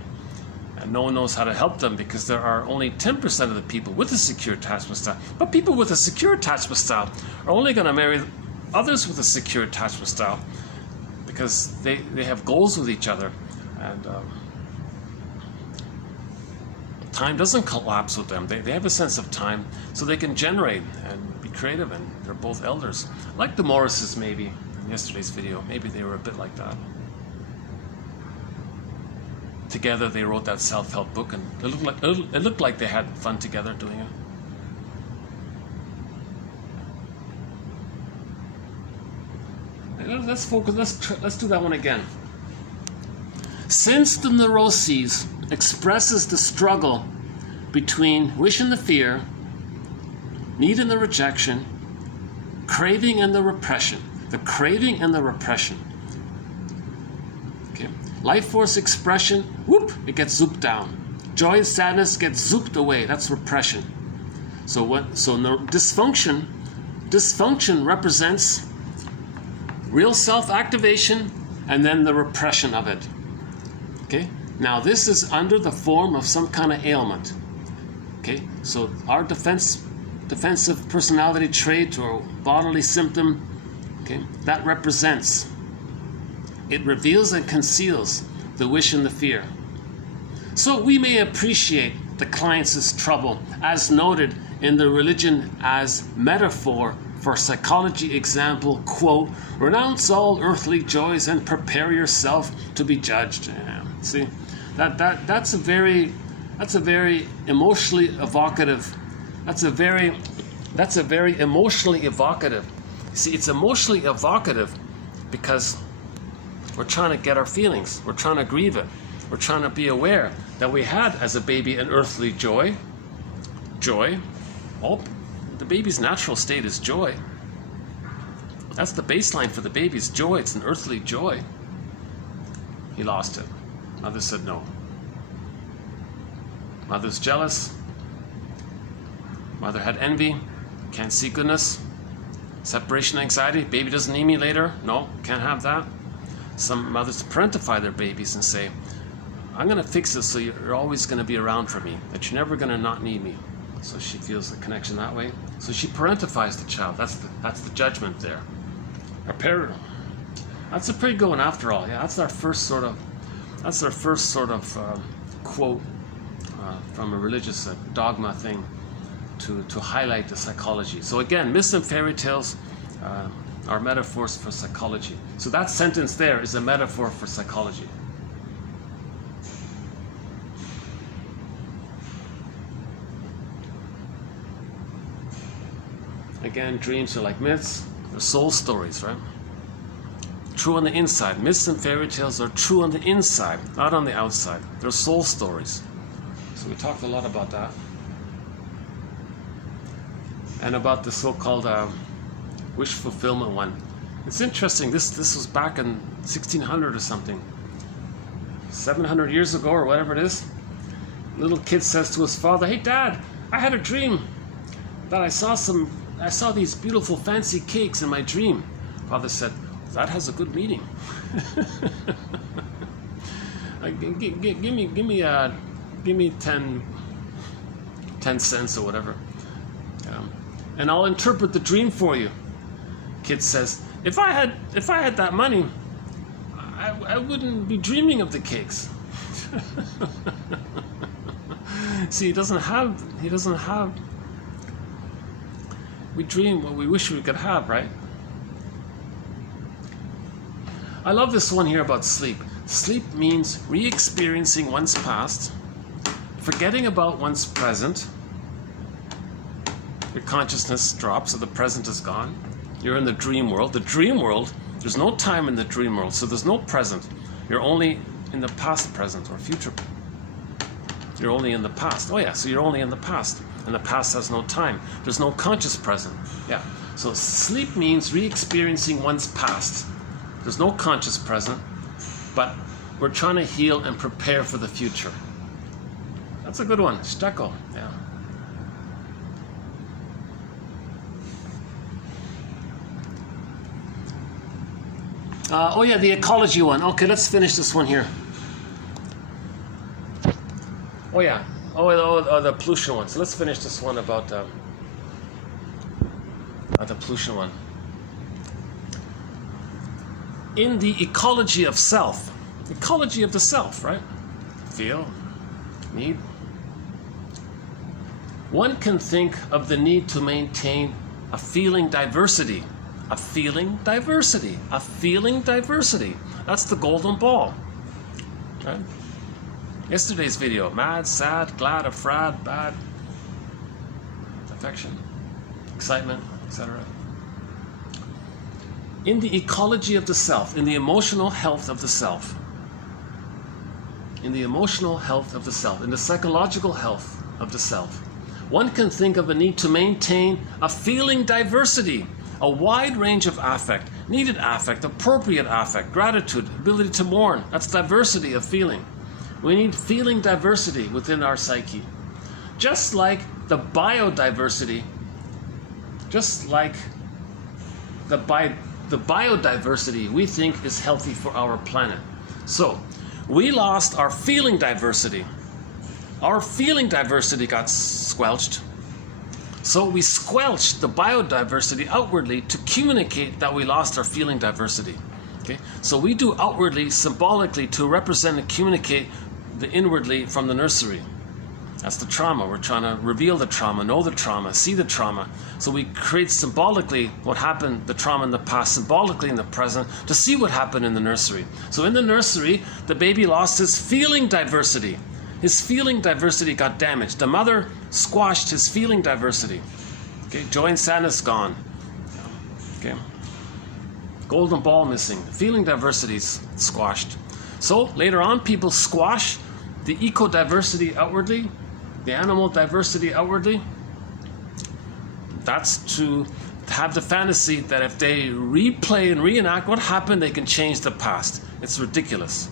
and no one knows how to help them, because there are only 10% of the people with a secure attachment style. But people with a secure attachment style are only going to marry others with a secure attachment style, because they have goals with each other, and time doesn't collapse with them. They have a sense of time, so they can generate and be creative, and they're both elders. Like the Morrises, maybe, in yesterday's video. Maybe they were a bit like that. Together they wrote that self-help book, and it looked like they had fun together doing it. Let's focus, let's do that one again. Since the neuroses expresses the struggle between wish and the fear, need and the rejection, craving and the repression. The craving and the repression. Okay. Life force expression, whoop, it gets zooped down. Joy and sadness gets zooped away. That's repression. So dysfunction represents real self-activation and then the repression of it. Okay? Now this is under the form of some kind of ailment. Okay? So our defensive personality trait or bodily symptom, okay, that represents, it reveals and conceals the wish and the fear. So we may appreciate the client's trouble as noted in the religion as metaphor for psychology example, quote, renounce all earthly joys and prepare yourself to be judged. Yeah, see, that's a very emotionally evocative. That's a very emotionally evocative. See, it's emotionally evocative because we're trying to get our feelings. We're trying to grieve it. We're trying to be aware that we had as a baby an earthly joy. The baby's natural state is joy. That's the baseline for the baby's joy. It's an earthly joy. He lost it. Mother said no. Mother's jealous. Mother had envy. Can't see goodness. Separation anxiety. Baby doesn't need me later. No, can't have that. Some mothers parentify their babies and say, I'm going to fix this so you're always going to be around for me, that you're never going to not need me. So she feels the connection that way. So she parentifies the child. That's the judgment there. Our parent. That's a pretty good one after all. Yeah, that's our first sort of quote from a religious dogma thing to highlight the psychology. So again, myths and fairy tales are metaphors for psychology. So that sentence there is a metaphor for psychology. Again, dreams are like myths. They're soul stories, right? True on the inside. Myths and fairy tales are true on the inside, not on the outside. They're soul stories. So we talked a lot about that. And about the so-called wish fulfillment one. It's interesting. This was back in 1600 or something. 700 years ago or whatever it is. Little kid says to his father, "Hey Dad, I had a dream that I saw these beautiful fancy cakes in my dream." Father said, "That has a good meaning." Give me 10 cents or whatever, and I'll interpret the dream for you. Kid says, if I had that money, I wouldn't be dreaming of the cakes. See, he doesn't have, we dream what we wish we could have, right? I love this one here about sleep. Sleep means re-experiencing one's past, forgetting about one's present. Your consciousness drops, so the present is gone. You're in the dream world. The dream world, there's no time in the dream world, so there's no present. You're only in the past present or future. You're only in the past. Oh yeah, so you're only in the past. And the past has no time. There's no conscious present. Yeah. So sleep means re-experiencing one's past. There's no conscious present, but we're trying to heal and prepare for the future. That's a good one. Steckel. Yeah. Oh yeah, the ecology one. Okay, let's finish this one here. Oh yeah. Oh, the pollution one. So let's finish this one about the pollution one. In the ecology of self, ecology of the self, right? Feel, need. One can think of the need to maintain a feeling diversity. A feeling diversity. A feeling diversity. That's the golden ball. Right? Yesterday's video, mad, sad, glad, afraid, bad, affection, excitement, etc. In the ecology of the self, in the emotional health of the self, in the emotional health of the self, in the psychological health of the self, one can think of a need to maintain a feeling diversity, a wide range of affect, needed affect, appropriate affect, gratitude, ability to mourn. That's diversity of feeling. We need feeling diversity within our psyche. Just like the biodiversity, just like the biodiversity we think is healthy for our planet. So, we lost our feeling diversity. Our feeling diversity got squelched. So we squelched the biodiversity outwardly to communicate that we lost our feeling diversity. Okay? So we do outwardly, symbolically, to represent and communicate the inwardly from the nursery. That's the trauma. We're trying to reveal the trauma, know the trauma, see the trauma. So we create symbolically what happened, the trauma in the past, symbolically in the present, to see what happened in the nursery. So in the nursery, the baby lost his feeling diversity. His feeling diversity got damaged. The mother squashed his feeling diversity. Okay, joy and sadness gone. Okay, golden ball missing. Feeling diversity's squashed. So later on, people squash the eco-diversity outwardly, the animal diversity outwardly. That's to have the fantasy that if they replay and reenact what happened, they can change the past. It's ridiculous.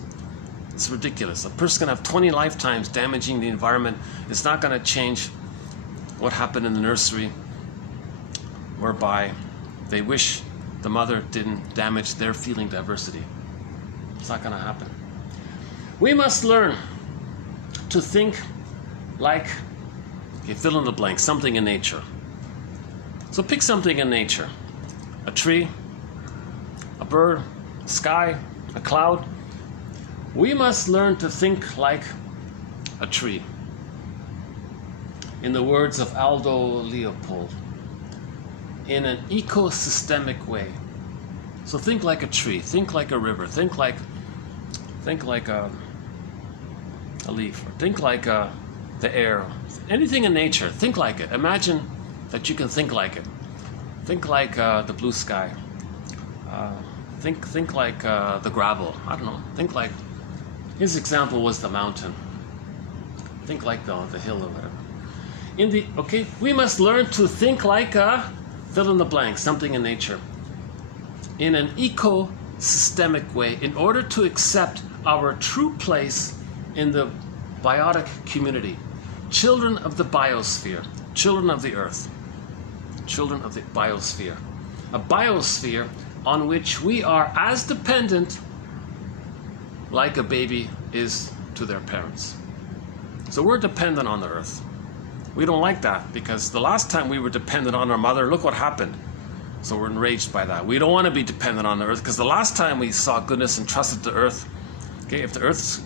It's ridiculous. A person can have 20 lifetimes damaging the environment. It's not going to change what happened in the nursery, whereby they wish the mother didn't damage their feeling diversity. It's not going to happen. We must learn to think like, okay, fill in the blank, something in nature. So pick something in nature. A tree, a bird, a sky, a cloud. We must learn to think like a tree. In the words of Aldo Leopold, in an ecosystemic way. So think like a tree, think like a river, think like a leaf, or think like the air. Anything in nature, think like it. Imagine that you can think like it. Think like the blue sky. Think like the gravel. I don't know. Think like, his example was the mountain. Think like the hill or whatever. We must learn to think like fill in the blank, something in nature. In an ecosystemic way, in order to accept our true place in the biotic community. Children of the biosphere, children of the earth, children of the biosphere. A biosphere on which we are as dependent like a baby is to their parents. So we're dependent on the earth. We don't like that because the last time we were dependent on our mother, look what happened. So we're enraged by that. We don't want to be dependent on the earth because the last time we saw goodness and trusted the earth, okay, if the earth's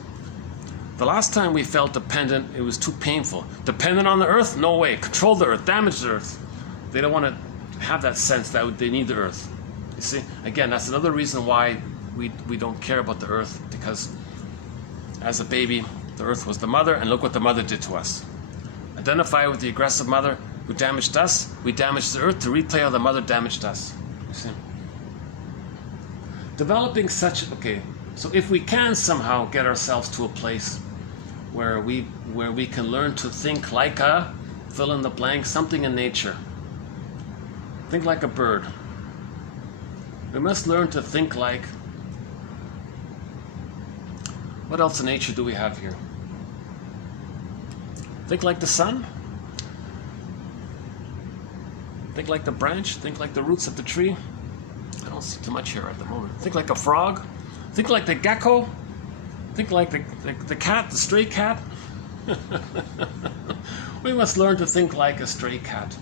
The last time we felt dependent, it was too painful. Dependent on the earth? No way. Control the earth, damage the earth. They don't want to have that sense that they need the earth. You see, again, that's another reason why we don't care about the earth, because as a baby, the earth was the mother, and look what the mother did to us. Identify with the aggressive mother who damaged us. We damaged the earth to replay how the mother damaged us. You see? Developing such, okay, so if we can somehow get ourselves to a place where we can learn to think like a, fill in the blank, something in nature. Think like a bird. We must learn to think like, what else in nature do we have here? Think like the sun. Think like the branch. Think like the roots of the tree. I don't see too much here at the moment. Think like a frog. Think like the gecko. Think like the cat, the stray cat. We must learn to think like a stray cat.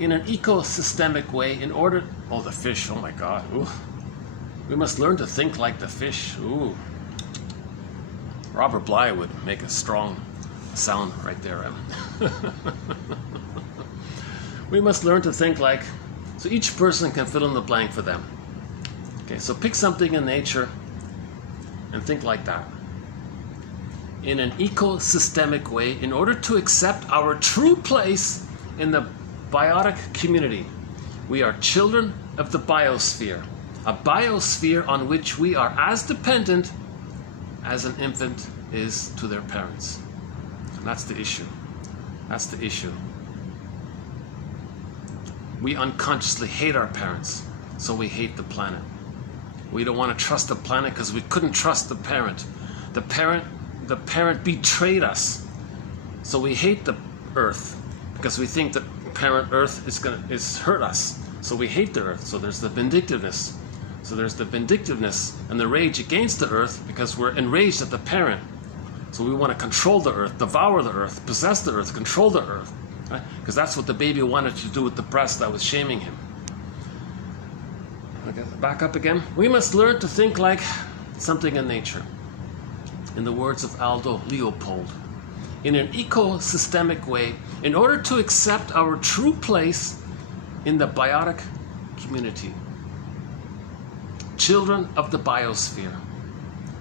In an ecosystemic way, in order... Oh, the fish, oh my God. Ooh. We must learn to think like the fish. Ooh. Robert Bly would make a strong sound right there. We must learn to think like... So each person can fill in the blank for them. Okay, so pick something in nature and think like that. In an ecosystemic way, in order to accept our true place in the biotic community. We are children of the biosphere, a biosphere on which we are as dependent as an infant is to their parents. And that's the issue. That's the issue. We unconsciously hate our parents, so we hate the planet. We don't want to trust the planet because we couldn't trust the parent. The parent betrayed us, so we hate the earth because we think that parent earth is hurt us, so we hate the earth. So there's the vindictiveness. So there's the vindictiveness and the rage against the earth because we're enraged at the parent. So we want to control the earth, devour the earth, possess the earth, control the earth, right? Because that's what the baby wanted to do with the breast that was shaming him. Okay, back up again. We must learn to think like something in nature. In the words of Aldo Leopold, in an ecosystemic way, in order to accept our true place in the biotic community. Children of the biosphere.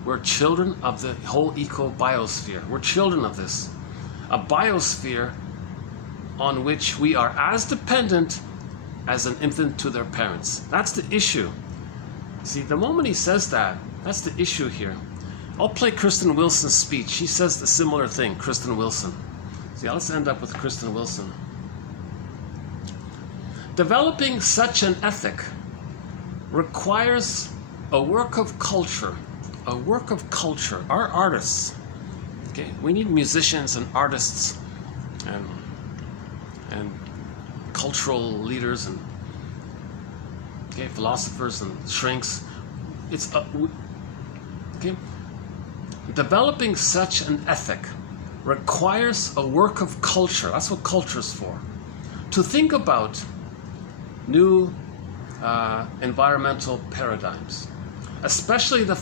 We're children of the whole eco-biosphere. We're children of this. A biosphere on which we are as dependent as an infant to their parents. That's the issue. See, the moment he says that, that's the issue here. I'll play Kristen Wilson's speech. She says the similar thing, Kristen Wilson. See, let's end up with Kristen Wilson. Developing such an ethic requires a work of culture. A work of culture. Our artists. Okay, we need musicians and artists and cultural leaders and philosophers and shrinks. It's okay. Developing such an ethic requires a work of culture. That's what culture is for. To think about new environmental paradigms, especially the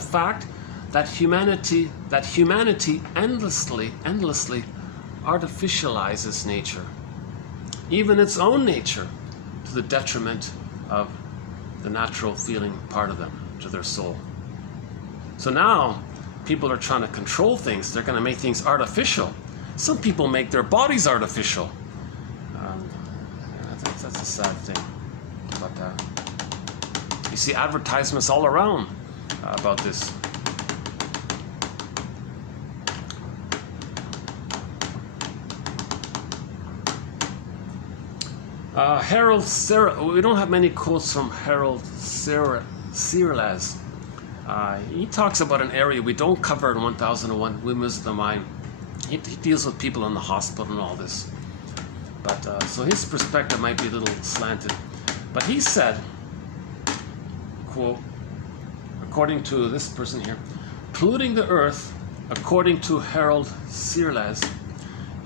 fact that humanity endlessly artificializes nature, even its own nature, to the detriment of the natural feeling part of them, to their soul. So now people are trying to control things. They're going to make things artificial. Some people make their bodies artificial. I think that's a sad thing about that. You see advertisements all around about this. Harold Sarah. We don't have many quotes from Harold Sirlas. He talks about an area we don't cover in 1001 Windmills of the Mind. He deals with people in the hospital and all this. But so his perspective might be a little slanted. But he said, quote, according to this person here, polluting the earth, according to Harold Sirlas,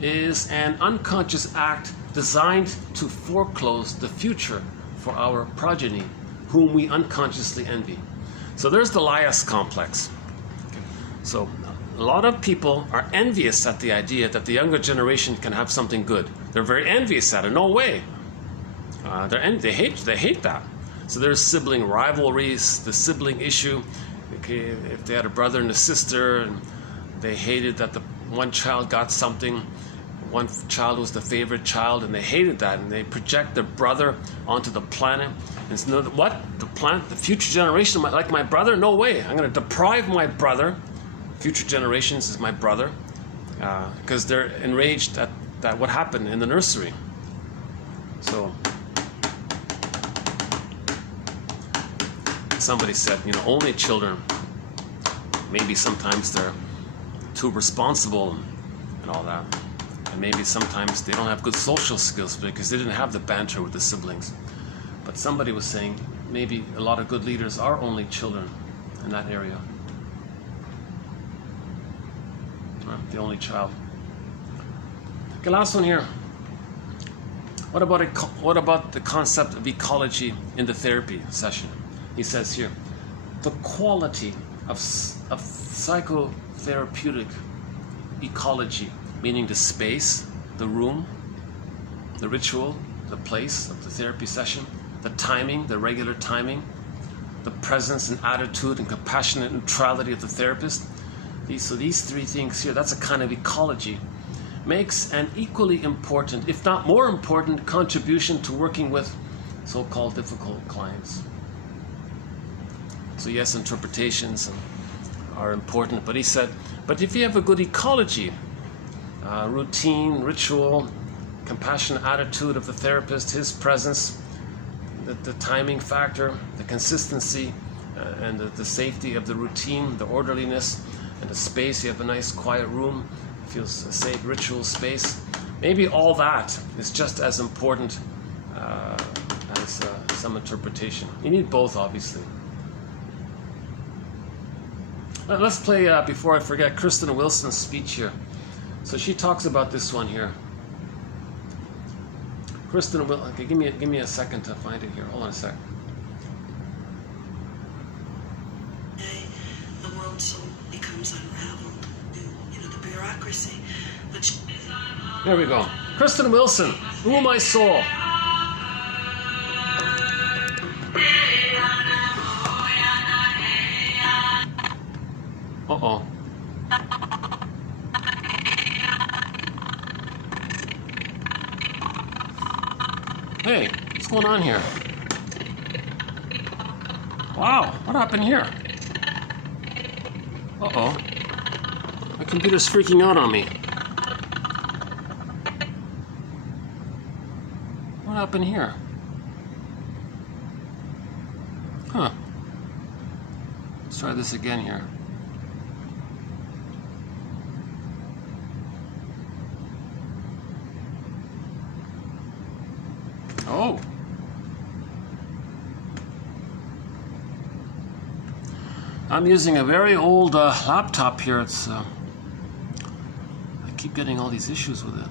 is an unconscious act designed to foreclose the future for our progeny, whom we unconsciously envy. So there's the Laius complex. Okay. So a lot of people are envious at the idea that the younger generation can have something good. They're very envious at it. No way. They hate that. So there's sibling rivalries, the sibling issue. Okay, if they had a brother and a sister, and they hated that the one child got something, one child was the favorite child, and they hated that, and they project their brother onto the planet. And so, what? The planet, the future generation, like my brother? No way. I'm going to deprive my brother. Future generations is my brother, because they're enraged at that what happened in the nursery. So somebody said, only children, maybe sometimes they're too responsible and all that. And maybe sometimes they don't have good social skills because they didn't have the banter with the siblings. But somebody was saying maybe a lot of good leaders are only children in that area. The only child. Okay, last one here. What about the concept of ecology in the therapy session? He says here, the quality of psychotherapeutic ecology, meaning the space, the room, the ritual, the place of the therapy session, the timing, the regular timing, the presence and attitude and compassionate neutrality of the therapist. These three things here, that's a kind of ecology, makes an equally important, if not more important, contribution to working with so-called difficult clients. So yes, interpretations are important, but he said, but if you have a good ecology, routine, ritual, compassionate attitude of the therapist, his presence, the timing factor, the consistency, and the safety of the routine, the orderliness, and the space, you have a nice quiet room, feels a safe ritual space. Maybe all that is just as important as some interpretation. You need both, obviously. Let's play, before I forget, Kristen Wilson's speech here. So she talks about this one here. Kristen Wilson, okay, give me a second to find it here. Hold on a sec. The world so becomes unraveled, the bureaucracy. But there we go. Kristen Wilson, Ooh My Soul. Uh-oh. Hey, what's going on here? Wow, what happened here? Uh-oh. My computer's freaking out on me. What happened here? Huh. Let's try this again here. Oh. I'm using a very old laptop here. It's I keep getting all these issues with it.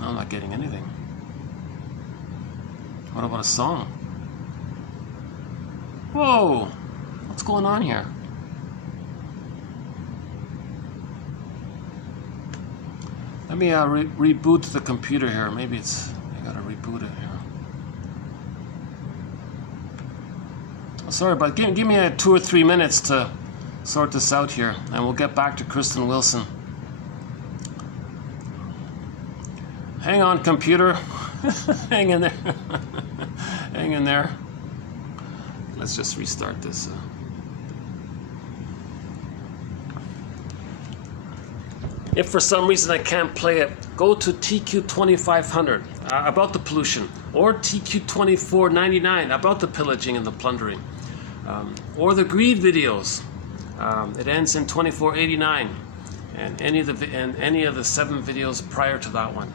I'm not getting anything. What about a song? Whoa! What's going on here? Let me reboot the computer here. Maybe I gotta reboot it here. Oh, sorry, but give me 2 or 3 minutes to sort this out here, and we'll get back to Kristen Wilson. Hang on, computer. Hang in there. Hang in there. Let's just restart this. If for some reason I can't play it, go to TQ2500 about the pollution, or TQ2499 about the pillaging and the plundering, or the greed videos. It ends in 2489, and any of the 7 videos prior to that one.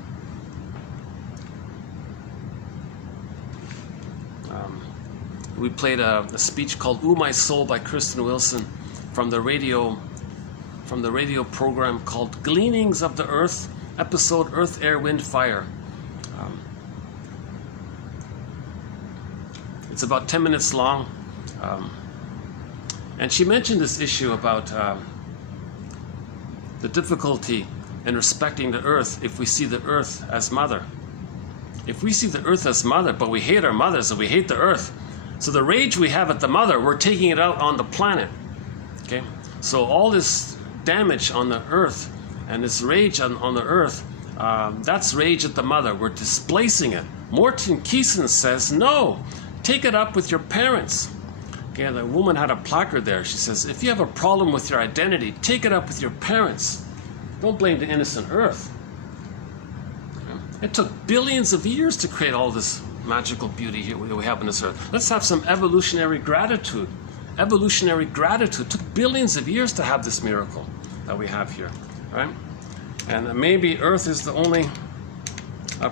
We played a speech called "Ooh My Soul" by Kristen Wilson from the radio program called Gleanings of the Earth, episode Earth, Air, Wind, Fire. It's about 10 minutes long. And she mentioned this issue about the difficulty in respecting the earth if we see the earth as mother. If we see the earth as mother, but we hate our mothers and we hate the earth, so the rage we have at the mother, we're taking it out on the planet. Okay? So all this damage on the earth and this rage on the earth, that's rage at the mother. We're displacing it. Morton Keeson says, no, take it up with your parents. Okay, the woman had a placard there. She says, if you have a problem with your identity, take it up with your parents. Don't blame the innocent earth. Okay? It took billions of years to create all this magical beauty here we have on this earth. Let's have some evolutionary gratitude. Evolutionary gratitude. It took billions of years to have this miracle that we have here, right? And maybe Earth is the only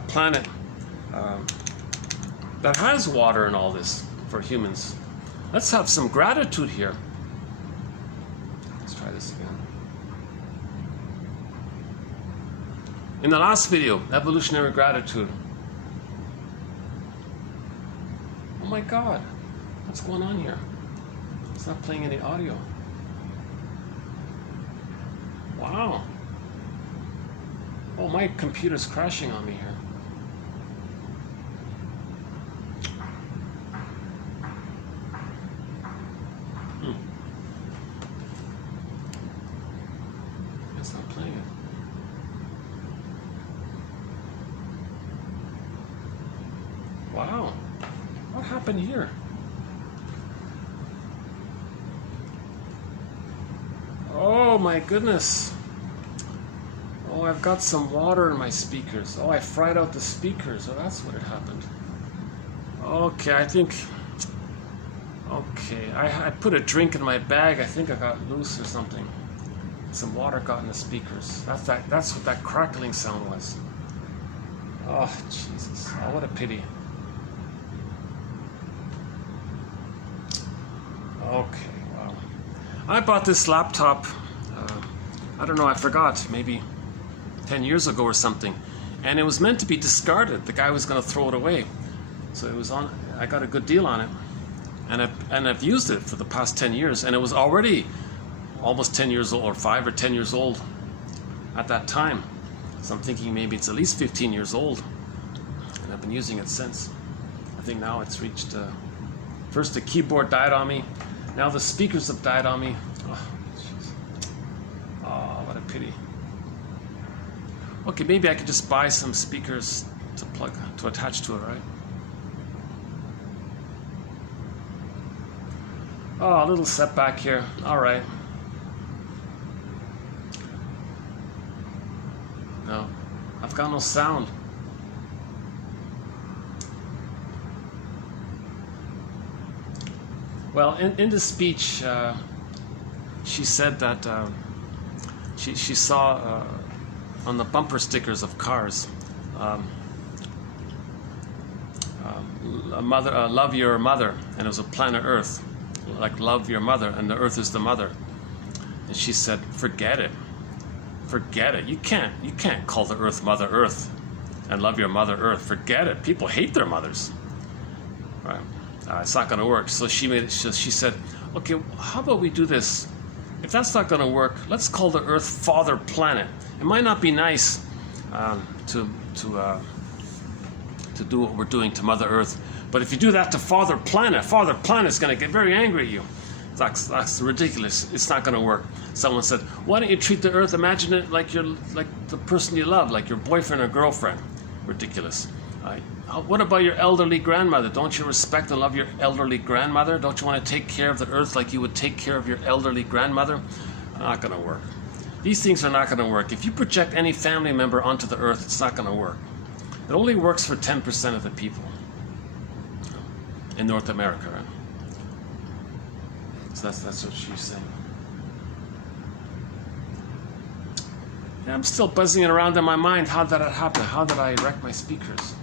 planet that has water and all this for humans. Let's have some gratitude here. Let's try this again. In the last video, evolutionary gratitude. Oh my God, what's going on here? It's not playing any audio. Wow. Oh, my computer's crashing on me here. It's not playing it. Wow. What happened here? Oh my goodness. Oh, I've got some water in my speakers. Oh, I fried out the speakers. Oh, that's what had happened. Okay, I think... Okay, I put a drink in my bag. I think I got loose or something. Some water got in the speakers. That's what that crackling sound was. Oh, Jesus. Oh, what a pity. Okay, wow. I bought this laptop, I don't know, I forgot, maybe 10 years ago or something. And it was meant to be discarded. The guy was going to throw it away. So it was on, I got a good deal on it. And I've used it for the past 10 years. And it was already almost 10 years old, or 5 or 10 years old at that time. So I'm thinking maybe it's at least 15 years old. And I've been using it since. I think now it's reached, first the keyboard died on me. Now the speakers have died on me. Oh, jeez. Oh, what a pity. Okay, maybe I could just buy some speakers to attach to it, right? Oh, a little setback here. All right. No, I've got no sound. Well, in the speech, she said that she saw on the bumper stickers of cars, love your mother, and it was a planet Earth, like love your mother, and the Earth is the mother. And she said, forget it, forget it. You can't call the Earth Mother Earth, and love your mother Earth. Forget it. People hate their mothers, right? It's not going to work. So she made it. She said, okay, how about we do this? If that's not going to work, let's call the Earth Father Planet. It might not be nice to do what we're doing to Mother Earth, but if you do that to Father Planet's going to get very angry at you. That's ridiculous. It's not going to work. Someone said, why don't you treat the Earth? Imagine it like the person you love, like your boyfriend or girlfriend. Ridiculous. What about your elderly grandmother? Don't you respect and love your elderly grandmother? Don't you want to take care of the earth like you would take care of your elderly grandmother? Not going to work. These things are not going to work. If you project any family member onto the earth, it's not going to work. It only works for 10% of the people in North America, right? So that's what she's saying. Yeah, I'm still buzzing it around in my mind. How did that happen? How did I wreck my speakers?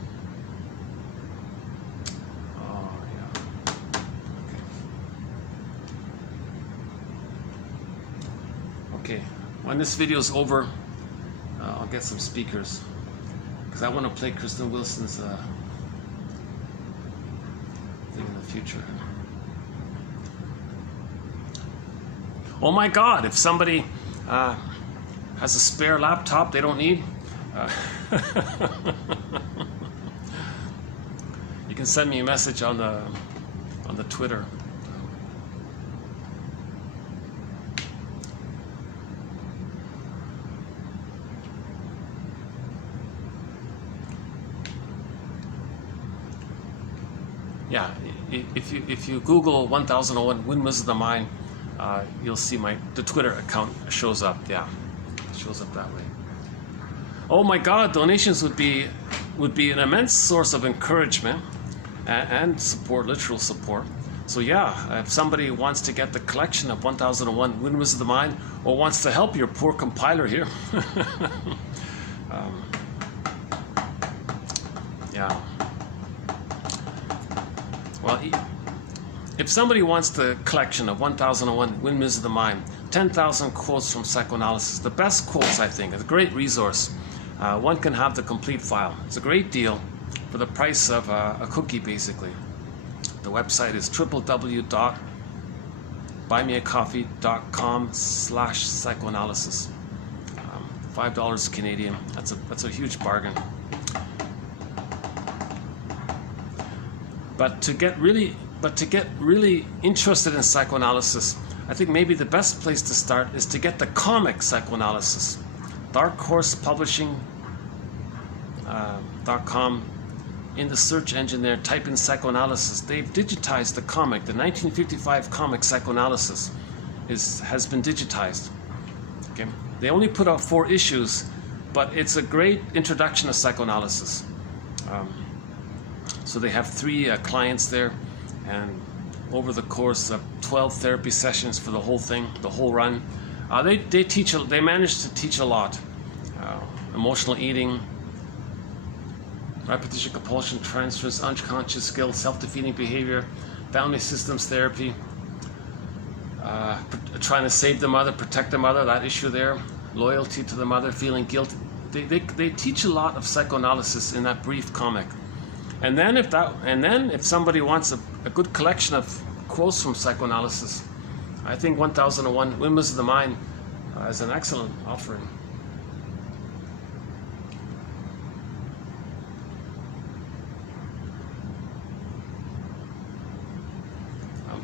Okay, when this video is over, I'll get some speakers because I want to play Kristen Wilson's thing in the future. Oh my God, if somebody has a spare laptop they don't need, you can send me a message on the Twitter. Yeah, if you Google 1001 Windmills of the Mind, you'll see the Twitter account shows up. Yeah, it shows up that way. Oh my God, donations would be an immense source of encouragement and support, literal support. So yeah, if somebody wants to get the collection of 1001 Windmills of the Mind, or wants to help your poor compiler here, yeah. Well, if somebody wants the collection of 1001 Windmills of the Mind, 10,000 quotes from psychoanalysis, the best quotes, I think, it's a great resource. One can have the complete file. It's a great deal for the price of a cookie, basically. The website is www.buymeacoffee.com/psychoanalysis. $5 Canadian. That's a huge bargain. But to get really interested in psychoanalysis, I think maybe the best place to start is to get the comic Psychoanalysis. Dark Horse Publishing.com. In the search engine there, type in psychoanalysis. They've digitized the comic. The 1955 comic Psychoanalysis has been digitized. Okay, they only put out 4 issues, but it's a great introduction to psychoanalysis. So they have 3 clients there, and over the course of 12 therapy sessions for the whole thing, the whole run, they manage to teach a lot. Emotional eating, repetition, compulsion, transference, unconscious skills, self-defeating behavior, family systems therapy, trying to save the mother, protect the mother, that issue there, loyalty to the mother, feeling guilt. They teach a lot of psychoanalysis in that brief comic. And then if somebody wants a good collection of quotes from psychoanalysis, I think 1001 Windmills of the Mind is an excellent offering.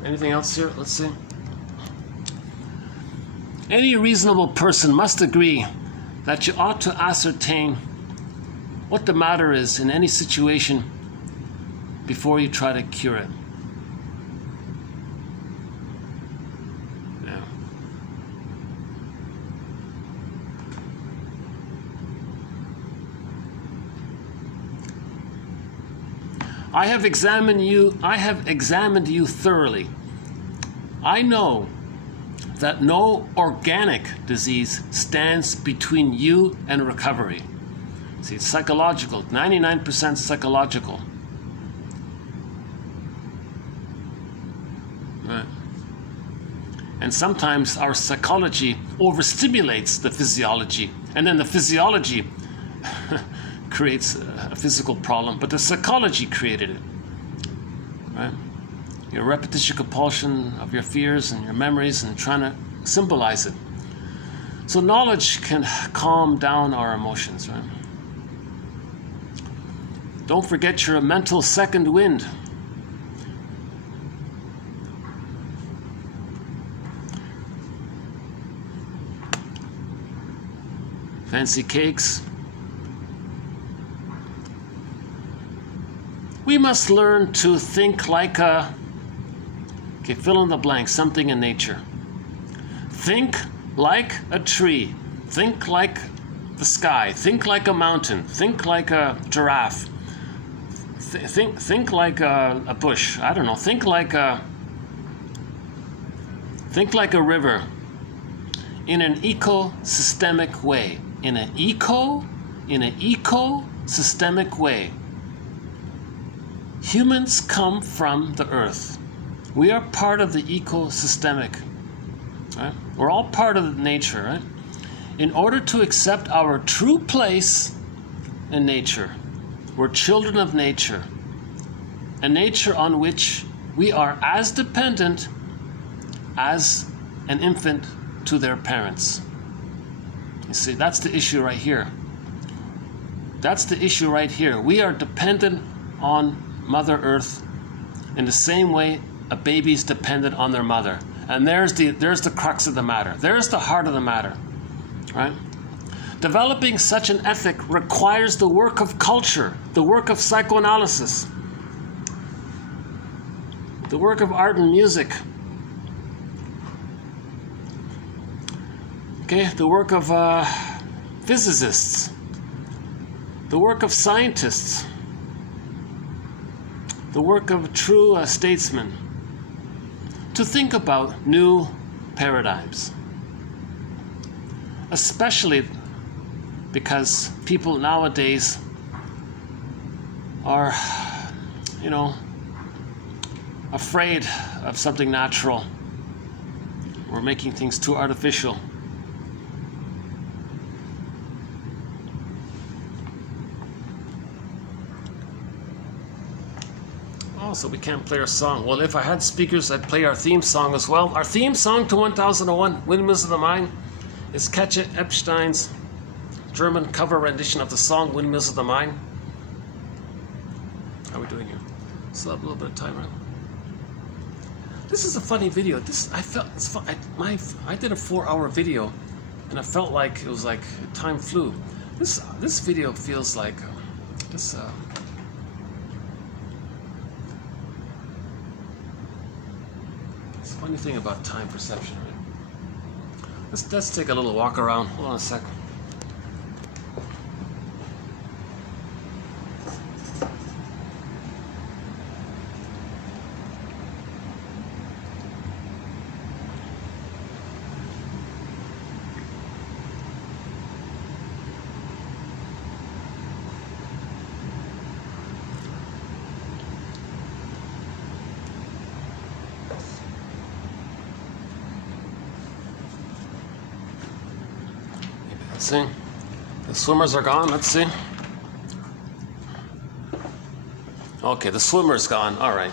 Anything else here? Let's see. Any reasonable person must agree that you ought to ascertain what the matter is in any situation before you try to cure it. Yeah. I have examined you thoroughly. I know that no organic disease stands between you and recovery. See, it's psychological, 99% psychological. Right. And sometimes our psychology overstimulates the physiology, and then the physiology creates a physical problem, but the psychology created it. Right? Your repetition compulsion of your fears and your memories and trying to symbolize it. So knowledge can calm down our emotions, right? Don't forget you're a mental second wind. Fancy cakes. We must learn to think like a, okay, fill in the blank, something in nature. Think like a tree. Think like the sky. Think like a mountain. Think like a giraffe. Think like a bush. I don't know. Think like a river. In an ecosystemic way. In an ecosystemic way. Humans come from the earth. We are part of the ecosystemic. Right? We're all part of nature, right? In order to accept our true place in nature, we're children of nature. a nature on which we are as dependent as an infant to their parents. You see, that's the issue right here. That's the issue right here. We are dependent on Mother Earth in the same way a baby's dependent on their mother. And there's the crux of the matter. There's the heart of the matter, right? Developing such an ethic requires the work of culture, the work of psychoanalysis, the work of art and music, okay, the work of physicists, the work of scientists, the work of true statesmen, to think about new paradigms, especially because people nowadays are, afraid of something natural. We're making things too artificial. Oh, so we can't play our song. Well, if I had speakers, I'd play our theme song as well. Our theme song to 1001, Windmills of the Mind, is Katja Epstein's German cover rendition of the song Windmills of the Mind. How are we doing here? Still have a little bit of time, right? This is a funny video. I did a 4-hour video, and I felt like it was like time flew. This video feels like this. It's a funny thing about time perception, right? Let's take a little walk around. Hold on a sec. See, the swimmers are gone. Let's see. Okay, the swimmer's gone. All right.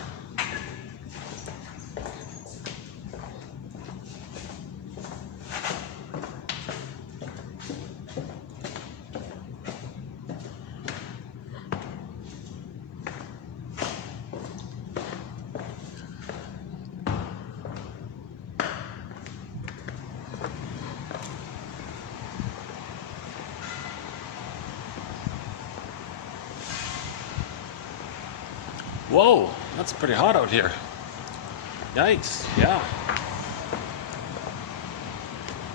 Whoa, that's pretty hot out here. Yikes, yeah.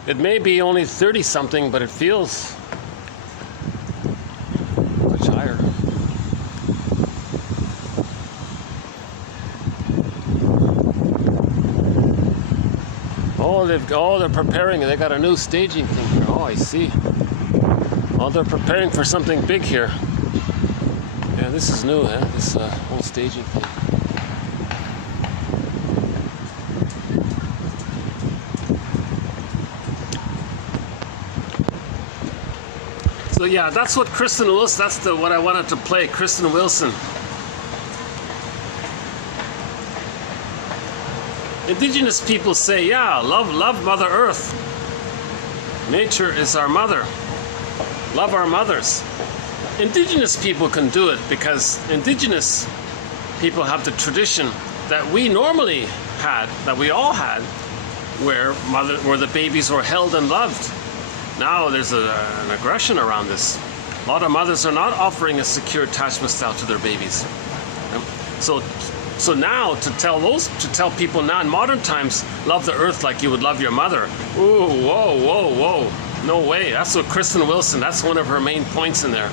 It may be only 30 something, but it feels much higher. Oh, they're preparing. They got a new staging thing here. Oh, I see. Oh, they're preparing for something big here. Yeah, this is new, huh? This whole staging thing. So yeah, that's what Kristen Wilson, what I wanted to play, Kristen Wilson. Indigenous people say, yeah, love Mother Earth. Nature is our mother. Love our mothers. Indigenous people can do it because indigenous people have the tradition that we normally had, that we all had, where the babies were held and loved. Now there's an aggression around this. A lot of mothers are not offering a secure attachment style to their babies. So now to tell people now in modern times, love the earth like you would love your mother. Ooh, whoa. No way. That's what Kristen Wilson, that's one of her main points in there.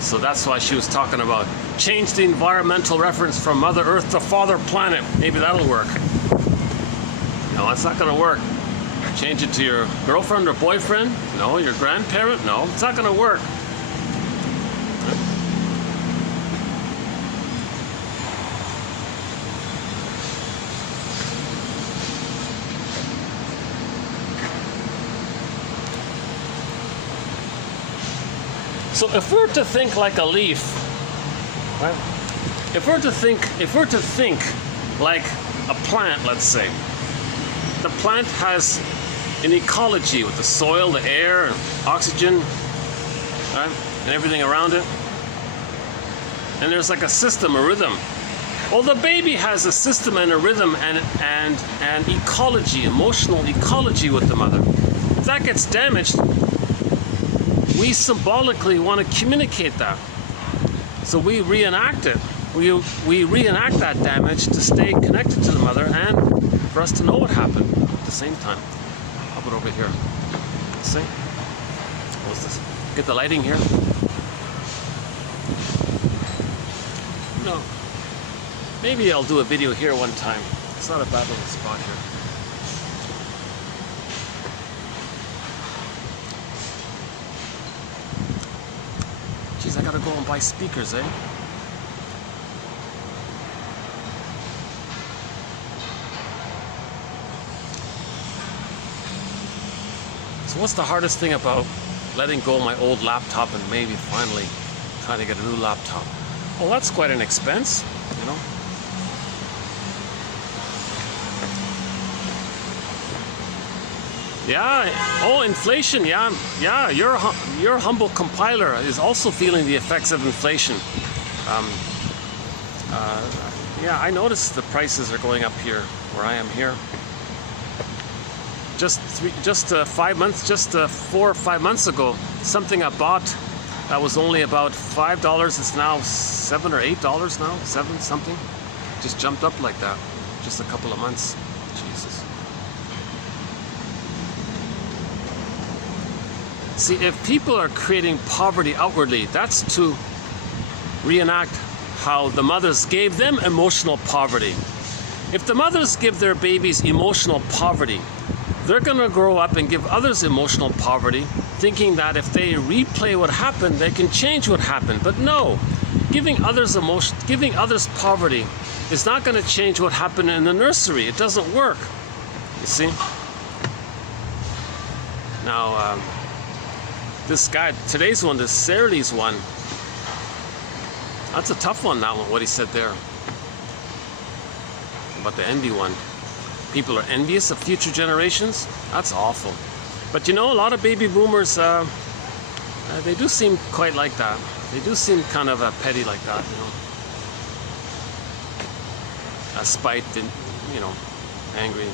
So that's why she was talking about change the environmental reference from Mother Earth to Father Planet. Maybe that'll work. No, it's not going to work. Change it to your girlfriend or boyfriend? No. Your grandparent? No, it's not going to work. So if we're to think like a leaf, right? if we're to think like a plant, let's say, the plant has an ecology with the soil, the air, and oxygen, right, and everything around it. And there's like a system, a rhythm. Well, the baby has a system and a rhythm and ecology, emotional ecology with the mother. If that gets damaged, we symbolically want to communicate that. So we reenact it. We reenact that damage to stay connected to the mother and for us to know what happened at the same time. How about over here? Let's see. What's this? Get the lighting here. No. Maybe I'll do a video here one time. It's not a bad little spot here. Jeez, I gotta go and buy speakers, eh? So what's the hardest thing about letting go of my old laptop and maybe finally trying to get a new laptop? Well, that's quite an expense, you know. Yeah. Oh, inflation. Yeah. Yeah. Your humble compiler is also feeling the effects of inflation. Yeah, I noticed the prices are going up here where I am here. Just 4 or 5 months ago, something I bought that was only about $5 is now $7 or $8 now, 7 something. Just jumped up like that, just a couple of months. Jesus. See, if people are creating poverty outwardly, that's to reenact how the mothers gave them emotional poverty. If the mothers give their babies emotional poverty, they're going to grow up and give others emotional poverty, thinking that if they replay what happened, they can change what happened. But no, giving others poverty is not going to change what happened in the nursery. It doesn't work. You see? Now, this guy, today's one, this Serles one, that's a tough one, that one, what he said there. About the envy one. People are envious of future generations. That's awful. But you know, a lot of baby boomers, they do seem quite like that. They do seem kind of petty like that, you know. Spite and, you know, angry.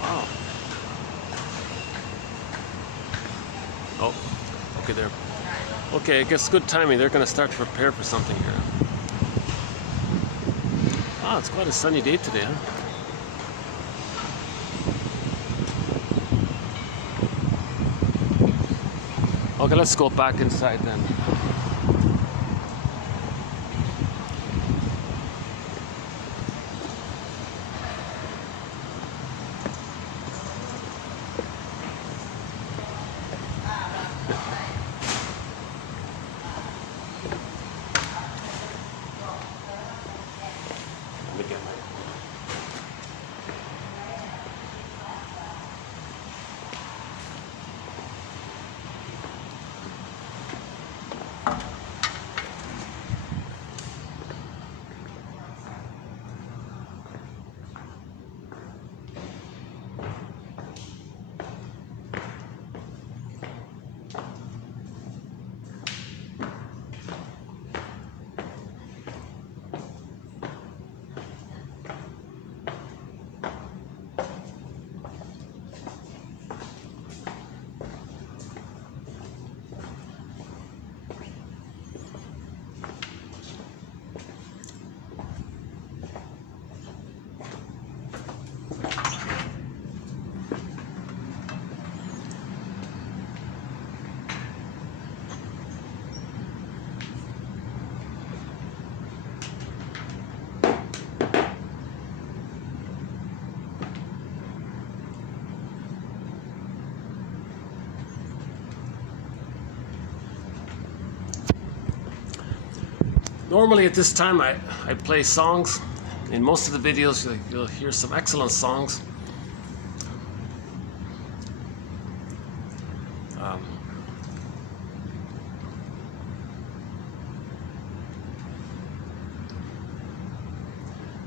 Wow. Oh, okay, there. Okay, I guess good timing. They're going to start to prepare for something here. Ah, it's quite a sunny day today, huh? Okay, let's go back inside then. Normally at this time I play songs. In most of the videos you'll hear some excellent songs.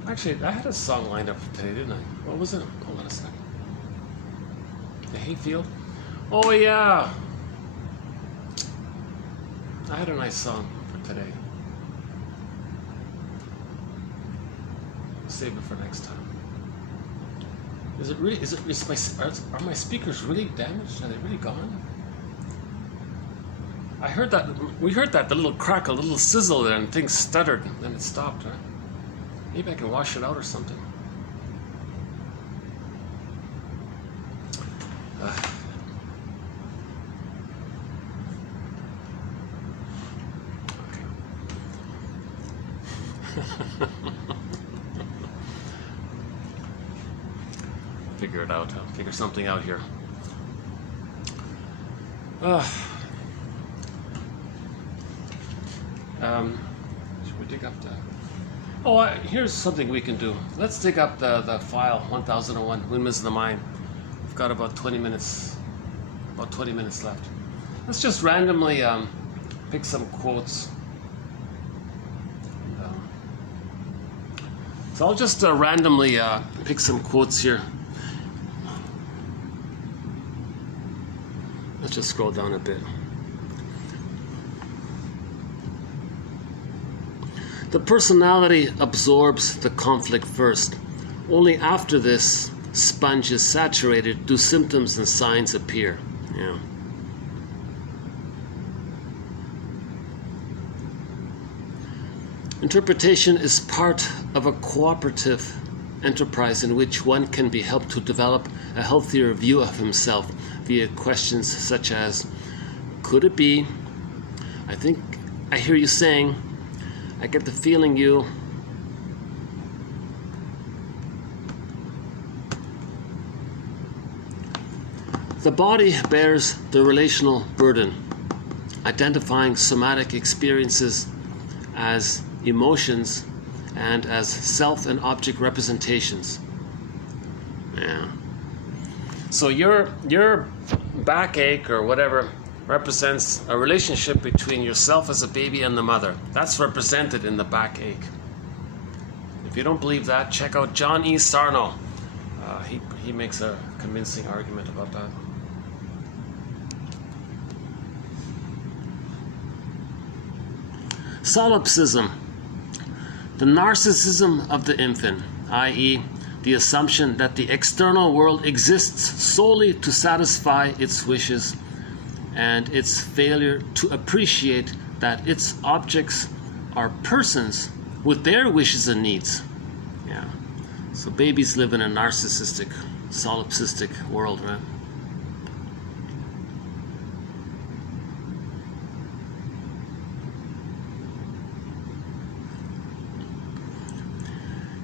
Actually, I had a song lined up for today, didn't I? What was it? Hold on a second. The Hayfield? Oh, yeah! I had a nice song for today. Save it for next time. Is it really? Are my speakers really damaged? Are they really gone? I heard that. We heard that the little crackle, the little sizzle there, and things stuttered, and then it stopped. Right? Maybe I can wash it out or something. Figure it out. I'll figure something out here. Should we dig up the... Oh, here's something we can do. Let's dig up the file 1001 Windmills of the Mind. We've got about 20 minutes left. Let's just randomly pick some quotes. So I'll just randomly pick some quotes here. Let's just scroll down a bit. The personality absorbs the conflict first. Only after this sponge is saturated do symptoms and signs appear. Yeah. Interpretation is part of a cooperative enterprise in which one can be helped to develop a healthier view of himself via questions such as, could it be? I think I hear you saying, I get the feeling you... The body bears the relational burden, identifying somatic experiences as emotions and as self and object representations. Yeah. So your backache or whatever represents a relationship between yourself as a baby and the mother. That's represented in the backache. If you don't believe that, check out John E. Sarno. He makes a convincing argument about that. Solipsism, the narcissism of the infant, i.e., the assumption that the external world exists solely to satisfy its wishes, and its failure to appreciate that its objects are persons with their wishes and needs. Yeah. So babies live in a narcissistic, solipsistic world, right?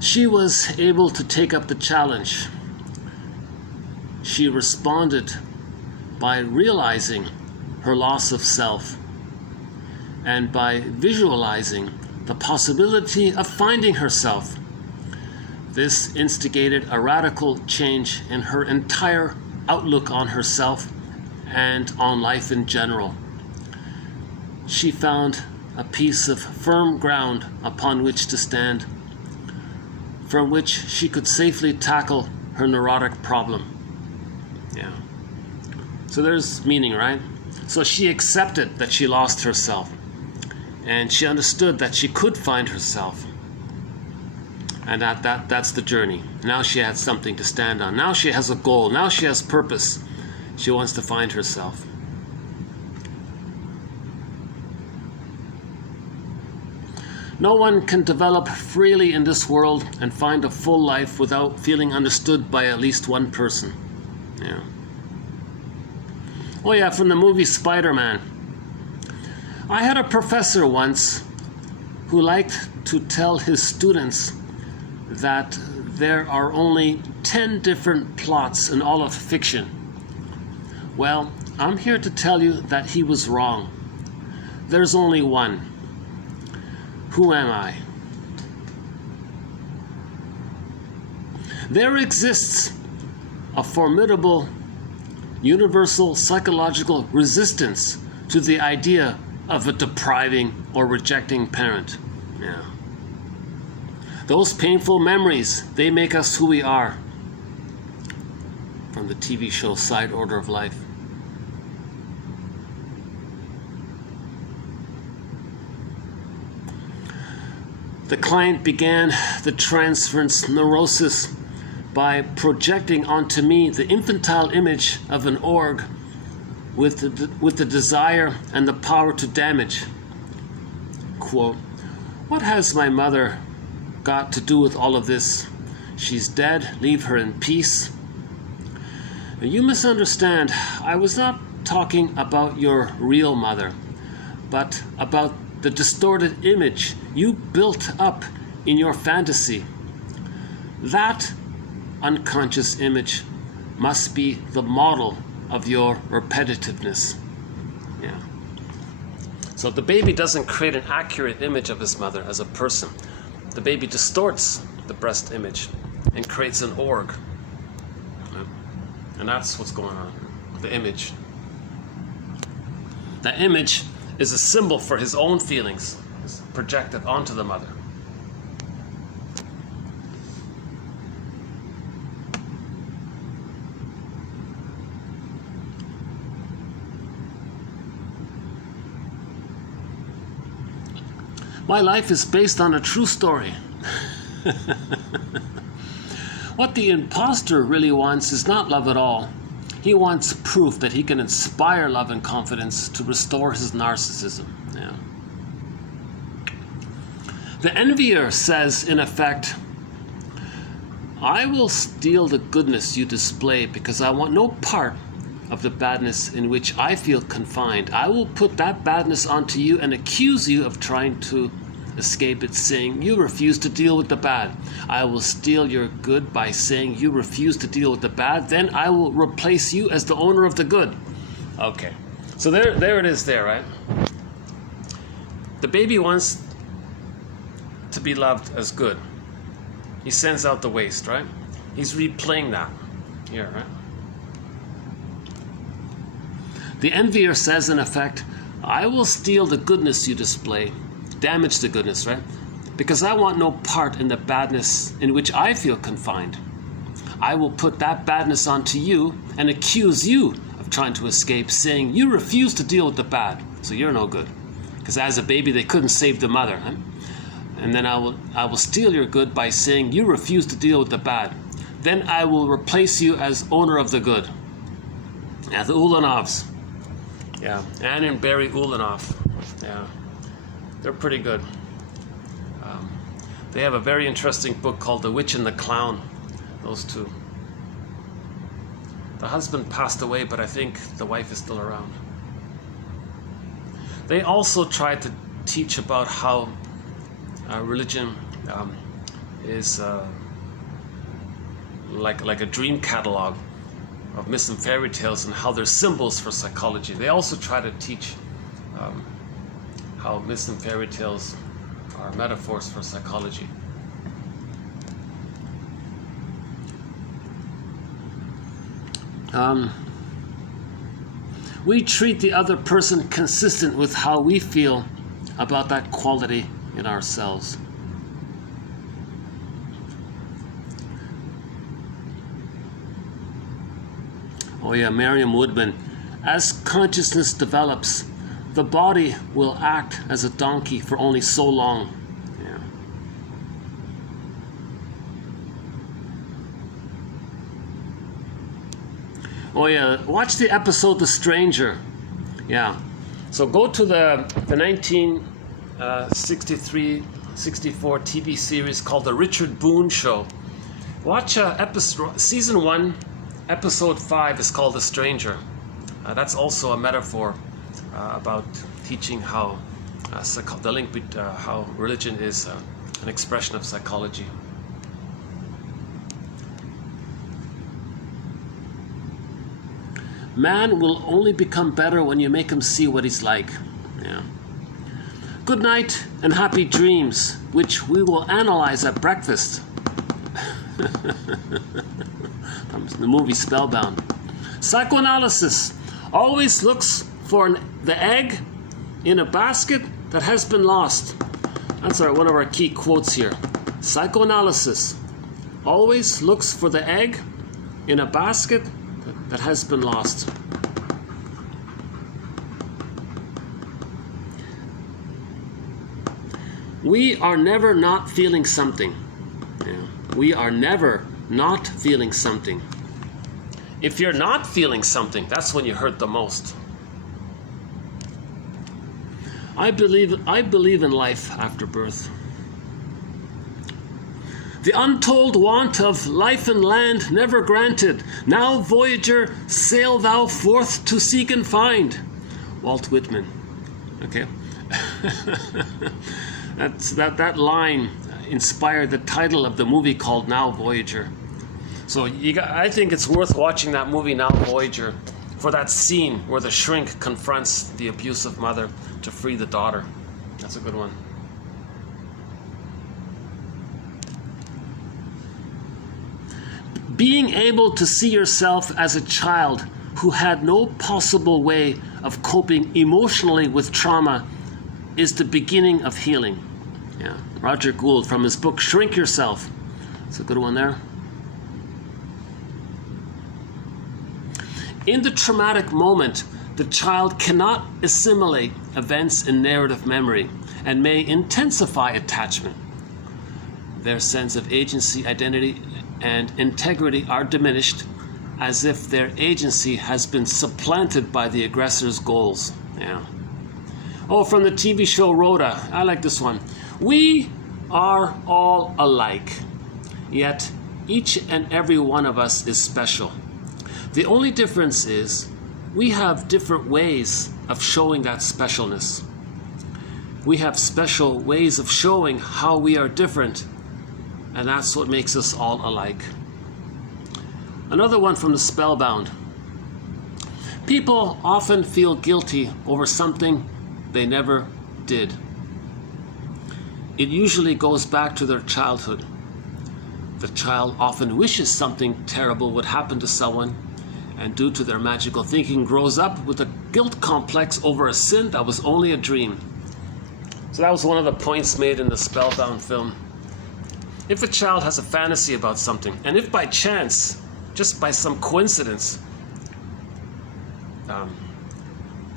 She was able to take up the challenge. She responded by realizing her loss of self and by visualizing the possibility of finding herself. This instigated a radical change in her entire outlook on herself and on life in general. She found a piece of firm ground upon which to stand, from which she could safely tackle her neurotic problem. Yeah. So there's meaning, right? So she accepted that she lost herself, and she understood that she could find herself. And that's the journey. Now she had something to stand on. Now she has a goal. Now she has purpose. She wants to find herself. No one can develop freely in this world and find a full life without feeling understood by at least one person. Yeah. Oh yeah, from the movie Spider-Man. I had a professor once who liked to tell his students that there are only 10 different plots in all of fiction. Well, I'm here to tell you that he was wrong. There's only one. Who am I? There exists a formidable universal psychological resistance to the idea of a depriving or rejecting parent. Yeah. Those painful memories, they make us who we are. From the TV show Side Order of Life. The client began the transference neurosis by projecting onto me the infantile image of an org with the desire and the power to damage. Quote, "What has my mother got to do with all of this? She's dead, leave her in peace." You misunderstand. I was not talking about your real mother, but about the distorted image you built up in your fantasy. That unconscious image must be the model of your repetitiveness. Yeah. So the baby doesn't create an accurate image of his mother as a person. The baby distorts the breast image and creates an org. Yeah. And that's what's going on, the image. That image is a symbol for his own feelings, it's projected onto the mother. My life is based on a true story. What the imposter really wants is not love at all. He wants proof that he can inspire love and confidence to restore his narcissism. Yeah. The envier says, in effect, I will steal the goodness you display because I want no part of the badness in which I feel confined. I will put that badness onto you and accuse you of trying to escape it, saying you refuse to deal with the bad. I will steal your good by saying you refuse to deal with the bad. Then I will replace you as the owner of the good. Okay, so there it is there, right? The baby wants to be loved as good. He sends out the waste, right? He's replaying that here, right? The envier says, in effect, I will steal the goodness you display, damage the goodness, right? Because I want no part in the badness in which I feel confined. I will put that badness onto you and accuse you of trying to escape, saying you refuse to deal with the bad, so you're no good. Because as a baby, they couldn't save the mother, right? And then I will steal your good by saying you refuse to deal with the bad. Then I will replace you as owner of the good. Yeah, the Ulanovs. Yeah, Anne and Barry Ulanoff. Yeah, they're pretty good. They have a very interesting book called The Witch and the Clown, those two. The husband passed away, but I think the wife is still around. They also tried to teach about how religion is like a dream catalog of myths and fairy tales and how they're symbols for psychology. They also try to teach how myths and fairy tales are metaphors for psychology. We treat the other person consistent with how we feel about that quality in ourselves. Oh yeah, Merriam Woodman. As consciousness develops, the body will act as a donkey for only so long. Yeah. Oh yeah, watch the episode The Stranger. Yeah. So go to the 1963-64 TV series called The Richard Boone Show. Watch episode, season 1, episode 5 is called The Stranger. That's also a metaphor about teaching how the link between how religion is an expression of psychology. Man will only become better when you make him see what he's like. Yeah. Good night and happy dreams, which we will analyze at breakfast. From the movie Spellbound. Psychoanalysis always looks for the egg in a basket that has been lost. That's one of our key quotes here. Psychoanalysis always looks for the egg in a basket that has been lost. We are never not feeling something. Yeah. We are never not feeling something. If you're not feeling something, that's when you hurt the most. I believe in life after birth. The untold want of life and land never granted. Now, voyager, sail thou forth to seek and find. Walt Whitman. Okay. That line inspired the title of the movie called Now, Voyager. So I think it's worth watching that movie, Now, Voyager, for that scene where the shrink confronts the abusive mother to free the daughter. That's a good one. Being able to see yourself as a child who had no possible way of coping emotionally with trauma is the beginning of healing. Yeah, Roger Gould from his book Shrink Yourself. That's a good one there. In the traumatic moment, the child cannot assimilate events in narrative memory and may intensify attachment. Their sense of agency, identity, and integrity are diminished as if their agency has been supplanted by the aggressor's goals. Yeah. Oh, from the TV show Rhoda. I like this one. We are all alike, yet each and every one of us is special. The only difference is we have different ways of showing that specialness. We have special ways of showing how we are different, and that's what makes us all alike. Another one from the Spellbound. People often feel guilty over something they never did. It usually goes back to their childhood. The child often wishes something terrible would happen to someone, and due to their magical thinking grows up with a guilt complex over a sin that was only a dream. So that was one of the points made in the Spellbound film. If a child has a fantasy about something, and if by chance, just by some coincidence,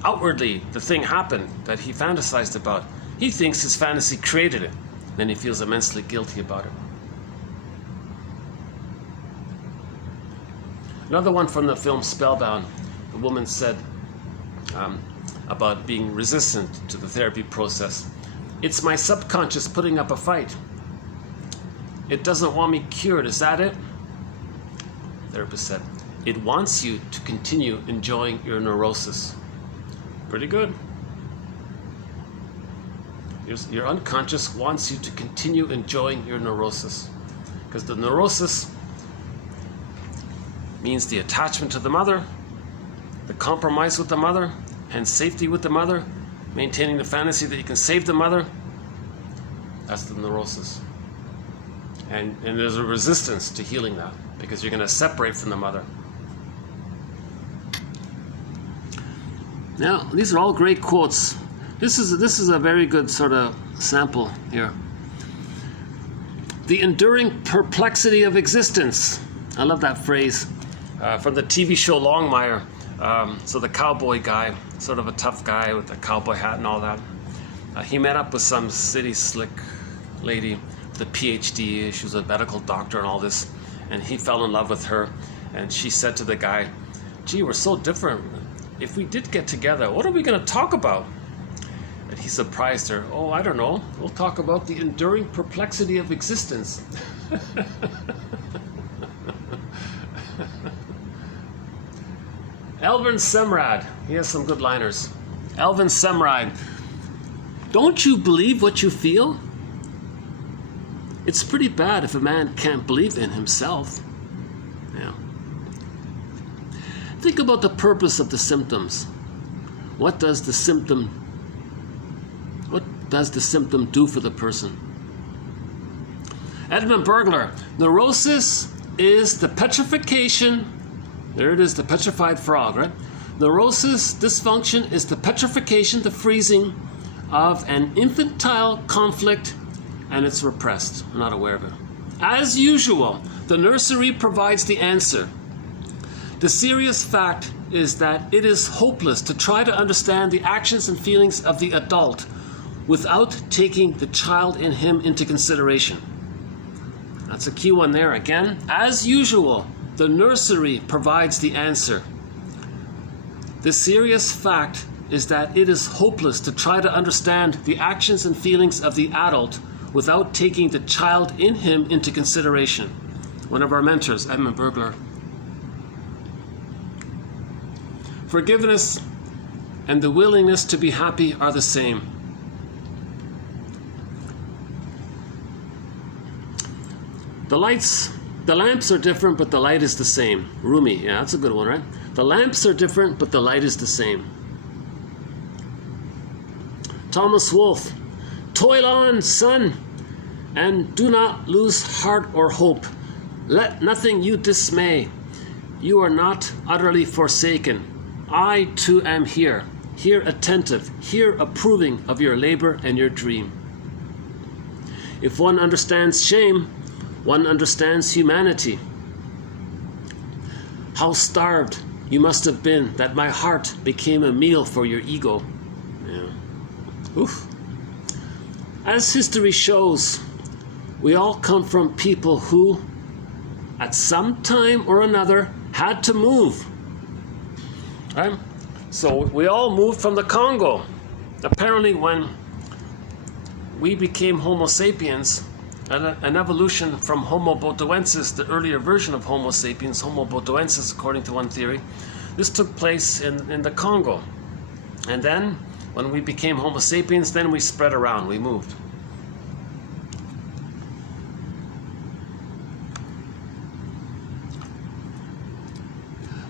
outwardly the thing happened that he fantasized about, he thinks his fantasy created it. Then he feels immensely guilty about it. Another one from the film Spellbound, the woman said about being resistant to the therapy process. It's my subconscious putting up a fight. It doesn't want me cured, is that it? The therapist said, it wants you to continue enjoying your neurosis. Pretty good. Your unconscious wants you to continue enjoying your neurosis. Because the neurosis means the attachment to the mother, the compromise with the mother, hence safety with the mother, maintaining the fantasy that you can save the mother. That's the neurosis. And there's a resistance to healing that because you're going to separate from the mother. Now, these are all great quotes. This is a very good sort of sample here. The enduring perplexity of existence. I love that phrase. From the TV show Longmire. So the cowboy guy, sort of a tough guy with a cowboy hat and all that. He met up with some city slick lady with a PhD. She was a medical doctor and all this. And he fell in love with her. And she said to the guy, gee, we're so different. If we did get together, what are we going to talk about? And he surprised her. Oh, I don't know. We'll talk about the enduring perplexity of existence. Elvin Semrad. He has some good liners. Elvin Semrad. Don't you believe what you feel? It's pretty bad if a man can't believe in himself. Yeah. Think about the purpose of the symptoms. What does the symptom do for the person? Edmund Burglar. Neurosis is the petrification. There it is, the petrified frog, right? Neurosis, dysfunction, is the petrification, the freezing of an infantile conflict and it's repressed. I'm not aware of it. As usual, the nursery provides the answer. The serious fact is that it is hopeless to try to understand the actions and feelings of the adult without taking the child in him into consideration. That's a key one there again. As usual, the nursery provides the answer. The serious fact is that it is hopeless to try to understand the actions and feelings of the adult without taking the child in him into consideration. One of our mentors, Edmund Burglar. Forgiveness and the willingness to be happy are the same. The lamps are different, but the light is the same. Rumi, yeah, that's a good one, right? The lamps are different, but the light is the same. Thomas Wolfe, toil on, son, and do not lose heart or hope. Let nothing you dismay. You are not utterly forsaken. I too am here attentive, here approving of your labor and your dream. If one understands shame, one understands humanity. How starved you must have been that my heart became a meal for your ego. Yeah. Oof. As history shows, we all come from people who, at some time or another, had to move. Right? So we all moved from the Congo. Apparently when we became Homo sapiens, an evolution from Homo botoensis, the earlier version of Homo sapiens, Homo botoensis according to one theory, this took place in the Congo. And then when we became Homo sapiens, then we spread around, we moved.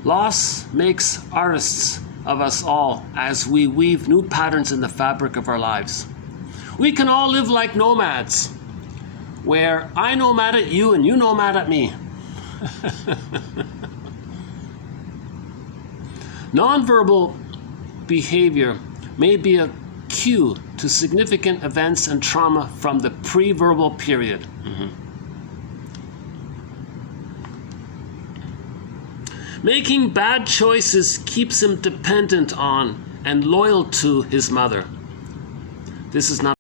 Loss makes artists of us all as we weave new patterns in the fabric of our lives. We can all live like nomads, where I nomad at you and you nomad at me. Nonverbal behavior may be a cue to significant events and trauma from the pre-verbal period. Making bad choices keeps him dependent on and loyal to his mother. This is not